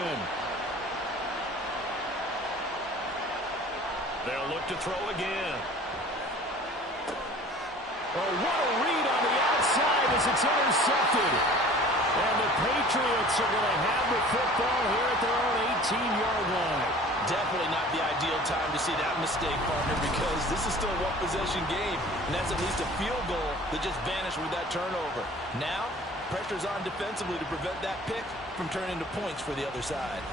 They'll look to throw again. Oh, what a read on the outside as it's intercepted. And the Patriots are going to have the football here at their own 18-yard line. Definitely not the ideal time to see that mistake, partner, because this is still a one-possession game, and that's at least a field goal that just vanished with that turnover. Now, pressure's on defensively to prevent that pick from turning into points for the other side.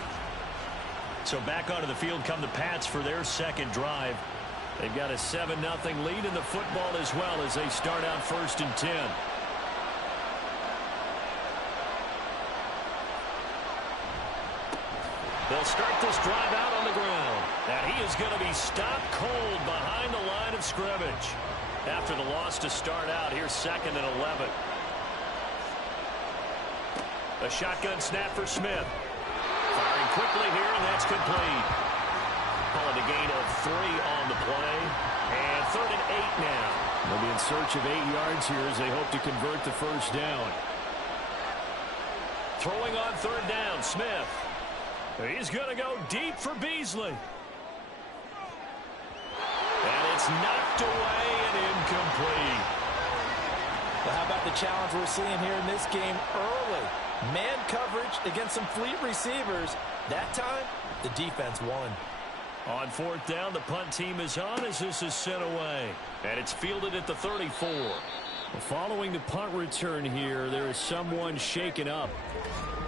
So back onto the field come the Pats for their 2nd drive. They've got a 7-0 lead in the football as well as they start out 1st and 10. They'll start this drive out on the ground. And he is going to be stopped cold behind the line of scrimmage. After the loss to start out, here's 2nd and 11. A shotgun snap for Smith. Firing quickly here, and that's complete. Call it a gain of 3 on the play. And 3rd and 8 now. They'll be in search of 8 yards here as they hope to convert the first down. Throwing on 3rd down, Smith. He's going to go deep for Beasley. And it's knocked away and incomplete. Well, how about the challenge we're seeing here in this game early? Man coverage against some fleet receivers. That time, the defense won. On 4th down, the punt team is on as this is sent away. And it's fielded at the 34. Well, following the punt return here, there is someone shaken up.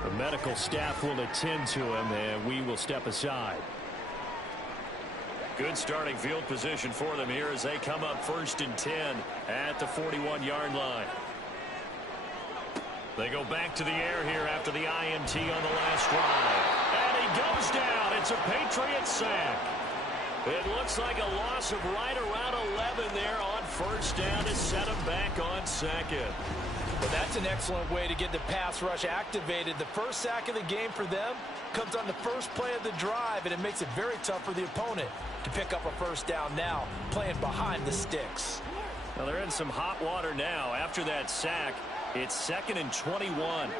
The medical staff will attend to him, and we will step aside. Good starting field position for them here as they come up 1st and 10 at the 41-yard line. They go back to the air here after the INT on the last drive. And he goes down. It's a Patriot sack. It looks like a loss of right around 11 there on 1st down to set him back on 2nd. But that's an excellent way to get the pass rush activated. The first sack of the game for them comes on the first play of the drive, and it makes it very tough for the opponent to pick up a 1st down now, playing behind the sticks. Well, they're in some hot water now. After that sack, it's 2nd and 21.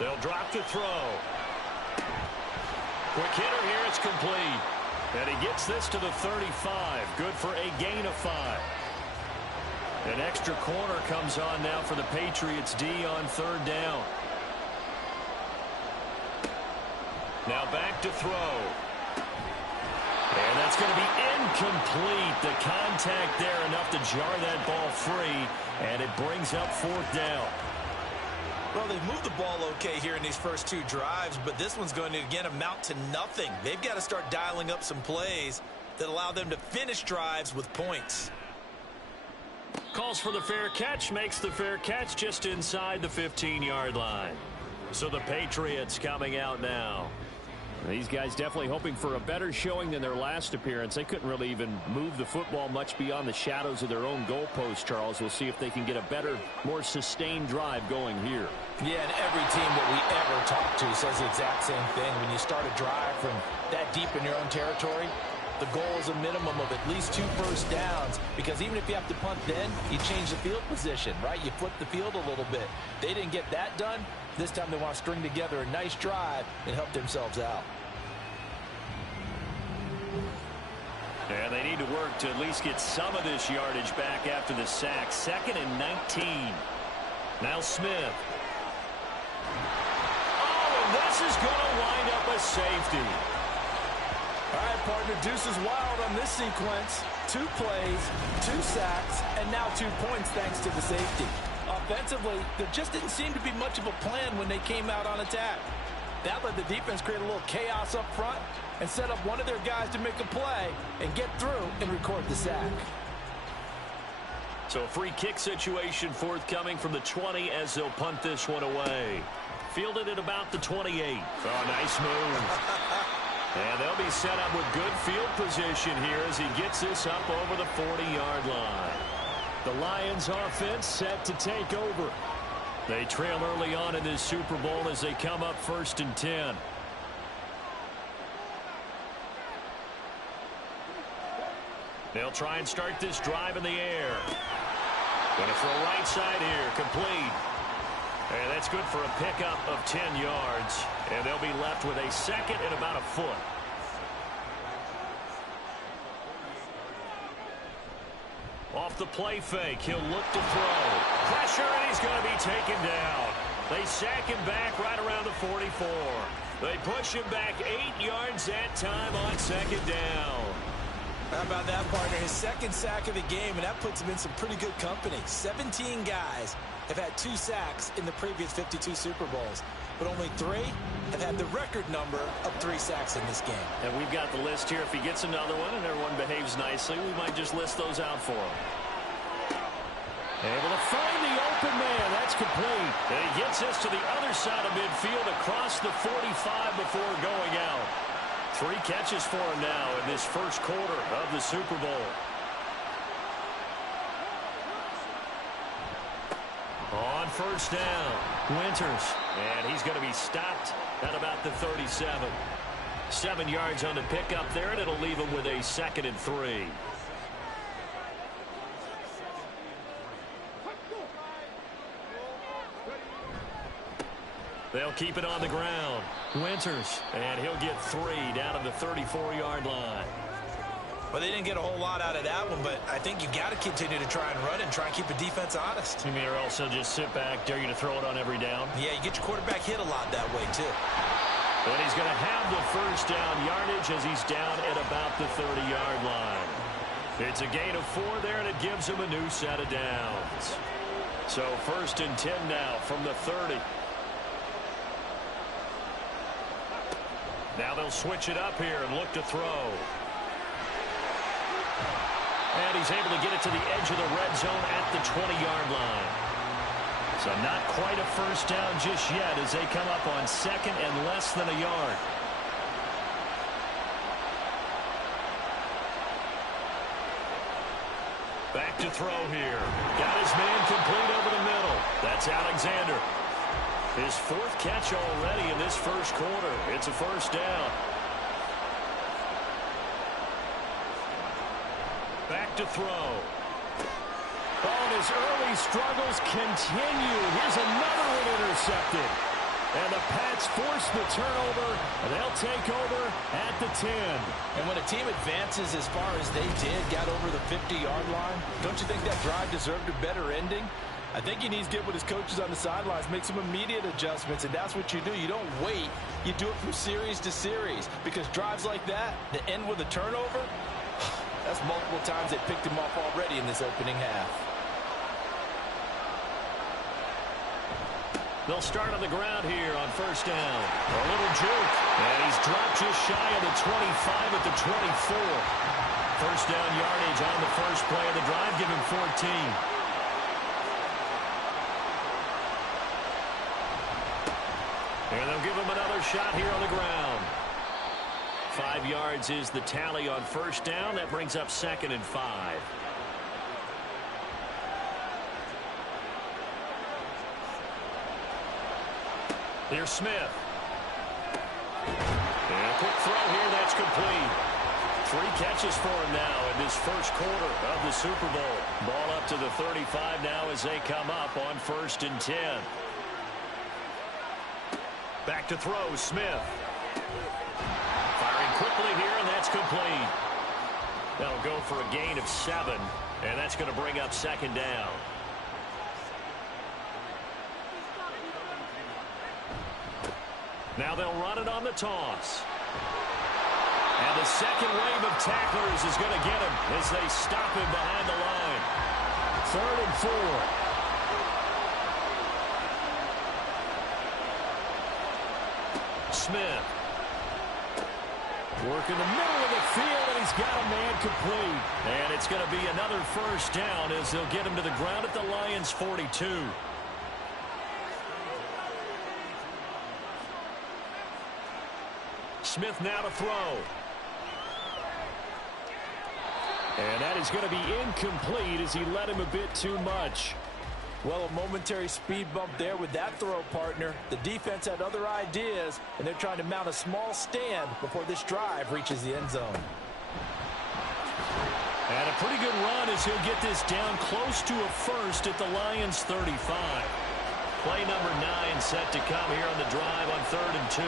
They'll drop to throw. Quick hitter here, it's complete. And he gets this to the 35. Good for a gain of 5. An extra corner comes on now for the Patriots D on 3rd down. Now back to throw. And that's going to be incomplete. The contact there enough to jar that ball free. And it brings up 4th down. Well, they've moved the ball okay here in these first 2 drives, but this one's going to, again, amount to nothing. They've got to start dialing up some plays that allow them to finish drives with points. Calls for the fair catch, makes the fair catch just inside the 15-yard line. So the Patriots coming out now. These guys definitely hoping for a better showing than their last appearance. They couldn't really even move the football much beyond the shadows of their own goalpost, Charles. We'll see if they can get a better, more sustained drive going here. Yeah, and every team that we ever talk to says the exact same thing. When you start a drive from that deep in your own territory, the goal is a minimum of at least 2 first downs, because even if you have to punt then, you change the field position, right? You flip the field a little bit. They didn't get that done. This time they want to string together a nice drive and help themselves out. And they need to work to at least get some of this yardage back after the sack. 2nd and 19. Now Smith. Oh, and this is going to wind up a safety. All right, partner, deuce is wild on this sequence. 2 plays, 2 sacks, and now 2 points thanks to the safety. Offensively, there just didn't seem to be much of a plan when they came out on attack. That let the defense create a little chaos up front and set up one of their guys to make a play and get through and record the sack. So a free kick situation forthcoming from the 20 as they'll punt this one away. Fielded at about the 28. Oh, nice move. And they'll be set up with good field position here as he gets this up over the 40-yard line. The Lions offense set to take over. They trail early on in this Super Bowl as they come up 1st and 10. They'll try and start this drive in the air. Going to throw right side here, complete. And that's good for a pickup of 10 yards. And they'll be left with a 2nd and about a foot. Off the play fake, he'll look to throw. Pressure, and he's going to be taken down. They sack him back right around the 44. They push him back 8 yards that time on 2nd down. How about that, partner? His 2nd sack of the game, and that puts him in some pretty good company. 17 guys have had 2 sacks in the previous 52 Super Bowls, but only 3 have had the record number of 3 sacks in this game. And we've got the list here. If he gets another one and everyone behaves nicely, we might just list those out for him. Able to find the open man. That's complete. And he gets us to the other side of midfield across the 45 before going out. 3 catches for him now in this first quarter of the Super Bowl. On 1st down, Winters. And he's going to be stopped at about the 37. 7 yards on the pickup there, and it'll leave him with a 2nd and 3. They'll keep it on the ground. Winters, and he'll get 3 down to the 34-yard line. Well, they didn't get a whole lot out of that one, but I think you got to continue to try and run and try and keep the defense honest. You mean, or else he'll just sit back, dare you to throw it on every down? Yeah, you get your quarterback hit a lot that way, too. And he's going to have the 1st down yardage as he's down at about the 30-yard line. It's a gain of 4 there, and it gives him a new set of downs. So 1st and 10 now from the 30. Now they'll switch it up here and look to throw. And he's able to get it to the edge of the red zone at the 20-yard line. So not quite a 1st down just yet as they come up on 2nd and less than a yard. Back to throw here. Got his man complete over the middle. That's Alexander. His 4th catch already in this first quarter. It's a 1st down. Back to throw. Oh, and his early struggles continue. Here's another one intercepted. And the Pats force the turnover, and they'll take over at the 10. And when a team advances as far as they did, got over the 50-yard line, don't you think that drive deserved a better ending? I think he needs to get with his coaches on the sidelines, make some immediate adjustments, and that's what you do. You don't wait. You do it from series to series, because drives like that that end with a turnover, that's multiple times they picked him off already in this opening half. They'll start on the ground here on 1st down. A little juke, and he's dropped just shy of the 25 at the 24. First down yardage on the first play of the drive, give him 14. And they'll give him another shot here on the ground. 5 yards is the tally on first down. That brings up 2nd and 5. Here's Smith. And a quick throw here, that's complete. 3 catches for him now in this first quarter of the Super Bowl. Ball up to the 35 now as they come up on 1st and 10. Back to throw, Smith. Firing quickly here, and that's complete. That'll go for a gain of 7, and that's going to bring up 2nd down. Now they'll run it on the toss. And the second wave of tacklers is going to get him as they stop him behind the line. 3rd and 4. Smith. Work in the middle of the field, and he's got a man complete. And it's going to be another first down as they'll get him to the ground at the Lions' 42. Smith now to throw. And that is going to be incomplete as he led him a bit too much. Well, a momentary speed bump there with that throw, partner. The defense had other ideas, and they're trying to mount a small stand before this drive reaches the end zone. And a pretty good run as he'll get this down close to a first at the Lions' 35. Play number 9 set to come here on the drive on 3rd and 2.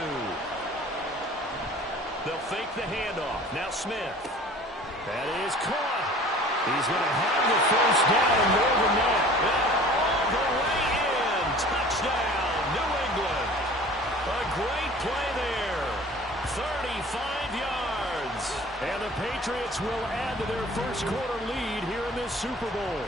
They'll fake the handoff. Now Smith. That is caught. He's going to have the first down and more than that. All the way in. Touchdown, New England. A great play there. 35 yards. And the Patriots will add to their first quarter lead here in this Super Bowl.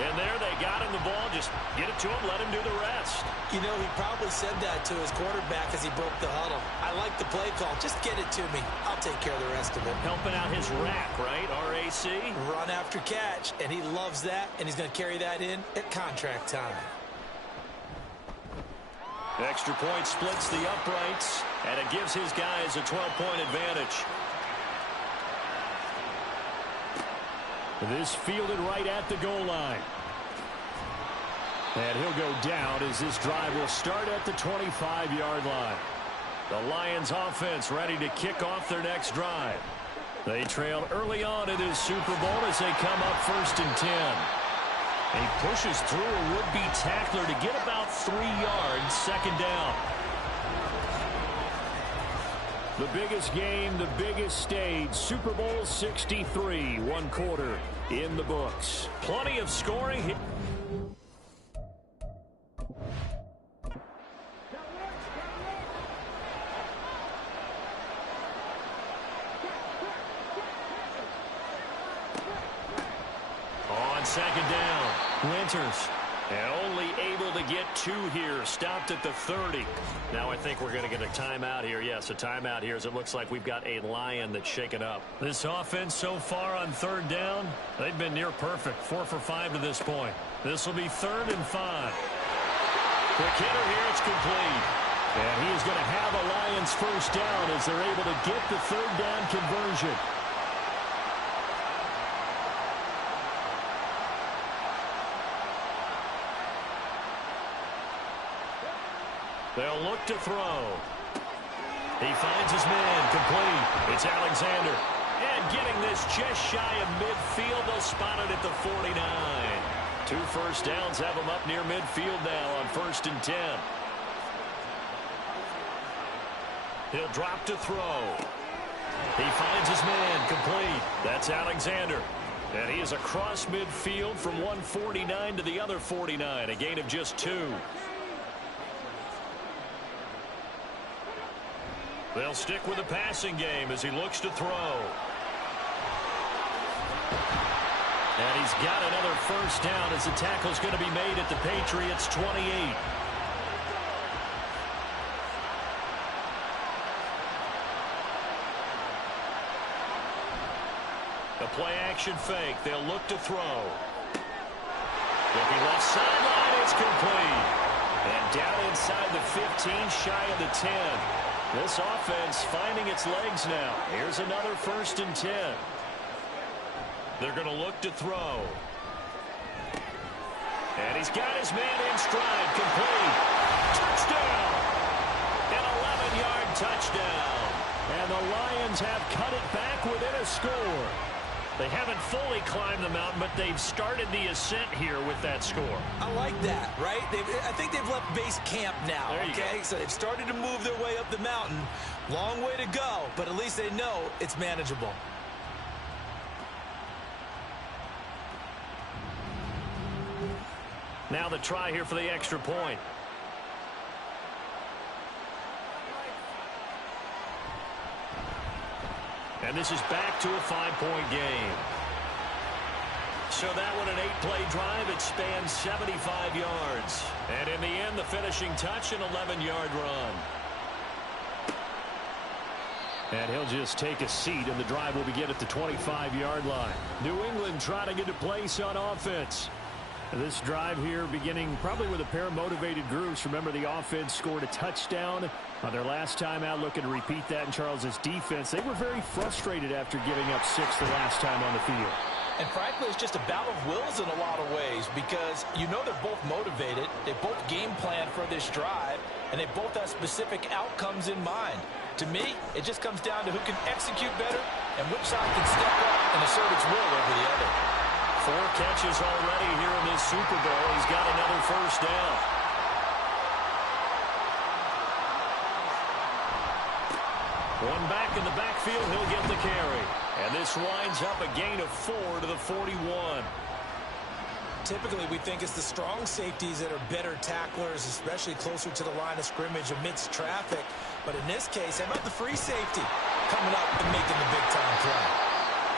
And there they got him the ball. Just get it to him, let him do the rest. You know, he probably said that to his quarterback as he broke the huddle. I like the play call. Just get it to me. I'll take care of the rest of it. Helping out his rack, right? RAC. Run after catch, and he loves that, and he's going to carry that in at contract time. Extra point splits the uprights, and it gives his guys a 12-point advantage. This fielded right at the goal line. And he'll go down as this drive will start at the 25-yard line. The Lions offense ready to kick off their next drive. They trail early on in this Super Bowl as they come up 1st and 10. He pushes through a would-be tackler to get about 3 yards, 2nd down. The biggest game, the biggest stage, Super Bowl 63, 1 quarter in the books. Plenty of scoring here. On 2nd down, Winters. And only able to get 2 here. Stopped at the 30. Now I think we're going to get a timeout here. Yes, a timeout here as it looks like we've got a Lion that's shaken up. This offense so far on 3rd down, they've been near perfect. 4 for 5 to this point. This will be 3rd and 5. Quick hitter here. It's complete. And he is going to have a Lions first down as they're able to get the 3rd down conversion. They'll look to throw. He finds his man complete. It's Alexander. And getting this just shy of midfield, they'll spot it at the 49. 2 first downs have him up near midfield now on 1st and 10. He'll drop to throw. He finds his man complete. That's Alexander. And he is across midfield from one 49 to the other 49. A gain of just 2. They'll stick with the passing game as he looks to throw. And he's got another first down as the tackle's going to be made at the Patriots' 28. The play action fake. They'll look to throw. Looking left sideline. It's complete. And down inside the 15, shy of the 10. This offense finding its legs now. Here's another 1st and 10. They're going to look to throw. And he's got his man in stride. Complete. Touchdown. An 11-yard touchdown. And the Lions have cut it back within a score. They haven't fully climbed the mountain, but they've started the ascent here with that score. I like that, right? I think they've left base camp now, okay? So they've started to move their way up the mountain. Long way to go, but at least they know it's manageable. Now the try here for the extra point. And this is back to a 5-point game. So that one, an 8-play drive. It spans 75 yards. And in the end, the finishing touch, an 11-yard run. And he'll just take a seat, and the drive will begin at the 25-yard line. New England trying to get a place on offense. This drive here beginning probably with a pair of motivated groups. Remember, the offense scored a touchdown on their last time out. Looking to repeat that in Charles's defense. They were very frustrated after giving up 6 the last time on the field. And frankly, it's just a battle of wills in a lot of ways because you know they're both motivated. They both game plan for this drive, and they both have specific outcomes in mind. To me, it just comes down to who can execute better and which side can step up and assert its will over the other. 4 catches already here in this Super Bowl. He's got another 1st down. One back in the backfield. He'll get the carry. And this winds up a gain of 4 to the 41. Typically, we think it's the strong safeties that are better tacklers, especially closer to the line of scrimmage amidst traffic. But in this case, how about the free safety coming up and making the big-time play?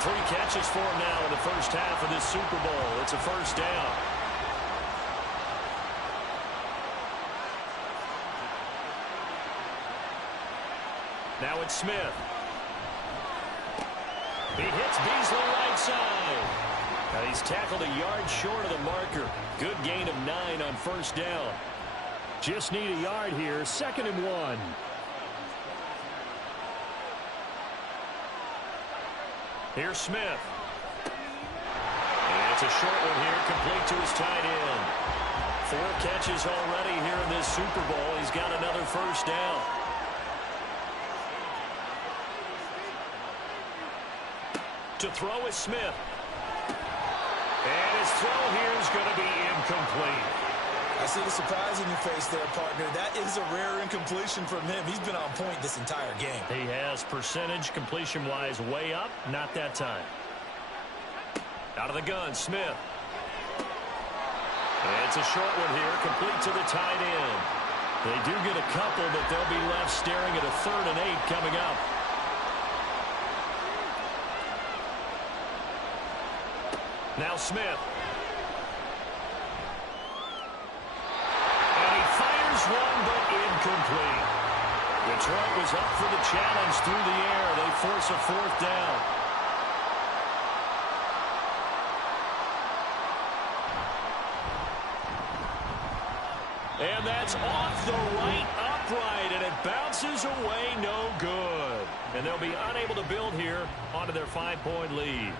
3 catches for him now in the first half of this Super Bowl. It's a 1st down. Now it's Smith. He hits Beasley right side. Now he's tackled a yard short of the marker. Good gain of 9 on 1st down. Just need a yard here. 2nd and 1. Here's Smith. And it's a short one here, complete to his tight end. 4 catches already here in this Super Bowl. He's got another 1st down. To throw is Smith. And his throw here is going to be incomplete. I see the surprise in your face there, partner. That is a rare incompletion from him. He's been on point this entire game. He has percentage completion-wise way up. Not that time. Out of the gun, Smith. It's a short one here, complete to the tight end. They do get a couple, but they'll be left staring at a 3rd and 8 coming up. Now Smith. And he fires one, but incomplete. Detroit was up for the challenge through the air. They force a 4th down. And that's off the right upright, and it bounces away no good. And they'll be unable to build here onto their 5-point lead.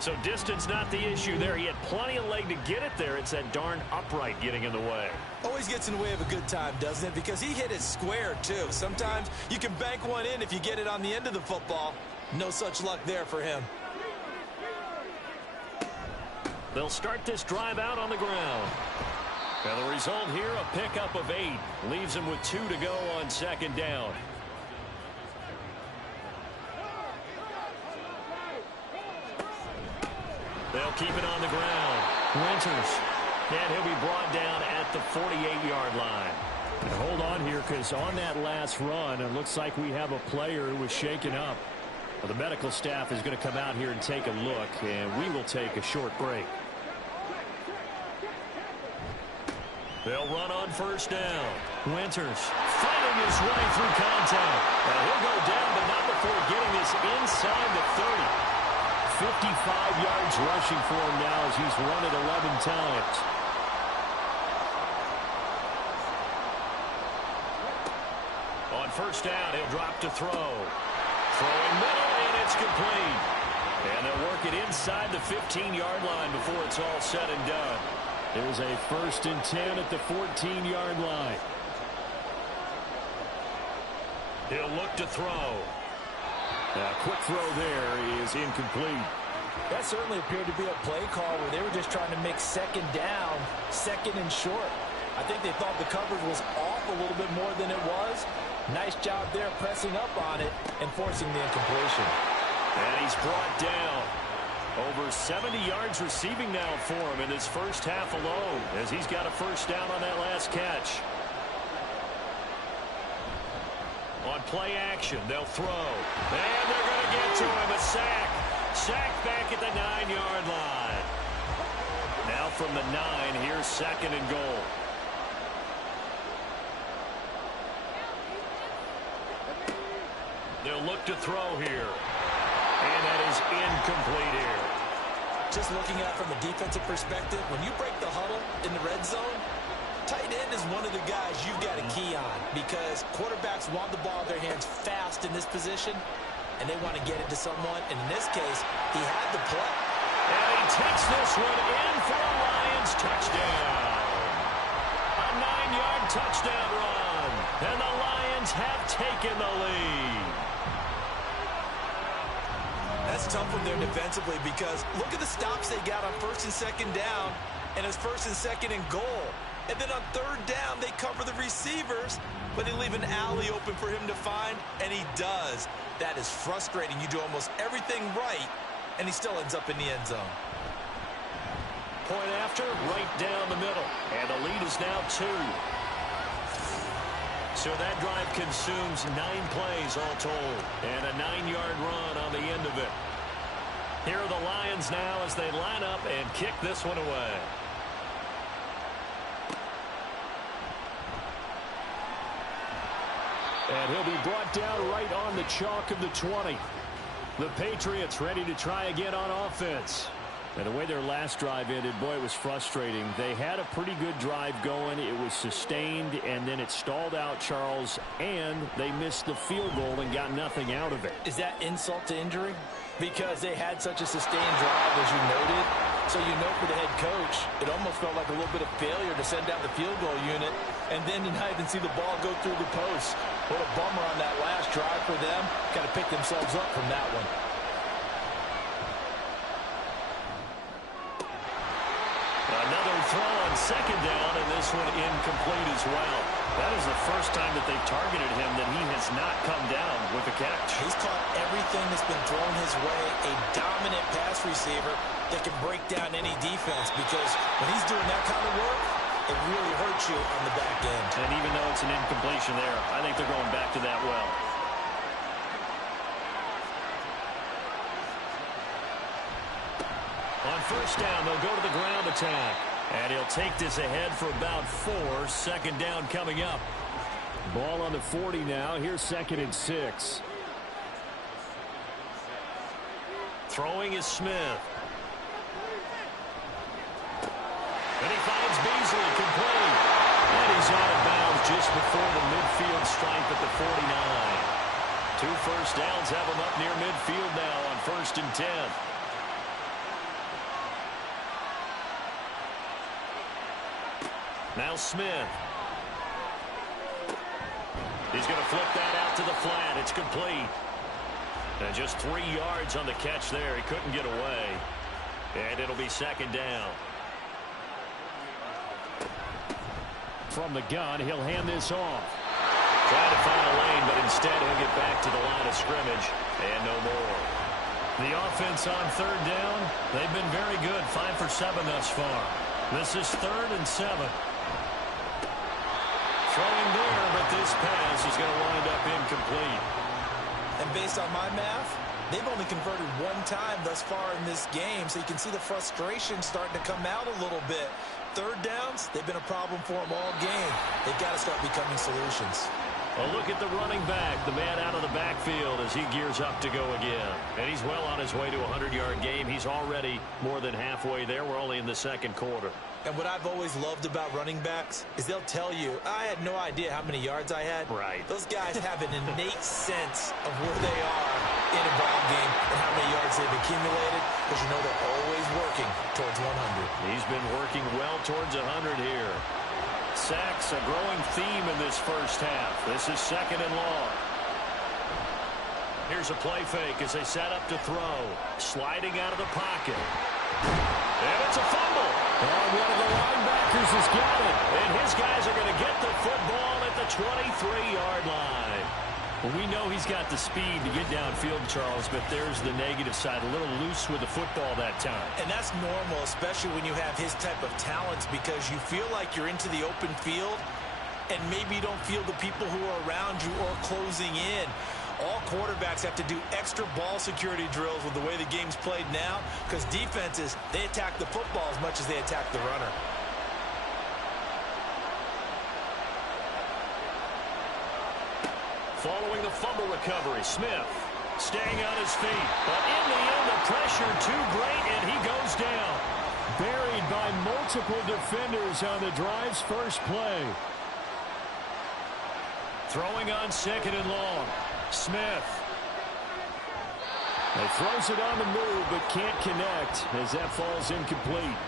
So distance not the issue there. He had plenty of leg to get it there. It's that darn upright getting in the way. Always gets in the way of a good time, doesn't it? Because he hit it square, too. Sometimes you can bank one in if you get it on the end of the football. No such luck there for him. They'll start this drive out on the ground. And the result here, a pickup of 8. Leaves him with 2 to go on 2nd down. They'll keep it on the ground. Winters. And he'll be brought down at the 48-yard line. And hold on here, because on that last run, it looks like we have a player who was shaken up. Well, the medical staff is going to come out here and take a look, and we will take a short break. They'll run on 1st down. Winters fighting his way through contact. Now he'll go down, but not before getting this inside the 30. yards rushing for him now as he's run it 11 times. On first down, he'll drop to throw. Throwing middle, and it's complete. And they'll work it inside the 15-yard line before it's all said and done. There's a 1st and 10 at the 14-yard line. He'll look to throw. A quick throw there is incomplete. That certainly appeared to be a play call where they were just trying to make second down, second and short. I think they thought the coverage was off a little bit more than it was. Nice job there pressing up on it and forcing the incompletion. And he's brought down. Over 70 yards receiving now for him in his first half alone as he's got a first down on that last catch. On play action, they'll throw. And they're going to get to him. A sack. Sack back at the 9-yard line. Now from the 9, here's 2nd and goal. They'll look to throw here. And that is incomplete here. Just looking at it from a defensive perspective, when you break the huddle in the red zone, tight end is one of the guys you've got to key on because quarterbacks want the ball in their hands fast in this position, and they want to get it to someone. And in this case, he had the play. And he takes this one in for a Lions touchdown. A 9-yard touchdown run. And the Lions have taken the lead. That's tough when they're defensively because look at the stops they got on 1st and 2nd down, and it's 1st and 2nd and goal. And then on 3rd down, they cover the receivers, but they leave an alley open for him to find, and he does. That is frustrating. You do almost everything right, and he still ends up in the end zone. Point after, right down the middle. And the lead is now 2. So that drive consumes 9 plays all told. And a 9-yard run on the end of it. Here are the Lions now as they line up and kick this one away. And he'll be brought down right on the chalk of the 20. The Patriots ready to try again on offense. And the way their last drive ended, boy, it was frustrating. They had a pretty good drive going. It was sustained, and then it stalled out, Charles, and they missed the field goal and got nothing out of it. Is that insult to injury? Because they had such a sustained drive, as you noted. So you know for the head coach, it almost felt like a little bit of failure to send down the field goal unit, and then to not even see the ball go through the post. What a bummer on that last drive for them. Got to pick themselves up from that one. Another throw on 2nd down, and this one incomplete as well. That is the first time that they've targeted him that he has not come down with a catch. He's caught everything that's been thrown his way, a dominant pass receiver that can break down any defense because when he's doing that kind of work, it really hurts you on the back end. And even though it's an incompletion there, I think they're going back to that well. On first down, they'll go to the ground attack. And he'll take this ahead for about 4. 2nd down coming up. Ball on the 40 now. Here's 2nd and 6. Throwing is Smith. And he finds Beasley complete. And he's out of bounds just before the midfield stripe at the 49. 2 first downs have him up near midfield now on 1st and 10. Now Smith. He's going to flip that out to the flat. It's complete. And just 3 yards on the catch there. He couldn't get away. And it'll be 2nd down. From the gun, he'll hand this off. Trying to find a lane, but instead he'll get back to the line of scrimmage. And no more. The offense on 3rd down, they've been very good. 5 for 7 thus far. This is 3rd and 7. Throwing there, but this pass is going to wind up incomplete. And based on my math, they've only converted 1 time thus far in this game, so you can see the frustration starting to come out a little bit. 3rd downs, they've been a problem for them all game. They've got to start becoming solutions. A look at the running back, the man out of the backfield as he gears up to go again. And he's well on his way to a 100-yard game. He's already more than halfway there. We're only in the second quarter. And what I've always loved about running backs is they'll tell you, I had no idea how many yards I had. Right. Those guys have an innate sense of where they are in a ball game and how many yards they've accumulated, because you know they're always working towards 100. He's been working well towards 100 here. Sacks, a growing theme in this first half. This is second and long. Here's a play fake as they set up to throw. Sliding out of the pocket. And it's a fumble. And one of the linebackers has got it. And his guys are going to get the football at the 23-yard line. Well, we know he's got the speed to get downfield, Charles, but there's the negative side. A little loose with the football that time. And that's normal, especially when you have his type of talents, because you feel like you're into the open field and maybe you don't feel the people who are around you or closing in. All quarterbacks have to do extra ball security drills with the way the game's played now, because defenses, they attack the football as much as they attack the runner. Following the fumble recovery, Smith staying on his feet. But in the end, the pressure too great, and he goes down. Buried by multiple defenders on the drive's first play. Throwing on second and long. Smith. He throws it on the move, but can't connect as that falls incomplete.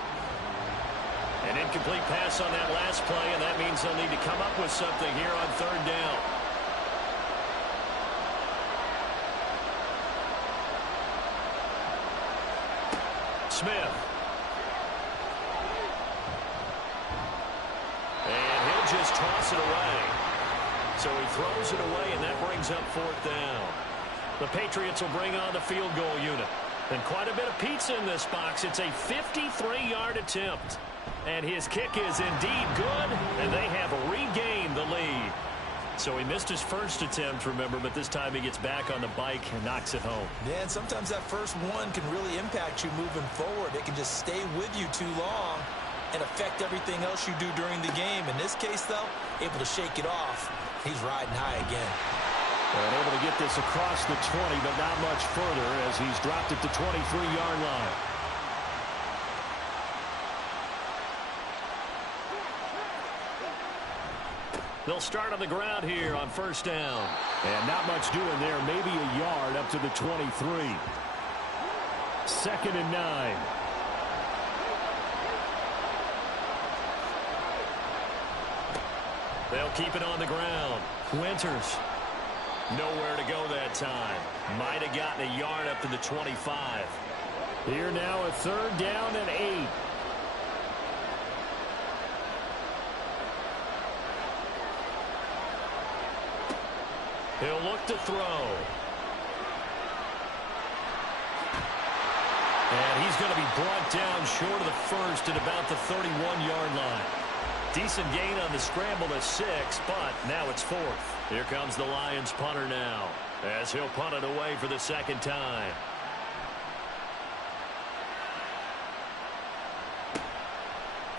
An incomplete pass on that last play, and that means they'll need to come up with something here on third down. Smith. And he'll just toss it away. So he throws it away, and that brings up fourth down. The Patriots will bring on the field goal unit. And quite a bit of pizza in this box. It's a 53-yard attempt. And his kick is indeed good, and they have regained the lead. So he missed his first attempt, remember, but this time he gets back on the bike and knocks it home. Yeah, and sometimes that first one can really impact you moving forward. It can just stay with you too long and affect everything else you do during the game. In this case, though, able to shake it off. He's riding high again. And able to get this across the 20, but not much further as he's dropped at the 23-yard line. They'll start on the ground here on first down. And not much doing there. Maybe a yard up to the 23. Second and 9. They'll keep it on the ground. Winters. Nowhere to go that time. Might have gotten a yard up to the 25. Here now a third down and 8. He'll look to throw. And he's going to be brought down short of the first at about the 31-yard line. Decent gain on the scramble to 6, but now it's fourth. Here comes the Lions punter now, as he'll punt it away for the second time.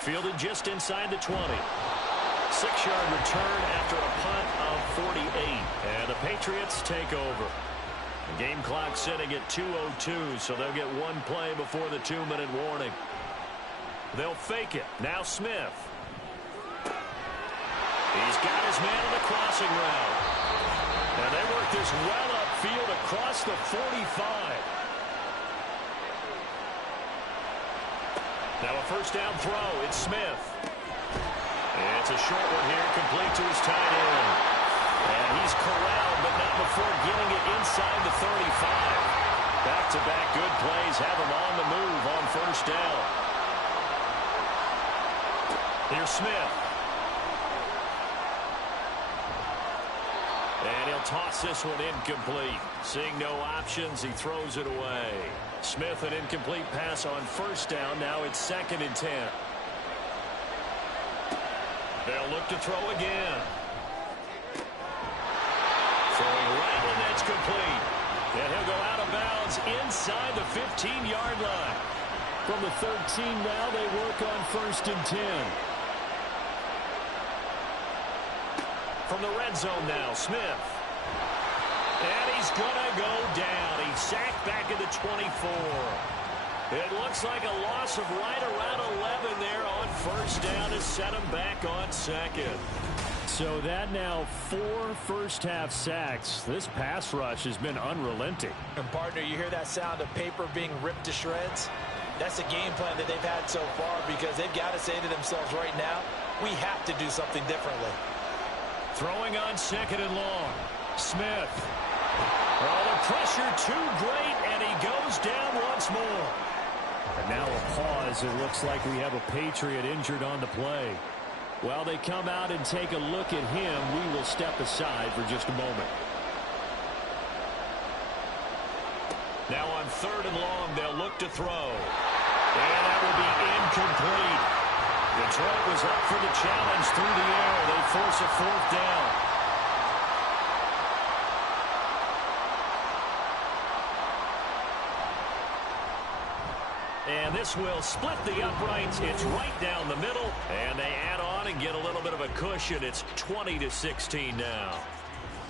Fielded just inside the 20. 6-yard return after a punt of 48. And the Patriots take over. The game clock sitting at 2:02, so they'll get one play before the 2-minute warning. They'll fake it. Now Smith. He's got his man on the crossing route. And they work this well upfield across the 45. Now a first down throw. It's Smith. It's a short one here, complete to his tight end. And he's corralled, but not before getting it inside the 35. Back-to-back good plays have him on the move on first down. Here's Smith. And he'll toss this one incomplete. Seeing no options, he throws it away. Smith, an incomplete pass on first down. Now it's 2nd and 10. They'll look to throw again. Throwing right, and that's complete. And he'll go out of bounds inside the 15-yard line. From the 13 now, they work on 1st and 10. from the red zone now. Smith. And he's going to go down. He's sacked back at the 24. It looks like a loss of right around 11 there on first down to set him back on second. So that now 4 first-half sacks. This pass rush has been unrelenting. And, partner, you hear that sound of paper being ripped to shreds? That's a game plan that they've had so far because they've got to say to themselves right now, we have to do something differently. Throwing on second and long. Smith. Oh, the pressure too great, and he goes down once more. And now a pause. It looks like we have a Patriot injured on the play. While they come out and take a look at him, we will step aside for just a moment. Now on third and long, they'll look to throw. And that will be incomplete. Detroit was up for the challenge through the air. They force a fourth down. And this will split the uprights. It's right down the middle. And they add on and get a little bit of a cushion. It's 20-16 now.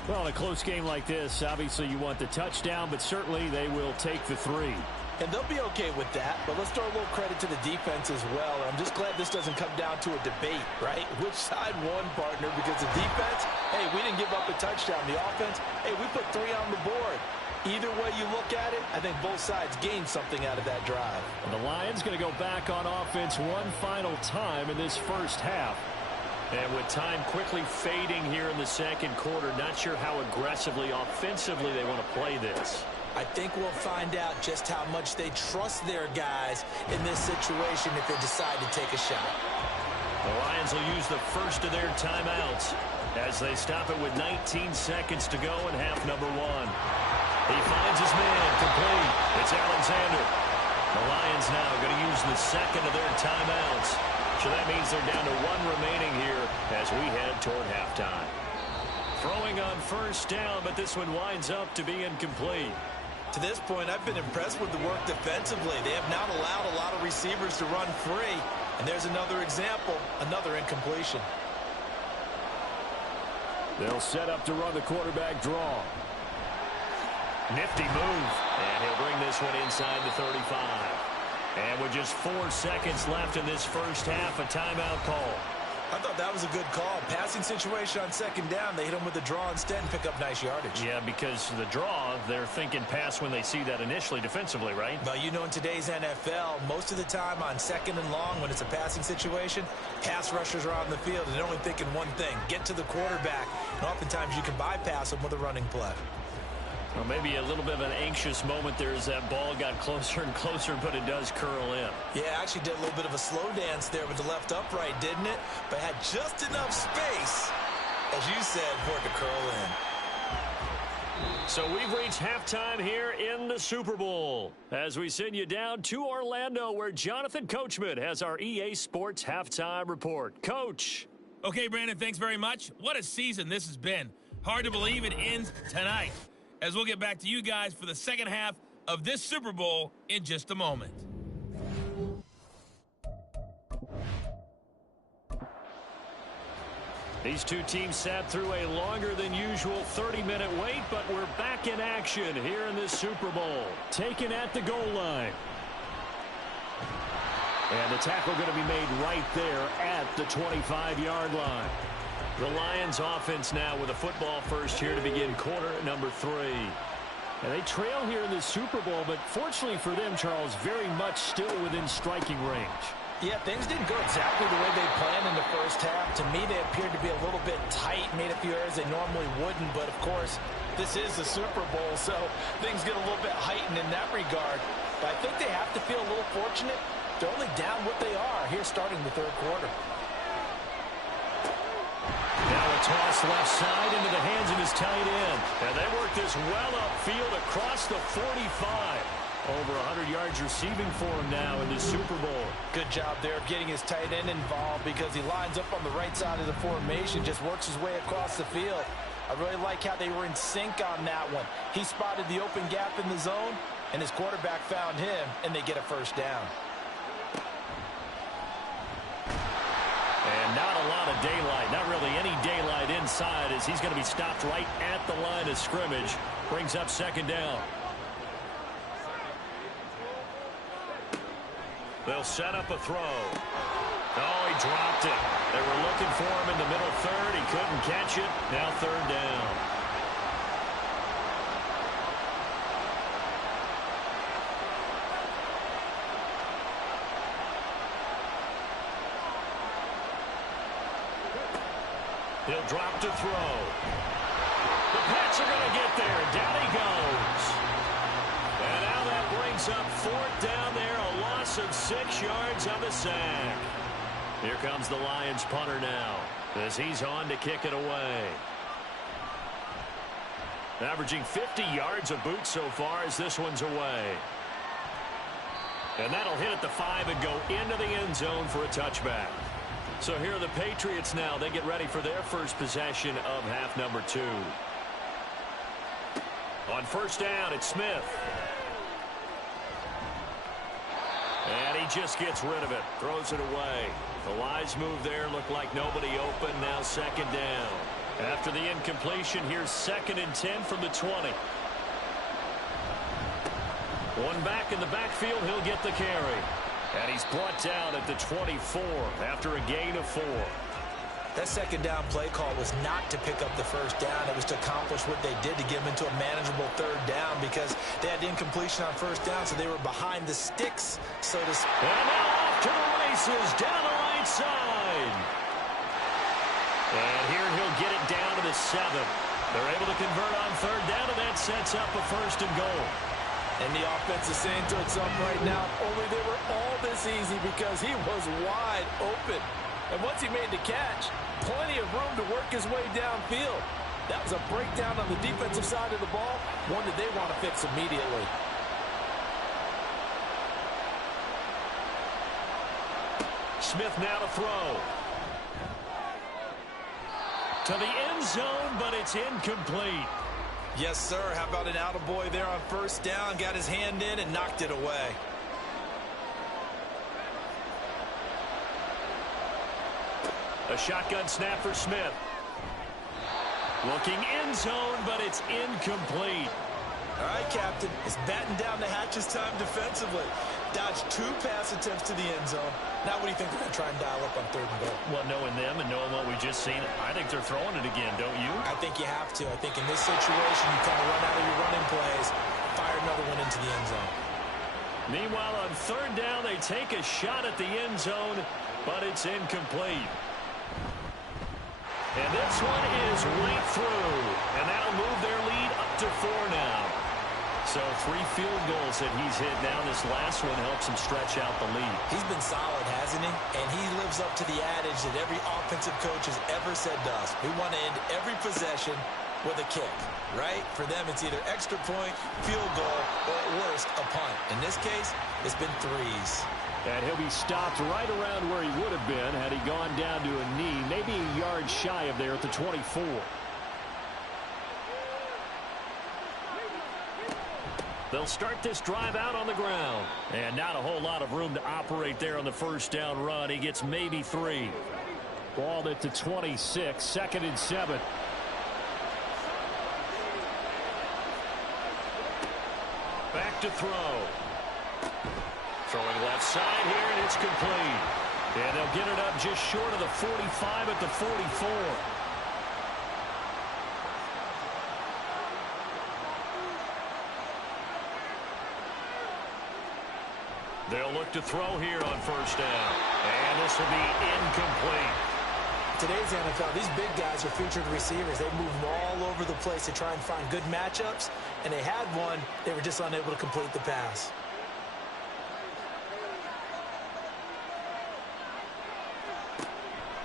Well, in a close game like this, obviously you want the touchdown, but certainly they will take the 3. And they'll be okay with that, but let's throw a little credit to the defense as well. I'm just glad this doesn't come down to a debate, right? Which side won, partner? Because the defense, hey, we didn't give up a touchdown. The offense, hey, we put 3 on the board. Either way you look at it, I think both sides gained something out of that drive. And the Lions going to go back on offense one final time in this first half. And with time quickly fading here in the second quarter, not sure how aggressively, offensively they want to play this. I think we'll find out just how much they trust their guys in this situation if they decide to take a shot. The Lions will use the first of their timeouts as they stop it with 19 seconds to go in half number 1. He finds his man, complete. It's Alexander. The Lions now going to use the second of their timeouts. So that means they're down to 1 remaining here as we head toward halftime. Throwing on first down, but this one winds up to be incomplete. To this point, I've been impressed with the work defensively. They have not allowed a lot of receivers to run free. And there's another example, another incompletion. They'll set up to run the quarterback draw. Nifty move, and he'll bring this one inside the 35. And with just 4 seconds left in this first half, a timeout call. I thought that was a good call. Passing situation on second down, they hit him with the draw instead and pick up nice yardage. Yeah, because the draw, they're thinking pass when they see that initially defensively, right? Well, you know, in today's NFL, most of the time on second and long, when it's a passing situation, pass rushers are on the field and they're only thinking one thing, get to the quarterback. And oftentimes you can bypass them with a running play. Well, maybe a little bit of an anxious moment there as that ball got closer and closer, but it does curl in. Yeah, actually did a little bit of a slow dance there with the left upright, didn't it? But had just enough space, as you said, for it to curl in. So we've reached halftime here in the Super Bowl as we send you down to Orlando where Jonathan Coachman has our EA Sports Halftime Report. Coach. Okay, Brandon, thanks very much. What a season this has been. Hard to believe it ends tonight, as we'll get back to you guys for the second half of this Super Bowl in just a moment. These two teams sat through a longer than usual 30-minute wait, but we're back in action here in this Super Bowl. Taken at the goal line. And the tackle going to be made right there at the 25-yard line. The Lions offense now with a football first here to begin quarter number 3. And they trail here in the Super Bowl, but fortunately for them, Charles, very much still within striking range. Yeah, things didn't go exactly the way they planned in the first half. To me, they appeared to be a little bit tight, made a few errors they normally wouldn't. But, of course, this is the Super Bowl, so things get a little bit heightened in that regard. But I think they have to feel a little fortunate. They're only down what they are here starting the third quarter. Now a toss left side into the hands of his tight end. And they work this well upfield across the 45. Over 100 yards receiving for him now in the Super Bowl. Good job there of getting his tight end involved because he lines up on the right side of the formation, just works his way across the field. I really like how they were in sync on that one. He spotted the open gap in the zone, and his quarterback found him, and they get a first down. And not a lot of daylight, not really any daylight inside, as he's going to be stopped right at the line of scrimmage. Brings up second down. They'll set up a throw. Oh, he dropped it. They were looking for him in the middle third. He couldn't catch it. Now third down. He'll drop to throw. The Pats are going to get there. Down he goes. And now that brings up fourth down there. A loss of 6 yards on the sack. Here comes the Lions punter now, as he's on to kick it away. Averaging 50 yards a boot so far as this one's away. And that'll hit at the 5 and go into the end zone for a touchback. So here are the Patriots now. They get ready for their first possession of half number 2. On first down, it's Smith. And he just gets rid of it. Throws it away. The Lions move there. Looked like nobody open. Now second down. After the incompletion, here's 2nd and 10 from the 20. One back in the backfield. He'll get the carry. And he's brought down at the 24 after a gain of 4. That second down play call was not to pick up the first down. It was to accomplish what they did to get them into a manageable third down because they had incompletion on first down, so they were behind the sticks, so to speak. And now off to the races down the right side. And here he'll get it down to the 7. They're able to convert on third down, and that sets up a 1st and goal. And the offense is saying to itself right now, only they were all this easy because he was wide open. And once he made the catch, plenty of room to work his way downfield. That was a breakdown on the defensive side of the ball, one that they want to fix immediately. Smith now to throw. To the end zone, but it's incomplete. Yes, sir. How about an attaboy there on first down? Got his hand in and knocked it away. A shotgun snap for Smith. Looking end zone, but it's incomplete. All right, Captain. It's batten down the hatches time defensively. Dodged 2 pass attempts to the end zone. Now what do you think they're going to try and dial up on third and goal? Well, knowing them and knowing what we just seen, I think they're throwing it again, don't you? I think you have to. I think in this situation, you kind of run out of your running plays, fire another one into the end zone. Meanwhile, on third down, they take a shot at the end zone, but it's incomplete. And this one is right through, and that'll move their lead up to 4 now. So 3 field goals that he's hit now. This last one helps him stretch out the lead. He's been solid, hasn't he? And he lives up to the adage that every offensive coach has ever said to us. We want to end every possession with a kick, right? For them, it's either extra point, field goal, or at worst, a punt. In this case, it's been 3s. And he'll be stopped right around where he would have been had he gone down to a knee, maybe a yard shy of there at the 24. They'll start this drive out on the ground. And not a whole lot of room to operate there on the first down run. He gets maybe 3. Ball at the 26, 2nd and 7. Back to throw. Throwing left side here, and it's complete. And they'll get it up just short of the 45 at the 44. They'll look to throw here on first down. And this will be incomplete. Today's NFL, these big guys are featured receivers. They move all over the place to try and find good matchups. And they had one. They were just unable to complete the pass.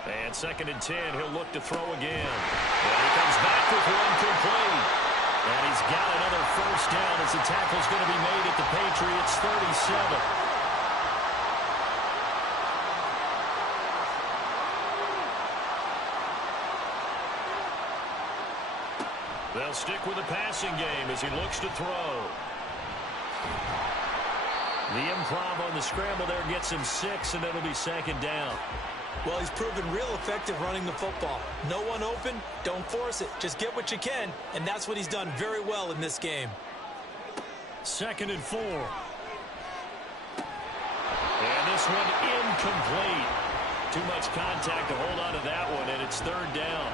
And 2nd and 10, he'll look to throw again. And he comes back with one complete. And he's got another first down as the tackle's going to be made at the Patriots 37. They'll stick with the passing game as he looks to throw. The improv on the scramble there gets him 6, and it'll be 2nd down. Well, he's proven real effective running the football. No one open, don't force it. Just get what you can, and that's what he's done very well in this game. 2nd and 4. And this one incomplete. Too much contact to hold on to that one, and it's 3rd down.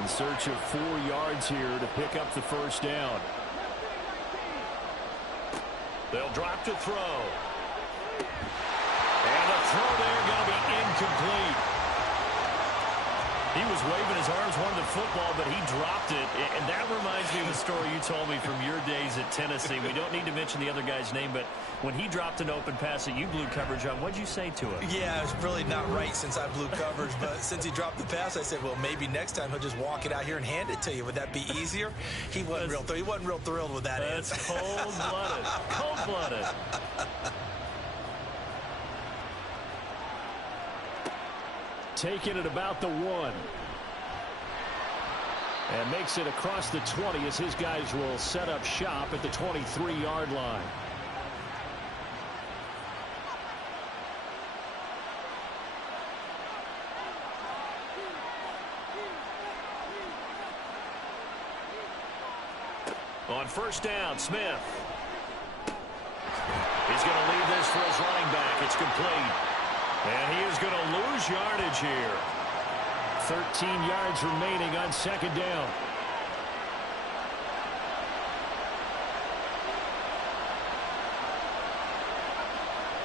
In search of 4 yards here to pick up the 1st down. They'll drop to throw. And the throw there going to be incomplete. He was waving his arms, wanted the football, but he dropped it. And that reminds me of a story you told me from your days at Tennessee. We don't need to mention the other guy's name, but when he dropped an open pass that you blew coverage on, what'd you say to him? Yeah, it's really not right since I blew coverage, but since he dropped the pass, I said, well, maybe next time he'll just walk it out here and hand it to you. Would that be easier? He wasn't real thrilled with that. That's cold-blooded. Cold-blooded. Taking it about the 1. And makes it across the 20 as his guys will set up shop at the 23-yard line. On 1st down, Smith. He's going to leave this for his running back. It's complete. And he is going to lose yardage here. 13 yards remaining on 2nd down.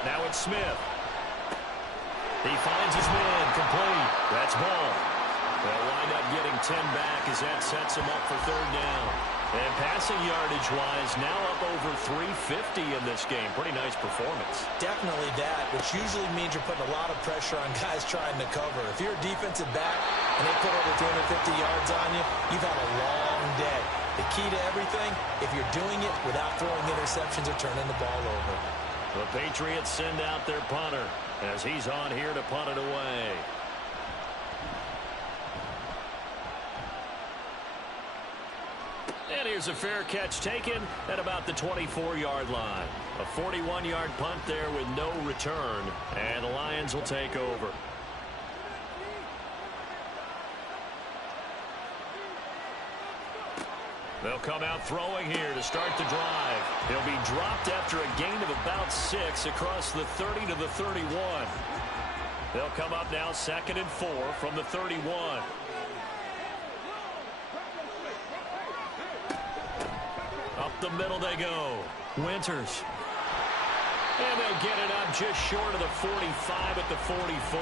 Now it's Smith. He finds his man, complete. That's Ball. They'll wind up getting 10 back as that sets him up for 3rd down. And passing yardage-wise, now up over 350 in this game. Pretty nice performance. Definitely that, which usually means you're putting a lot of pressure on guys trying to cover. If you're a defensive back and they put over 250 yards on you, you've had a long day. The key to everything, if you're doing it without throwing interceptions or turning the ball over. The Patriots send out their punter as he's on here to punt it away. And here's a fair catch taken at about the 24-yard line. A 41-yard punt there with no return. And the Lions will take over. They'll come out throwing here to start the drive. He'll be dropped after a gain of about 6 across the 30 to the 31. They'll come up now 2nd and 4 from the 31. Up the middle they go. Winters. And they'll get it up just short of the 45 at the 44.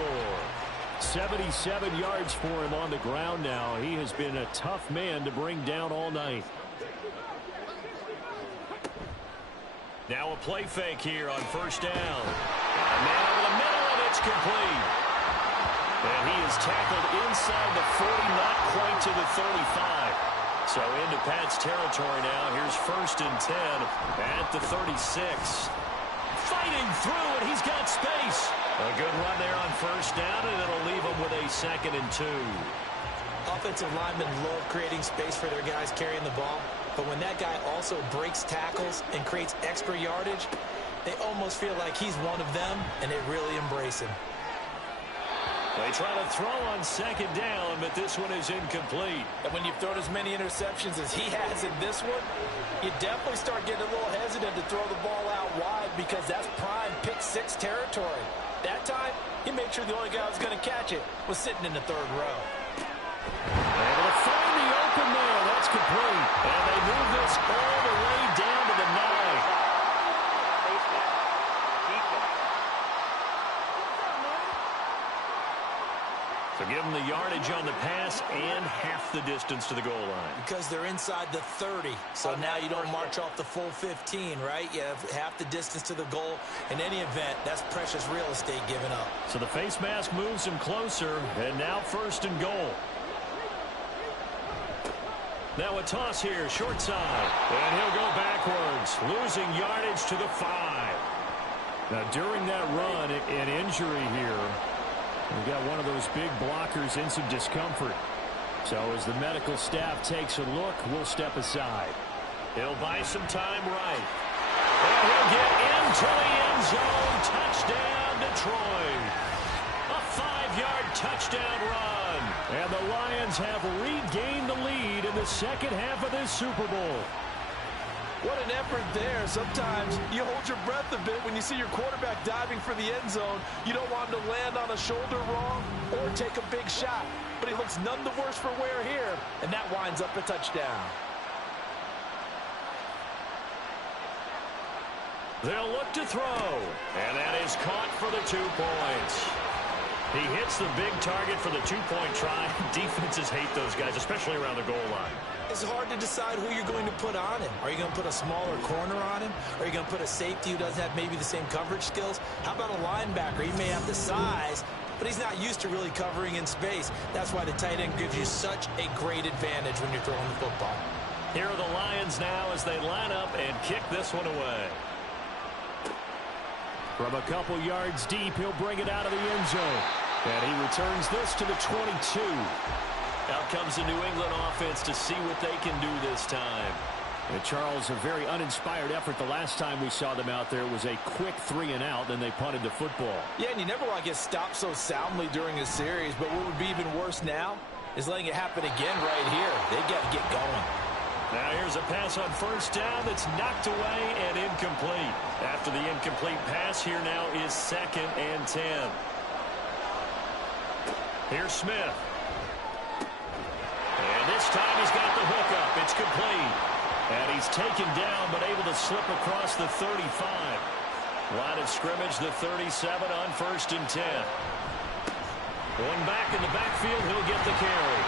77 yards for him on the ground now. He has been a tough man to bring down all night. Now a play fake here on 1st down. A man over the middle, and it's complete. And he is tackled inside the 40, not quite to the 35. So into Pat's territory now. Here's 1st and 10 at the 36. Fighting through, and he's got space. A good run there on 1st down, and it'll leave him with a 2nd and 2. Offensive linemen love creating space for their guys carrying the ball, but when that guy also breaks tackles and creates extra yardage, they almost feel like he's one of them, and they really embrace him. They try to throw on 2nd down, but this one is incomplete. And when you've thrown as many interceptions as he has in this one, you definitely start getting a little hesitant to throw the ball out wide because that's prime pick-6 territory. That time, he made sure the only guy who was going to catch it was sitting in the 3rd row. Able to find the open man. That's complete. And they move this all the way down to the 9. So give them the yardage on the pass and half the distance to the goal line. Because they're inside the 30. So now you don't march off the full 15, right? You have half the distance to the goal. In any event, that's precious real estate given up. So the face mask moves him closer, and now 1st and goal. Now a toss here, short side. And he'll go backwards, losing yardage to the 5. Now during that run, an injury here. We've got one of those big blockers in some discomfort. So as the medical staff takes a look, we'll step aside. He'll buy some time right. And he'll get into the end zone. Touchdown, Detroit. A 5-yard touchdown run. And the Lions have regained the lead in the second half of this Super Bowl. What an effort there. Sometimes you hold your breath a bit when you see your quarterback diving for the end zone. You don't want him to land on a shoulder wrong or take a big shot. But he looks none the worse for wear here, and that winds up a touchdown. They'll look to throw, and that is caught for the 2 points. He hits the big target for the 2-point try. Defenses hate those guys, especially around the goal line. It's hard to decide who you're going to put on him. Are you going to put a smaller corner on him? Are you going to put a safety who doesn't have maybe the same coverage skills? How about a linebacker? He may have the size, but he's not used to really covering in space. That's why the tight end gives you such a great advantage when you're throwing the football. Here are the Lions now as they line up and kick this one away. From a couple yards deep, he'll bring it out of the end zone. And he returns this to the 22. Out comes the New England offense to see what they can do this time. And Charles, a very uninspired effort. The last time we saw them out there was a quick 3-and-out, then they punted the football. Yeah, and you never want to get stopped so soundly during a series, but what would be even worse now is letting it happen again right here. They got to get going. Now here's a pass on first down that's knocked away and incomplete. After the incomplete pass, here now is 2nd and 10. Here's Smith. And this time he's got the hook up. It's complete. And he's taken down but able to slip across the 35. Line of scrimmage, the 37 on 1st and 10. One back in the backfield, he'll get the carry.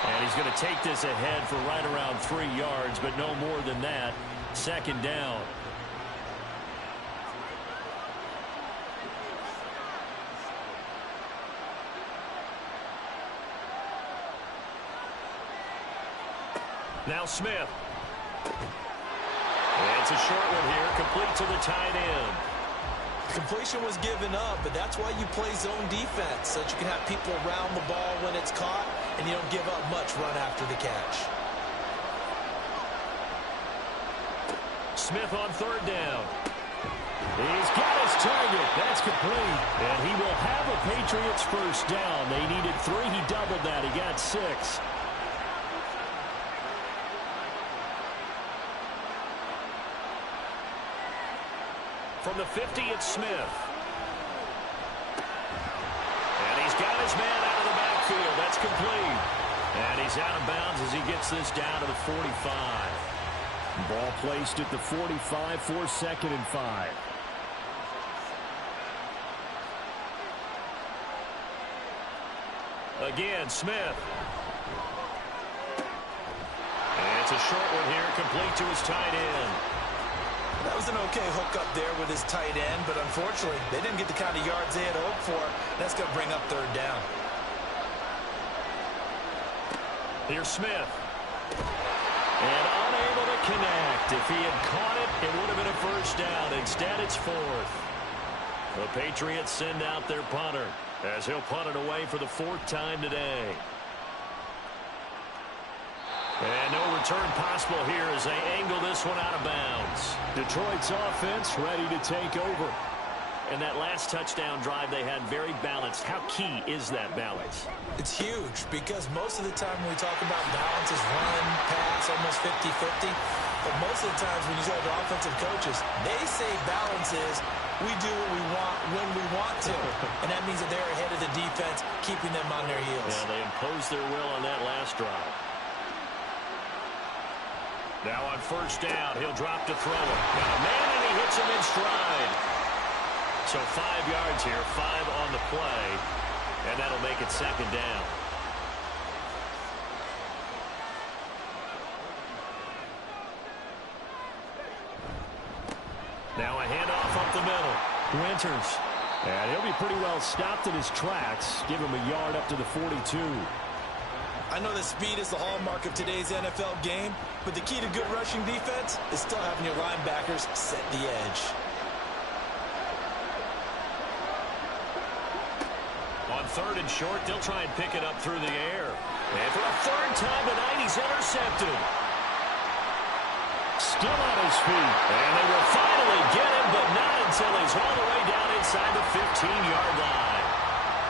And he's going to take this ahead for right around 3 yards, but no more than that. 2nd down. Now Smith. And it's a short one here, complete to the tight end. Completion was given up, but that's why you play zone defense, so that you can have people around the ball when it's caught, and you don't give up much run after the catch. Smith on 3rd down. He's got his target. That's complete. And he will have a Patriots first down. They needed 3. He doubled that. He got 6. From the 50, it's Smith. And he's got his man out of the backfield. That's complete. And he's out of bounds as he gets this down to the 45. Ball placed at the 45 for 2nd and 5. Again, Smith. And it's a short one here, complete to his tight end. That was an okay hookup there with his tight end, but unfortunately, they didn't get the kind of yards they had hoped for. That's going to bring up 3rd down. Here's Smith. And unable to connect. If he had caught it, it would have been a first down. Instead, it's 4th. The Patriots send out their punter as he'll punt it away for the 4th time today. And no return possible here as they angle this one out of bounds. Detroit's offense ready to take over. And that last touchdown drive they had very balanced. How key is that balance? It's huge because most of the time when we talk about balance is run, pass, almost 50-50. But most of the times when you talk to offensive coaches, they say balance is we do what we want when we want to. And that means that they're ahead of the defense, keeping them on their heels. Yeah, they imposed their will on that last drive. Now on first down, he'll drop to throw it. Got a man and he hits him in stride. So 5 yards here, 5 on the play, and that'll make it 2nd down. Now a handoff up the middle. Winters. And he'll be pretty well stopped in his tracks. Give him a yard up to the 42. I know that speed is the hallmark of today's NFL game, but the key to good rushing defense is still having your linebackers set the edge. On 3rd and short, they'll try and pick it up through the air. And for a 3rd time tonight, he's intercepted. Still on his feet. And they will finally get him, but not until he's all the way down inside the 15-yard line.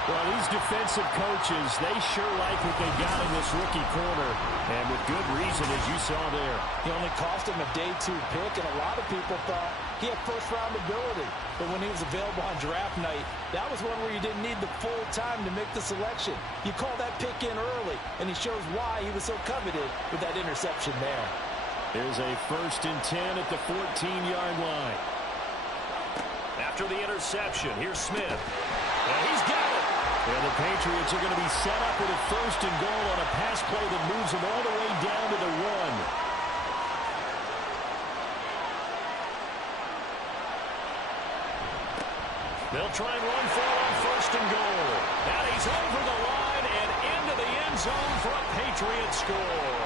Well, these defensive coaches, they sure like what they got in this rookie corner, and with good reason, as you saw there. He only cost him a day 2 pick, and a lot of people thought he had first-round ability. But when he was available on draft night, that was one where you didn't need the full time to make the selection. You call that pick in early, and he shows why he was so coveted with that interception there. There's a 1st and 10 at the 14-yard line. After the interception, here's Smith. And he's got it. And the Patriots are going to be set up with a 1st and goal on a pass play that moves them all the way down to the 1. They'll try and run for it on 1st and goal. And he's over the line and into the end zone for a Patriot score.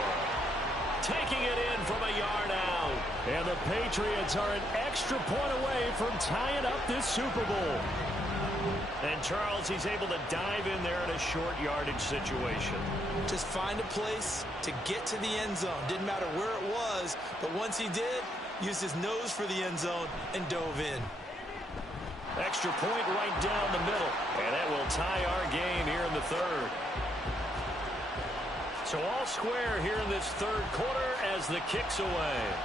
Taking it in from a yard out. And the Patriots are an extra point away from tying up this Super Bowl. And Charles, he's able to dive in there in a short yardage situation. Just find a place to get to the end zone. Didn't matter where it was, but once he did, used his nose for the end zone and dove in. Extra point right down the middle. And that will tie our game here in the 3rd. So all square here in this 3rd quarter as the kick's away.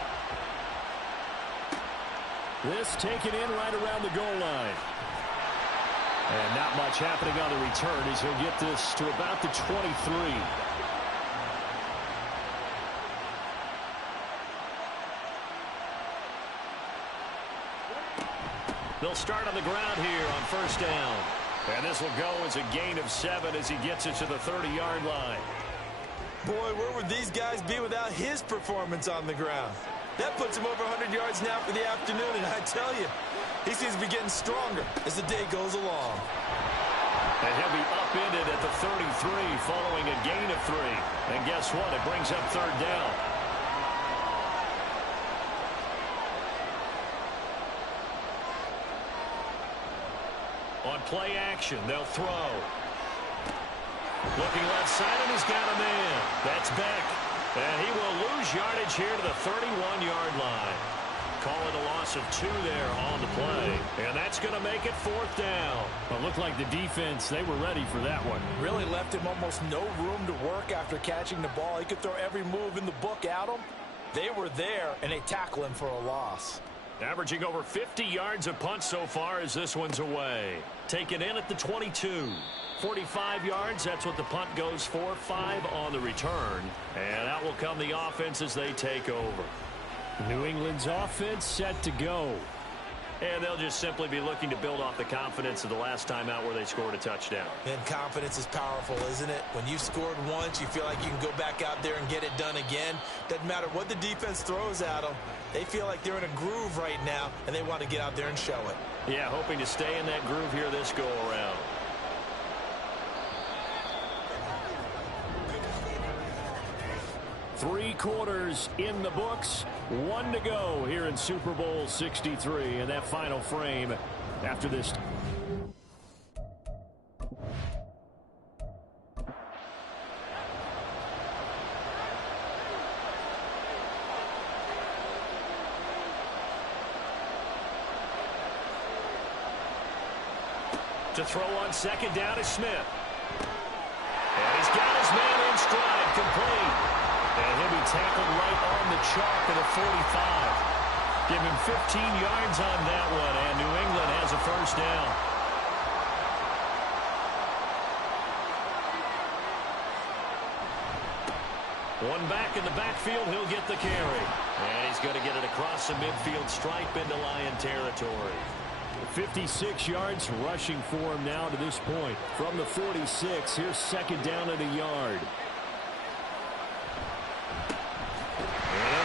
This taken in right around the goal line. And not much happening on the return as he'll get this to about the 23. They'll start on the ground here on 1st down. And this will go as a gain of 7 as he gets it to the 30-yard line. Boy, where would these guys be without his performance on the ground? That puts him over 100 yards now for the afternoon, and I tell you, he seems to be getting stronger as the day goes along. And he'll be upended at the 33 following a gain of 3. And guess what? It brings up 3rd down. On play action, they'll throw. Looking left side, and he's got a man. That's Beck. And he will lose yardage here to the 31-yard line. Call it a loss of 2 there on the play. And that's going to make it 4th down. Well, it looked like the defense, they were ready for that one. Really left him almost no room to work after catching the ball. He could throw every move in the book at him. They were there, and they tackle him for a loss. Averaging over 50 yards a punt so far as this one's away. Taken in at the 22. 45 yards, that's what the punt goes for. 5 on the return. And out will come the offense as they take over. New England's offense set to go. And they'll just simply be looking to build off the confidence of the last time out where they scored a touchdown. And confidence is powerful, isn't it? When you've scored once, you feel like you can go back out there and get it done again. Doesn't matter what the defense throws at them. They feel like they're in a groove right now, and they want to get out there and show it. Yeah, hoping to stay in that groove here this go-around. Three quarters in the books. 1 to go here in Super Bowl 63. And that final frame after this. To throw on 2nd down is Smith. And he's got his man in stride, complete. And he'll be tackled right on the chalk at the 45. Give him 15 yards on that one, and New England has a 1st down. One back in the backfield, he'll get the carry. And he's going to get it across the midfield stripe into Lion territory. 56 yards rushing for him now to this point. From the 46, here's 2nd down at a yard.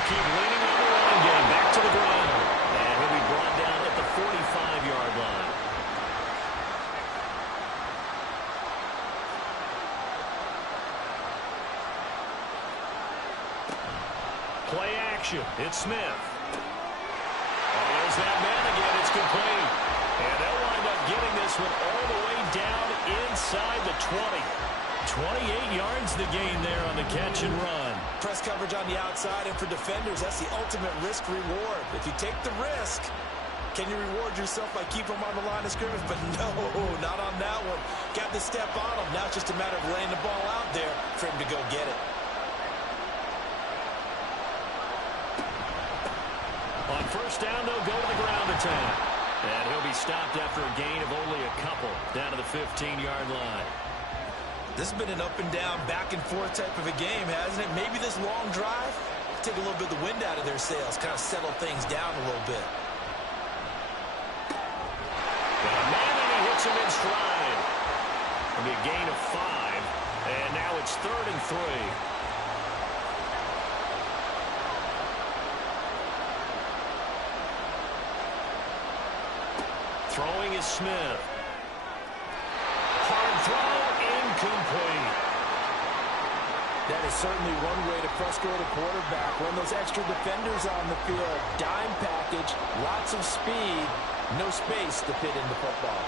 Keep leaning on the run again. Back to the ground. And he'll be brought down at the 45-yard line. Play action. It's Smith. And there's that man again. It's complete. And they'll wind up getting this one all the way down inside the 20. 28 yards the gain there on the catch and run. Press coverage on the outside, and for defenders, that's the ultimate risk reward. If you take the risk, Can you reward yourself by keeping him on the line of scrimmage? But no, not on that one. Got to step on him. Now it's just a matter of laying the ball out there for him to go get it. On first down, they'll go to the ground attack. And he'll be stopped after a gain of only a couple down to the 15-yard line. This has been an up and down, back and forth type of a game, hasn't it? Maybe this long drive, take a little bit of the wind out of their sails, kind of settle things down a little bit. Got a man, and he hits him in stride. It'll be a gain of 5, and now it's 3rd and 3. Throwing is Smith. Hard throw, incomplete. That is certainly one way to frustrate a quarterback. Run those extra defenders on the field. Dime package, lots of speed, no space to fit in the football.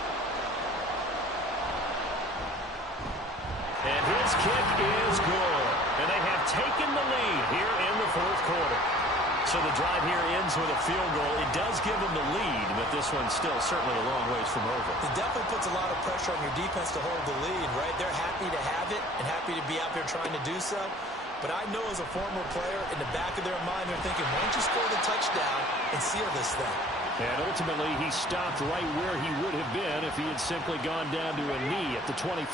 And his kick is good. And they have taken the lead here in the 4th quarter. So the drive here ends with a field goal. It does give them the lead, but this one's still certainly a long ways from over. It definitely puts a lot of pressure on your defense to hold the lead, right? They're happy to have it and happy to be out there trying to do so. But I know as a former player, in the back of their mind, they're thinking, why don't you score the touchdown and seal this thing? And ultimately, he stopped right where he would have been if he had simply gone down to a knee at the 25.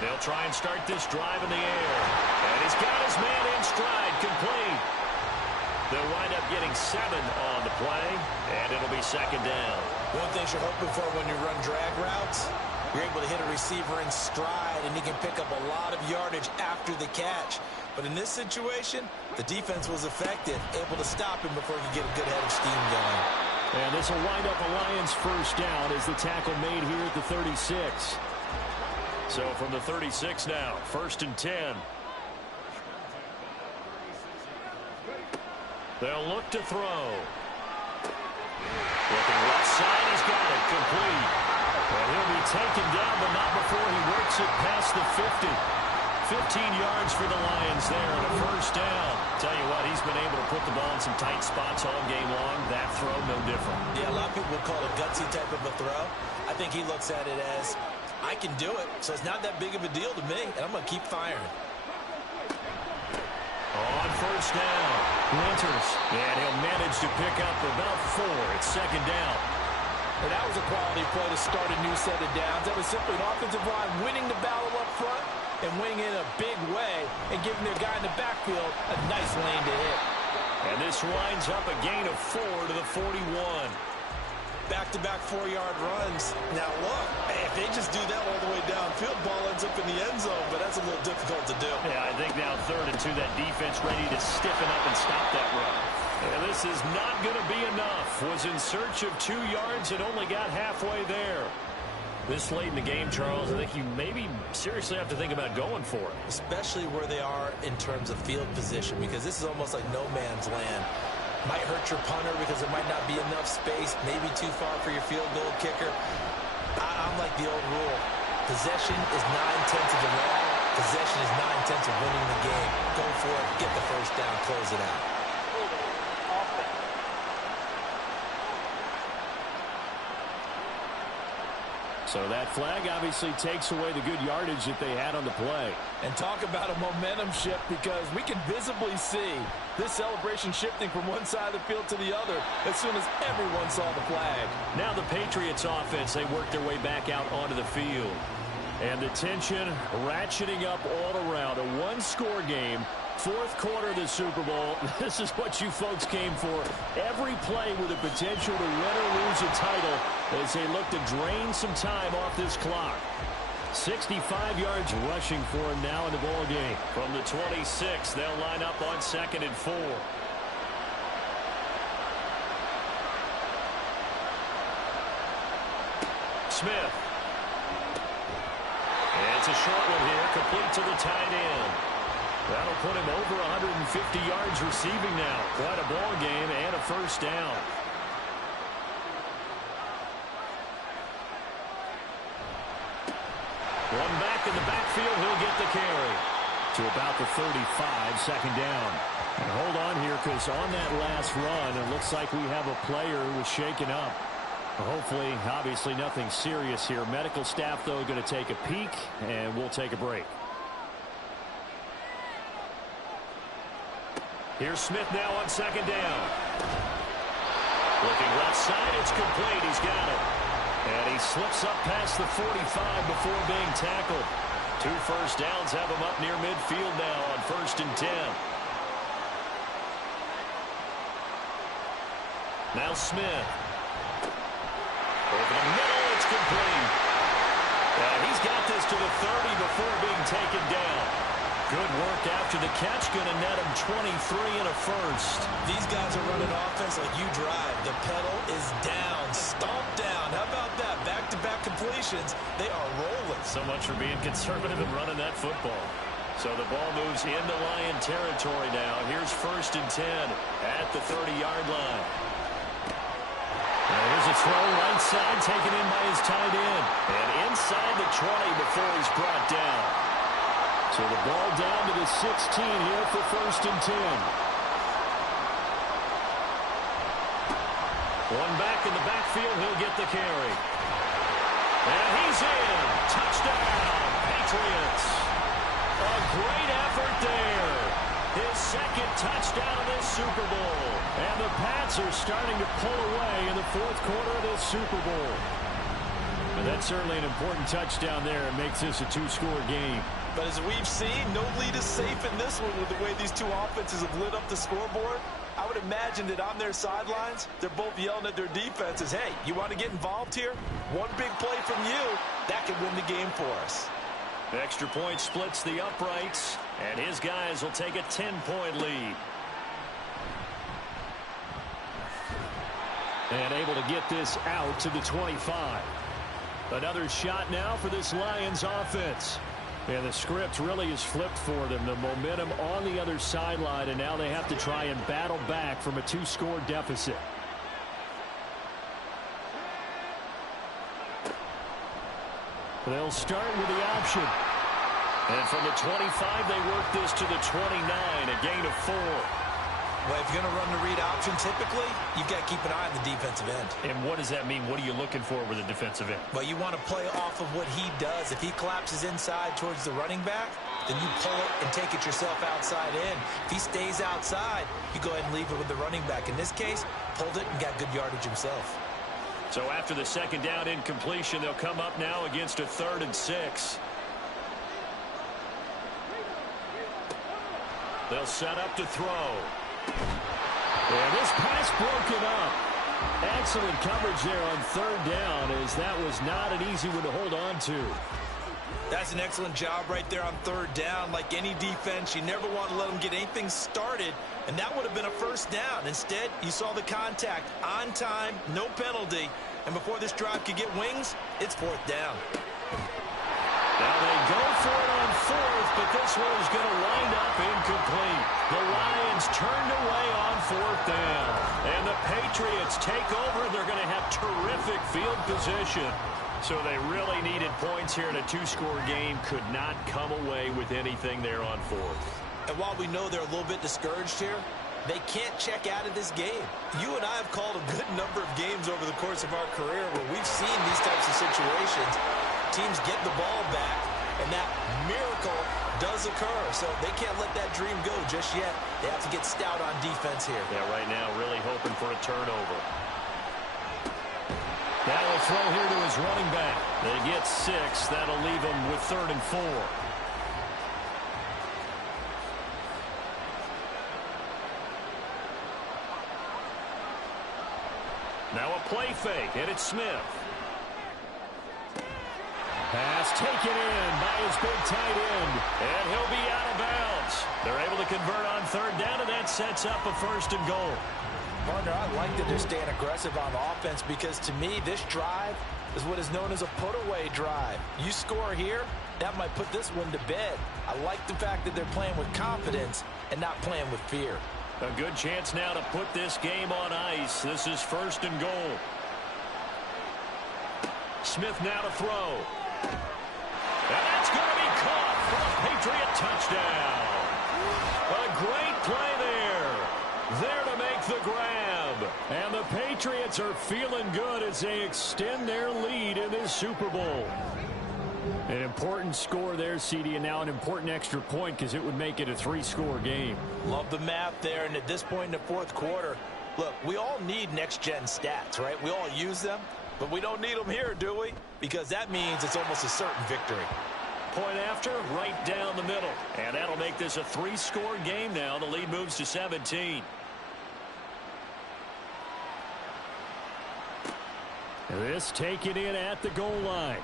They'll try and start this drive in the air. And he's got his man in stride, complete. They'll wind up getting 7 on the play, and it'll be 2nd down. One thing you're hoping for when you run drag routes, you're able to hit a receiver in stride, and he can pick up a lot of yardage after the catch. But in this situation, the defense was effective, able to stop him before he could get a good head of steam going. And this will wind up a Lions first down as the tackle made here at the 36. So from the 36 now, 1st and 10. They'll look to throw. Looking left side, he's got it, complete. And he'll be taken down, but not before he works it past the 50. 15 yards for the Lions there and a first down. Tell you what, he's been able to put the ball in some tight spots all game long. That throw, no different. Yeah, a lot of people would call it a gutsy type of a throw. I think he looks at it as, I can do it, so it's not that big of a deal to me, and I'm going to keep firing. On first down, Winters, and he'll manage to pick up about 4. It's 2nd down. And that was a quality play to start a new set of downs. That was simply an offensive line winning the battle up front and winning in a big way and giving their guy in the backfield a nice lane to hit. And this winds up a gain of 4 to the 41. Back-to-back 4-yard runs. Now, look, if they just do that all the way downfield, ball ends up in the end zone, but that's a little difficult to do. Yeah, I think now 3rd and 2, that defense ready to stiffen up and stop that run. And this is not going to be enough. Was in search of 2 yards and only got halfway there. This late in the game, Charles, I think you maybe seriously have to think about going for it. Especially where they are in terms of field position, because this is almost like no man's land. Might hurt your punter because there might not be enough space, maybe too far for your field goal kicker. I'm like the old rule. Possession is 9/10 of the law. Possession is 9/10 of winning the game. Go for it, get the first down, close it out. So that flag obviously takes away the good yardage that they had on the play. And talk about a momentum shift, because we can visibly see this celebration shifting from one side of the field to the other as soon as everyone saw the flag. Now the Patriots offense, they work their way back out onto the field. And the tension ratcheting up all around. A one-score game. 4th quarter of the Super Bowl. This is what you folks came for. Every play with the potential to win or lose a title as they look to drain some time off this clock. 65 yards rushing for him now in the ball game. From the 26, they'll line up on 2nd and 4. Smith. And it's a short one here, complete to the tight end. That'll put him over 150 yards receiving now. Quite a ball game and a first down. One back in the backfield, he'll get the carry. to about the 35, second down. And hold on here, because on that last run, it looks like we have a player who was shaken up. Hopefully, obviously nothing serious here. Medical staff, though, going to take a peek, and we'll take a break. Here's Smith now on second down. Looking left side, it's complete. He's got it. And he slips up past the 45 before being tackled. 2 first downs have him up near midfield now on 1st and 10. Now Smith. Over the middle, it's complete. And he's got this to the 30 before being taken down. Good work after the catch. Going to net him 23 and a first. These guys are running offense like you drive. The pedal is down. Stomp down. How about that? Back-to-back completions. They are rolling. So much for being conservative and running that football. So the ball moves into Lion territory now. Here's 1st and 10 at the 30-yard line. Here's a throw right side taken in by his tight end. And inside the 20 before he's brought down. So the ball down to the 16 here for 1st and 10. One back in the backfield. He'll get the carry. And he's in. Touchdown, Patriots. A great effort there. His second touchdown of this Super Bowl. And the Pats are starting to pull away in the 4th quarter of this Super Bowl. And that's certainly an important touchdown there. It makes this a 2-score game. But as we've seen, no lead is safe in this one with the way these two offenses have lit up the scoreboard. I would imagine that on their sidelines, they're both yelling at their defenses, hey, you want to get involved here? One big play from you, that could win the game for us. The extra point splits the uprights, and his guys will take a 10-point lead. And able to get this out to the 25. Another shot now for this Lions offense. And the script really is flipped for them. The momentum on the other sideline, and now they have to try and battle back from a 2-score deficit. They'll start with the option. And from the 25, they work this to the 29, a gain of 4. Well, if you're going to run the read option, typically, you've got to keep an eye on the defensive end. And what does that mean? What are you looking for with a defensive end? Well, you want to play off of what he does. If he collapses inside towards the running back, then you pull it and take it yourself outside in. If he stays outside, you go ahead and leave it with the running back. In this case, pulled it and got good yardage himself. So after the second down incompletion, they'll come up now against a 3rd and 6. They'll set up to throw. And this pass broken up. Excellent coverage there on 3rd down, as that was not an easy one to hold on to. That's an excellent job right there on 3rd down. Like any defense, you never want to let them get anything started, and that would have been a 1st down. Instead, you saw the contact on time, no penalty, and before this drive could get wings, it's 4th down. Now they go for it on 4th, but this one is going to wind up incomplete. The Lions turned away on 4th down. And the Patriots take over. They're going to have terrific field position. So they really needed points here in a 2-score game. Could not come away with anything there on 4th. And while we know they're a little bit discouraged here, they can't check out of this game. You and I have called a good number of games over the course of our career where we've seen these types of situations. Teams get the ball back, and that miracle does occur. So they can't let that dream go just yet. They have to get stout on defense here. Yeah, right now really hoping for a turnover. Now a throw here to his running back. They get 6. That'll leave them with 3rd and 4. Now a play fake, and it's Smith. Pass taken in by his big tight end, and he'll be out of bounds. They're able to convert on 3rd down, and that sets up a 1st and goal. Partner, I like that they're staying aggressive on offense because, to me, this drive is what is known as a put-away drive. You score here, that might put this one to bed. I like the fact that they're playing with confidence and not playing with fear. A good chance now to put this game on ice. This is 1st and goal. Smith now to throw. And that's going to be caught for the Patriot touchdown. A great play there. There to make the grab. And the Patriots are feeling good as they extend their lead in this Super Bowl. An important score there, CD, and now an important extra point because it would make it a 3-score game. Love the math there, and at this point in the fourth quarter, look, we all need next-gen stats, right? We all use them, but we don't need them here, do we? Because that means it's almost a certain victory. Point after, right down the middle. And that'll make this a 3-score game now. The lead moves to 17. This taken in at the goal line.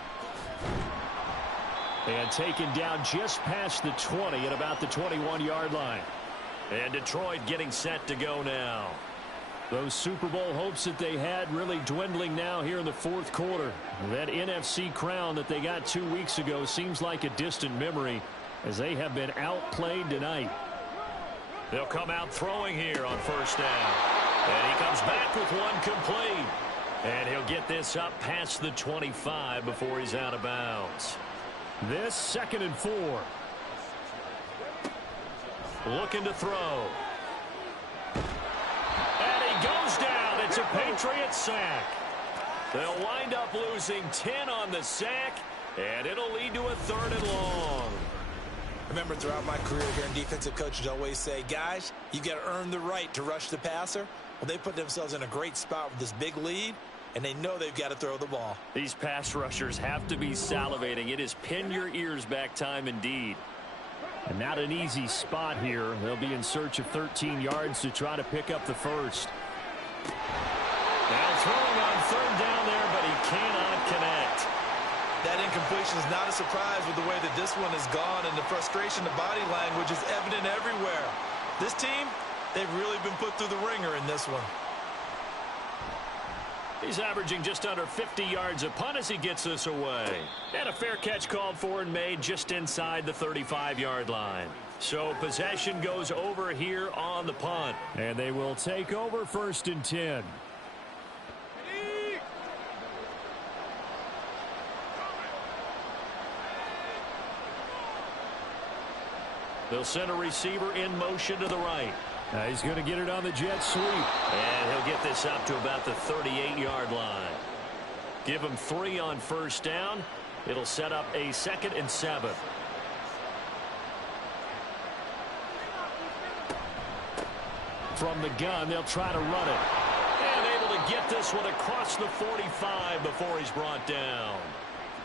And taken down just past the 20 at about the 21-yard line. And Detroit getting set to go now. Those Super Bowl hopes that they had really dwindling now here in the fourth quarter. That NFC crown that they got 2 weeks ago seems like a distant memory as they have been outplayed tonight. They'll come out throwing here on first down. And he comes back with one complete. And he'll get this up past the 25 before he's out of bounds. This 2nd and 4. Looking to throw. And he goes down. It's a Patriots sack. They'll wind up losing 10 on the sack, and it'll lead to a 3rd and long. Remember, throughout my career here in defensive coaches always say, guys, you got to earn the right to rush the passer. Well, they put themselves in a great spot with this big lead, and they know they've got to throw the ball. These pass rushers have to be salivating. It is pin your ears back time indeed. And not an easy spot here. They'll be in search of 13 yards to try to pick up the first. Now throwing on 3rd down there, but he cannot connect. That incompletion is not a surprise with the way that this one has gone, and the frustration, the body language is evident everywhere. This team, they've really been put through the ringer in this one. He's averaging just under 50 yards a punt as he gets this away. And a fair catch called for and made just inside the 35-yard line. So possession goes over here on the punt. And they will take over 1st and 10. They'll send a receiver in motion to the right. He's going to get it on the jet sweep. And he'll get this up to about the 38-yard line. Give him 3 on first down. It'll set up a 2nd and 7. From the gun, they'll try to run it. And able to get this one across the 45 before he's brought down.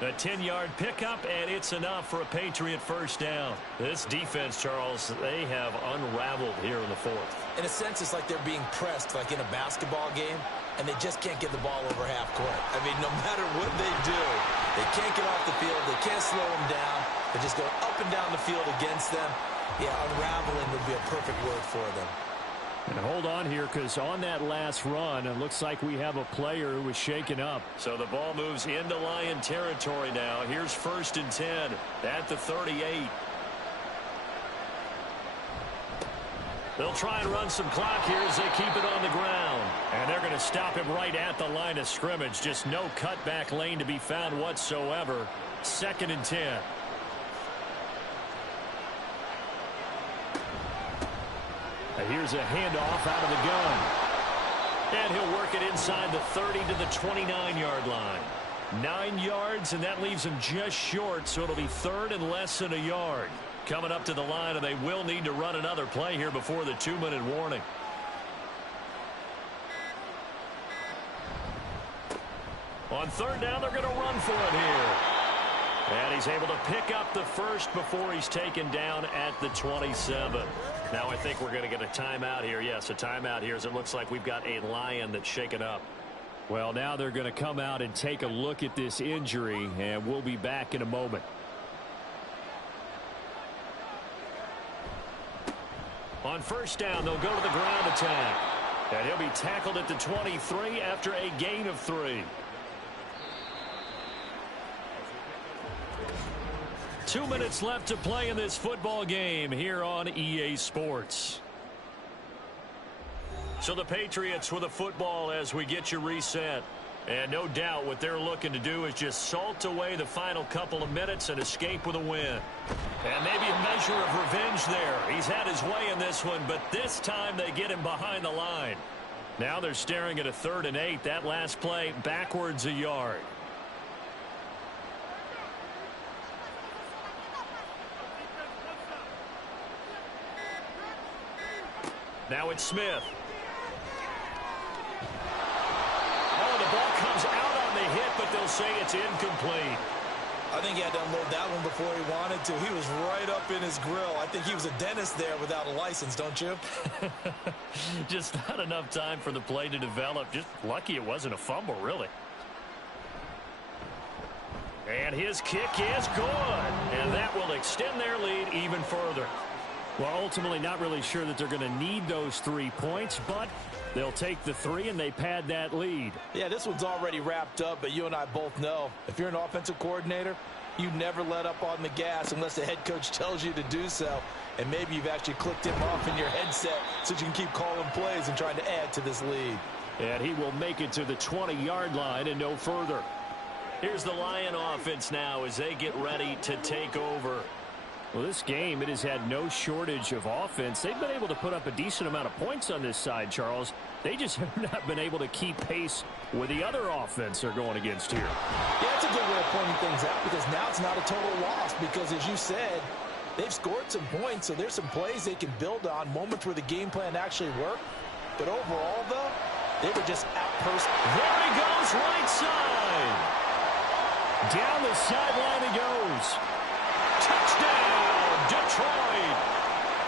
A 10-yard pickup, and it's enough for a Patriot first down. This defense, Charles, they have unraveled here in the 4th. In a sense, it's like they're being pressed like in a basketball game, and they just can't get the ball over half court. I mean, no matter what they do, they can't get off the field. They can't slow them down. They just go up and down the field against them. Yeah, unraveling would be a perfect word for them. And hold on here, because on that last run, it looks like we have a player who was shaken up. So the ball moves into Lion territory now. Here's 1st and 10 at the 38. They'll try and run some clock here as they keep it on the ground. And they're going to stop him right at the line of scrimmage. Just no cutback lane to be found whatsoever. 2nd and 10. Here's a handoff out of the gun. And he'll work it inside the 30 to the 29-yard line. 9 yards, and that leaves him just short, so it'll be 3rd and less than a yard. Coming up to the line, and they will need to run another play here before the 2-minute warning. On 3rd down, they're going to run for it here. And he's able to pick up the first before he's taken down at the 27. Now I think we're going to get a timeout here. Yes, a timeout here as it looks like we've got a Lion that's shaken up. Well, now they're going to come out and take a look at this injury, and we'll be back in a moment. On 1st down, they'll go to the ground attack. And he'll be tackled at the 23 after a gain of 3. 2 minutes left to play in this football game here on EA Sports. So the Patriots with a football as we get you reset. And no doubt what they're looking to do is just salt away the final couple of minutes and escape with a win. And maybe a nice measure of revenge there. He's had his way in this one, but this time they get him behind the line. Now they're staring at a 3rd and 8. That last play backwards a yard. Now it's Smith. Oh, the ball comes out on the hit, but they'll say it's incomplete. I think he had to unload that one before he wanted to. He was right up in his grill. I think he was a dentist there without a license, don't you? Just not enough time for the play to develop. Just lucky it wasn't a fumble, really. And his kick is good. And that will extend their lead even further. Well, ultimately not really sure that they're going to need those 3 points, but they'll take the 3 and they pad that lead. Yeah, this one's already wrapped up, but you and I both know if you're an offensive coordinator, you never let up on the gas unless the head coach tells you to do so. And maybe you've actually clicked him off in your headset so you can keep calling plays and trying to add to this lead. And he will make it to the 20-yard line and no further. Here's the Lion offense now as they get ready to take over. Well, this game, it has had no shortage of offense. They've been able to put up a decent amount of points on this side, Charles. They just have not been able to keep pace with the other offense they're going against here. Yeah, that's a good way of pointing things out because now it's not a total loss because, as you said, they've scored some points, so there's some plays they can build on, moments where the game plan actually worked. But overall, though, they were just outpost. There he goes, right side. Down the sideline he goes. Touchdown, Detroit.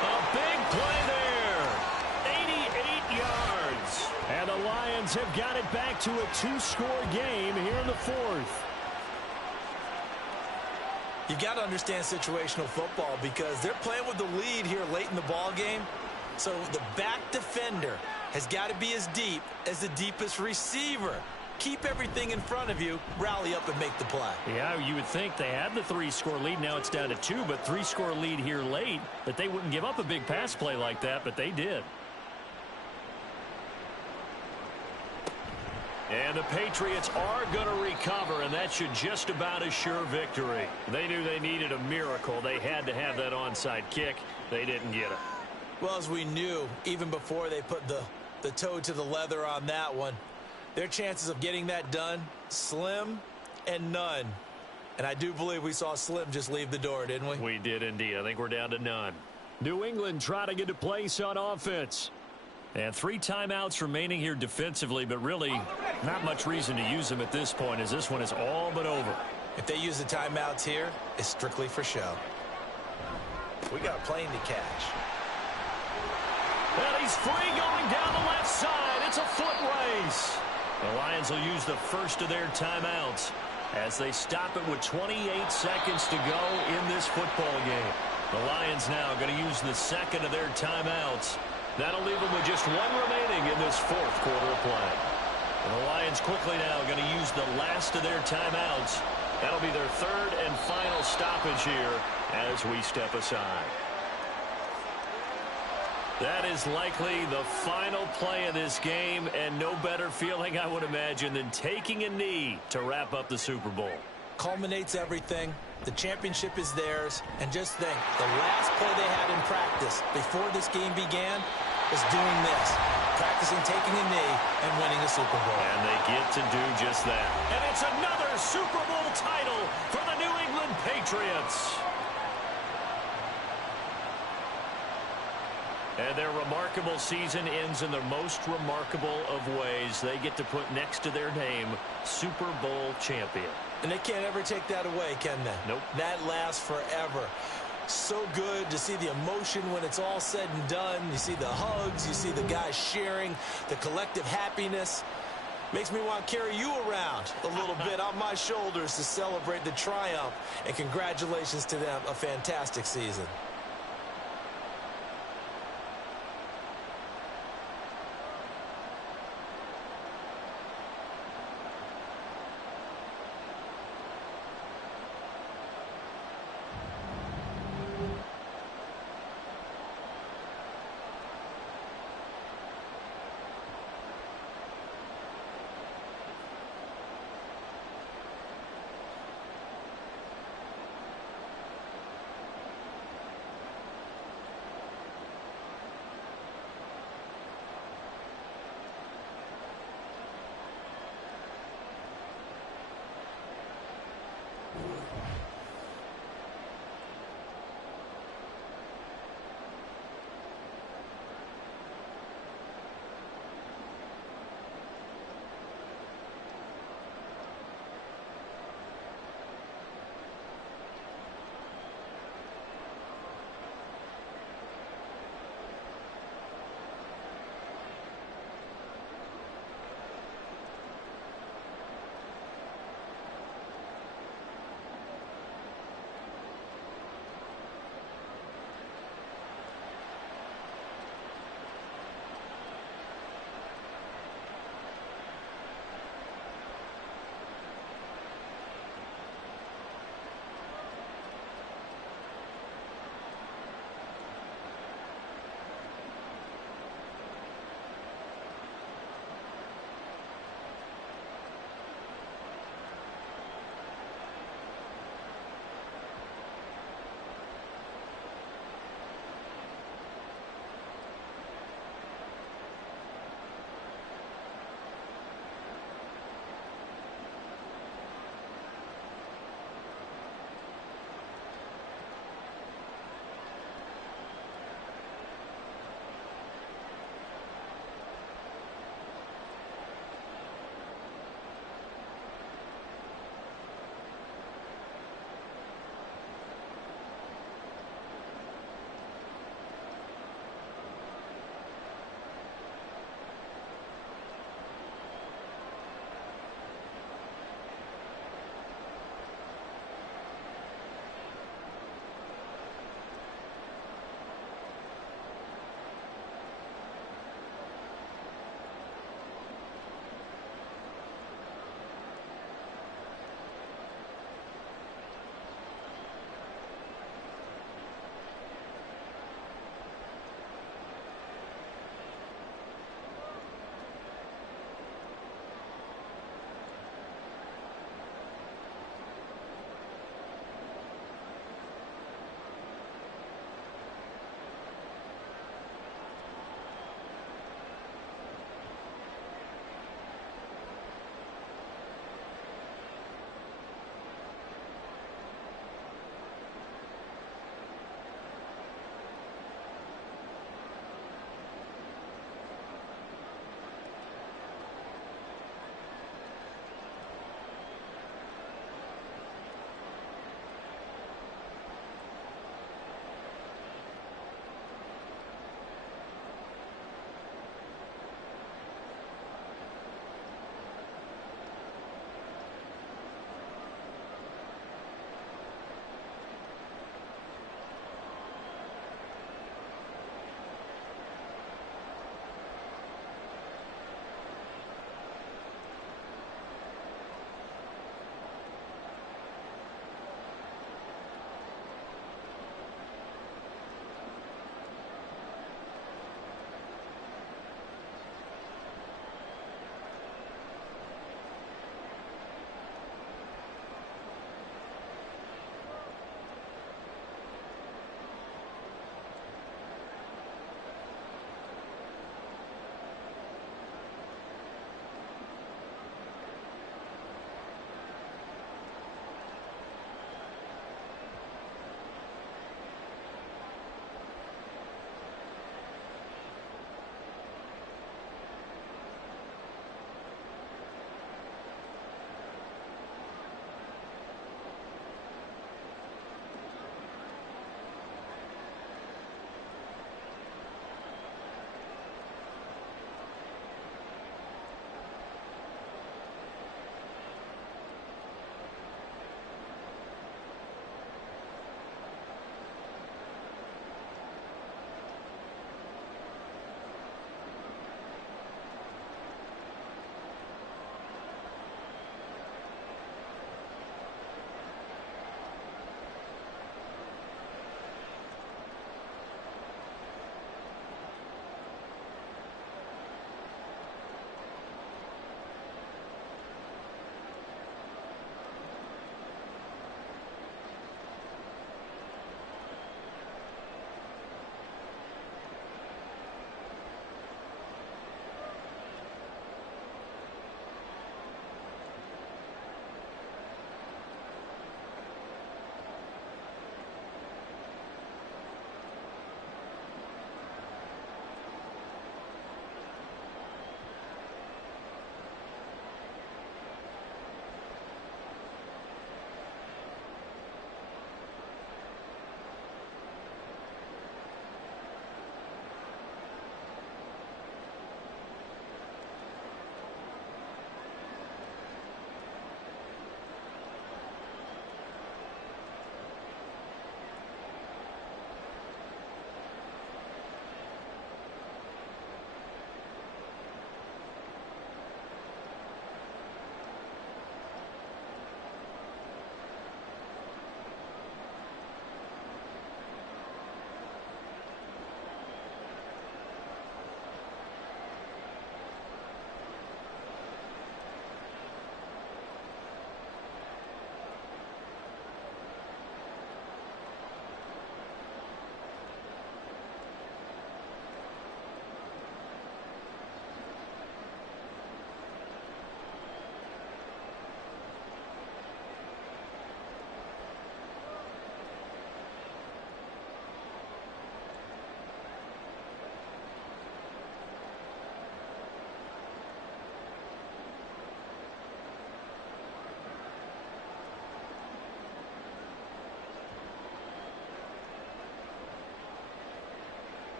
A big play there. 88 yards. And the Lions have got it back to a 2-score game here in the 4th. You've got to understand situational football because they're playing with the lead here late in the ball game. So the back defender has got to be as deep as the deepest receiver. Keep everything in front of you, rally up and make the play. Yeah, you would think they had the 3-score lead. Now it's down to 2, but 3-score lead here late, that they wouldn't give up a big pass play like that, but they did. And the Patriots are going to recover, and that should just about assure victory. They knew they needed a miracle. They had to have that onside kick. They didn't get it. Well, as we knew, even before they put the toe to the leather on that one, their chances of getting that done, slim and none. And I do believe we saw Slim just leave the door, didn't we? We did indeed. I think we're down to none. New England trying to get a place on offense. And 3 timeouts remaining here defensively, but really not much reason to use them at this point as this one is all but over. If they use the timeouts here, it's strictly for show. We got a plane to catch. And he's free going down the left side. It's a foot race. The Lions will use the first of their timeouts as they stop it with 28 seconds to go in this football game. The Lions now going to use the second of their timeouts. That'll leave them with just 1 remaining in this 4th quarter of play. And the Lions quickly now going to use the last of their timeouts. That'll be their 3rd and final stoppage here as we step aside. That is likely the final play of this game, and no better feeling, I would imagine, than taking a knee to wrap up the Super Bowl. Culminates everything. The championship is theirs. And just think, the last play they had in practice before this game began was doing this, practicing taking a knee and winning a Super Bowl. And they get to do just that. And it's another Super Bowl title for the New England Patriots. And their remarkable season ends in the most remarkable of ways. They get to put next to their name, Super Bowl champion. And they can't ever take that away, can they? Nope. That lasts forever. So good to see the emotion when it's all said and done. You see the hugs, you see the guys sharing, the collective happiness. Makes me want to carry you around a little bit on my shoulders to celebrate the triumph. And congratulations to them, a fantastic season.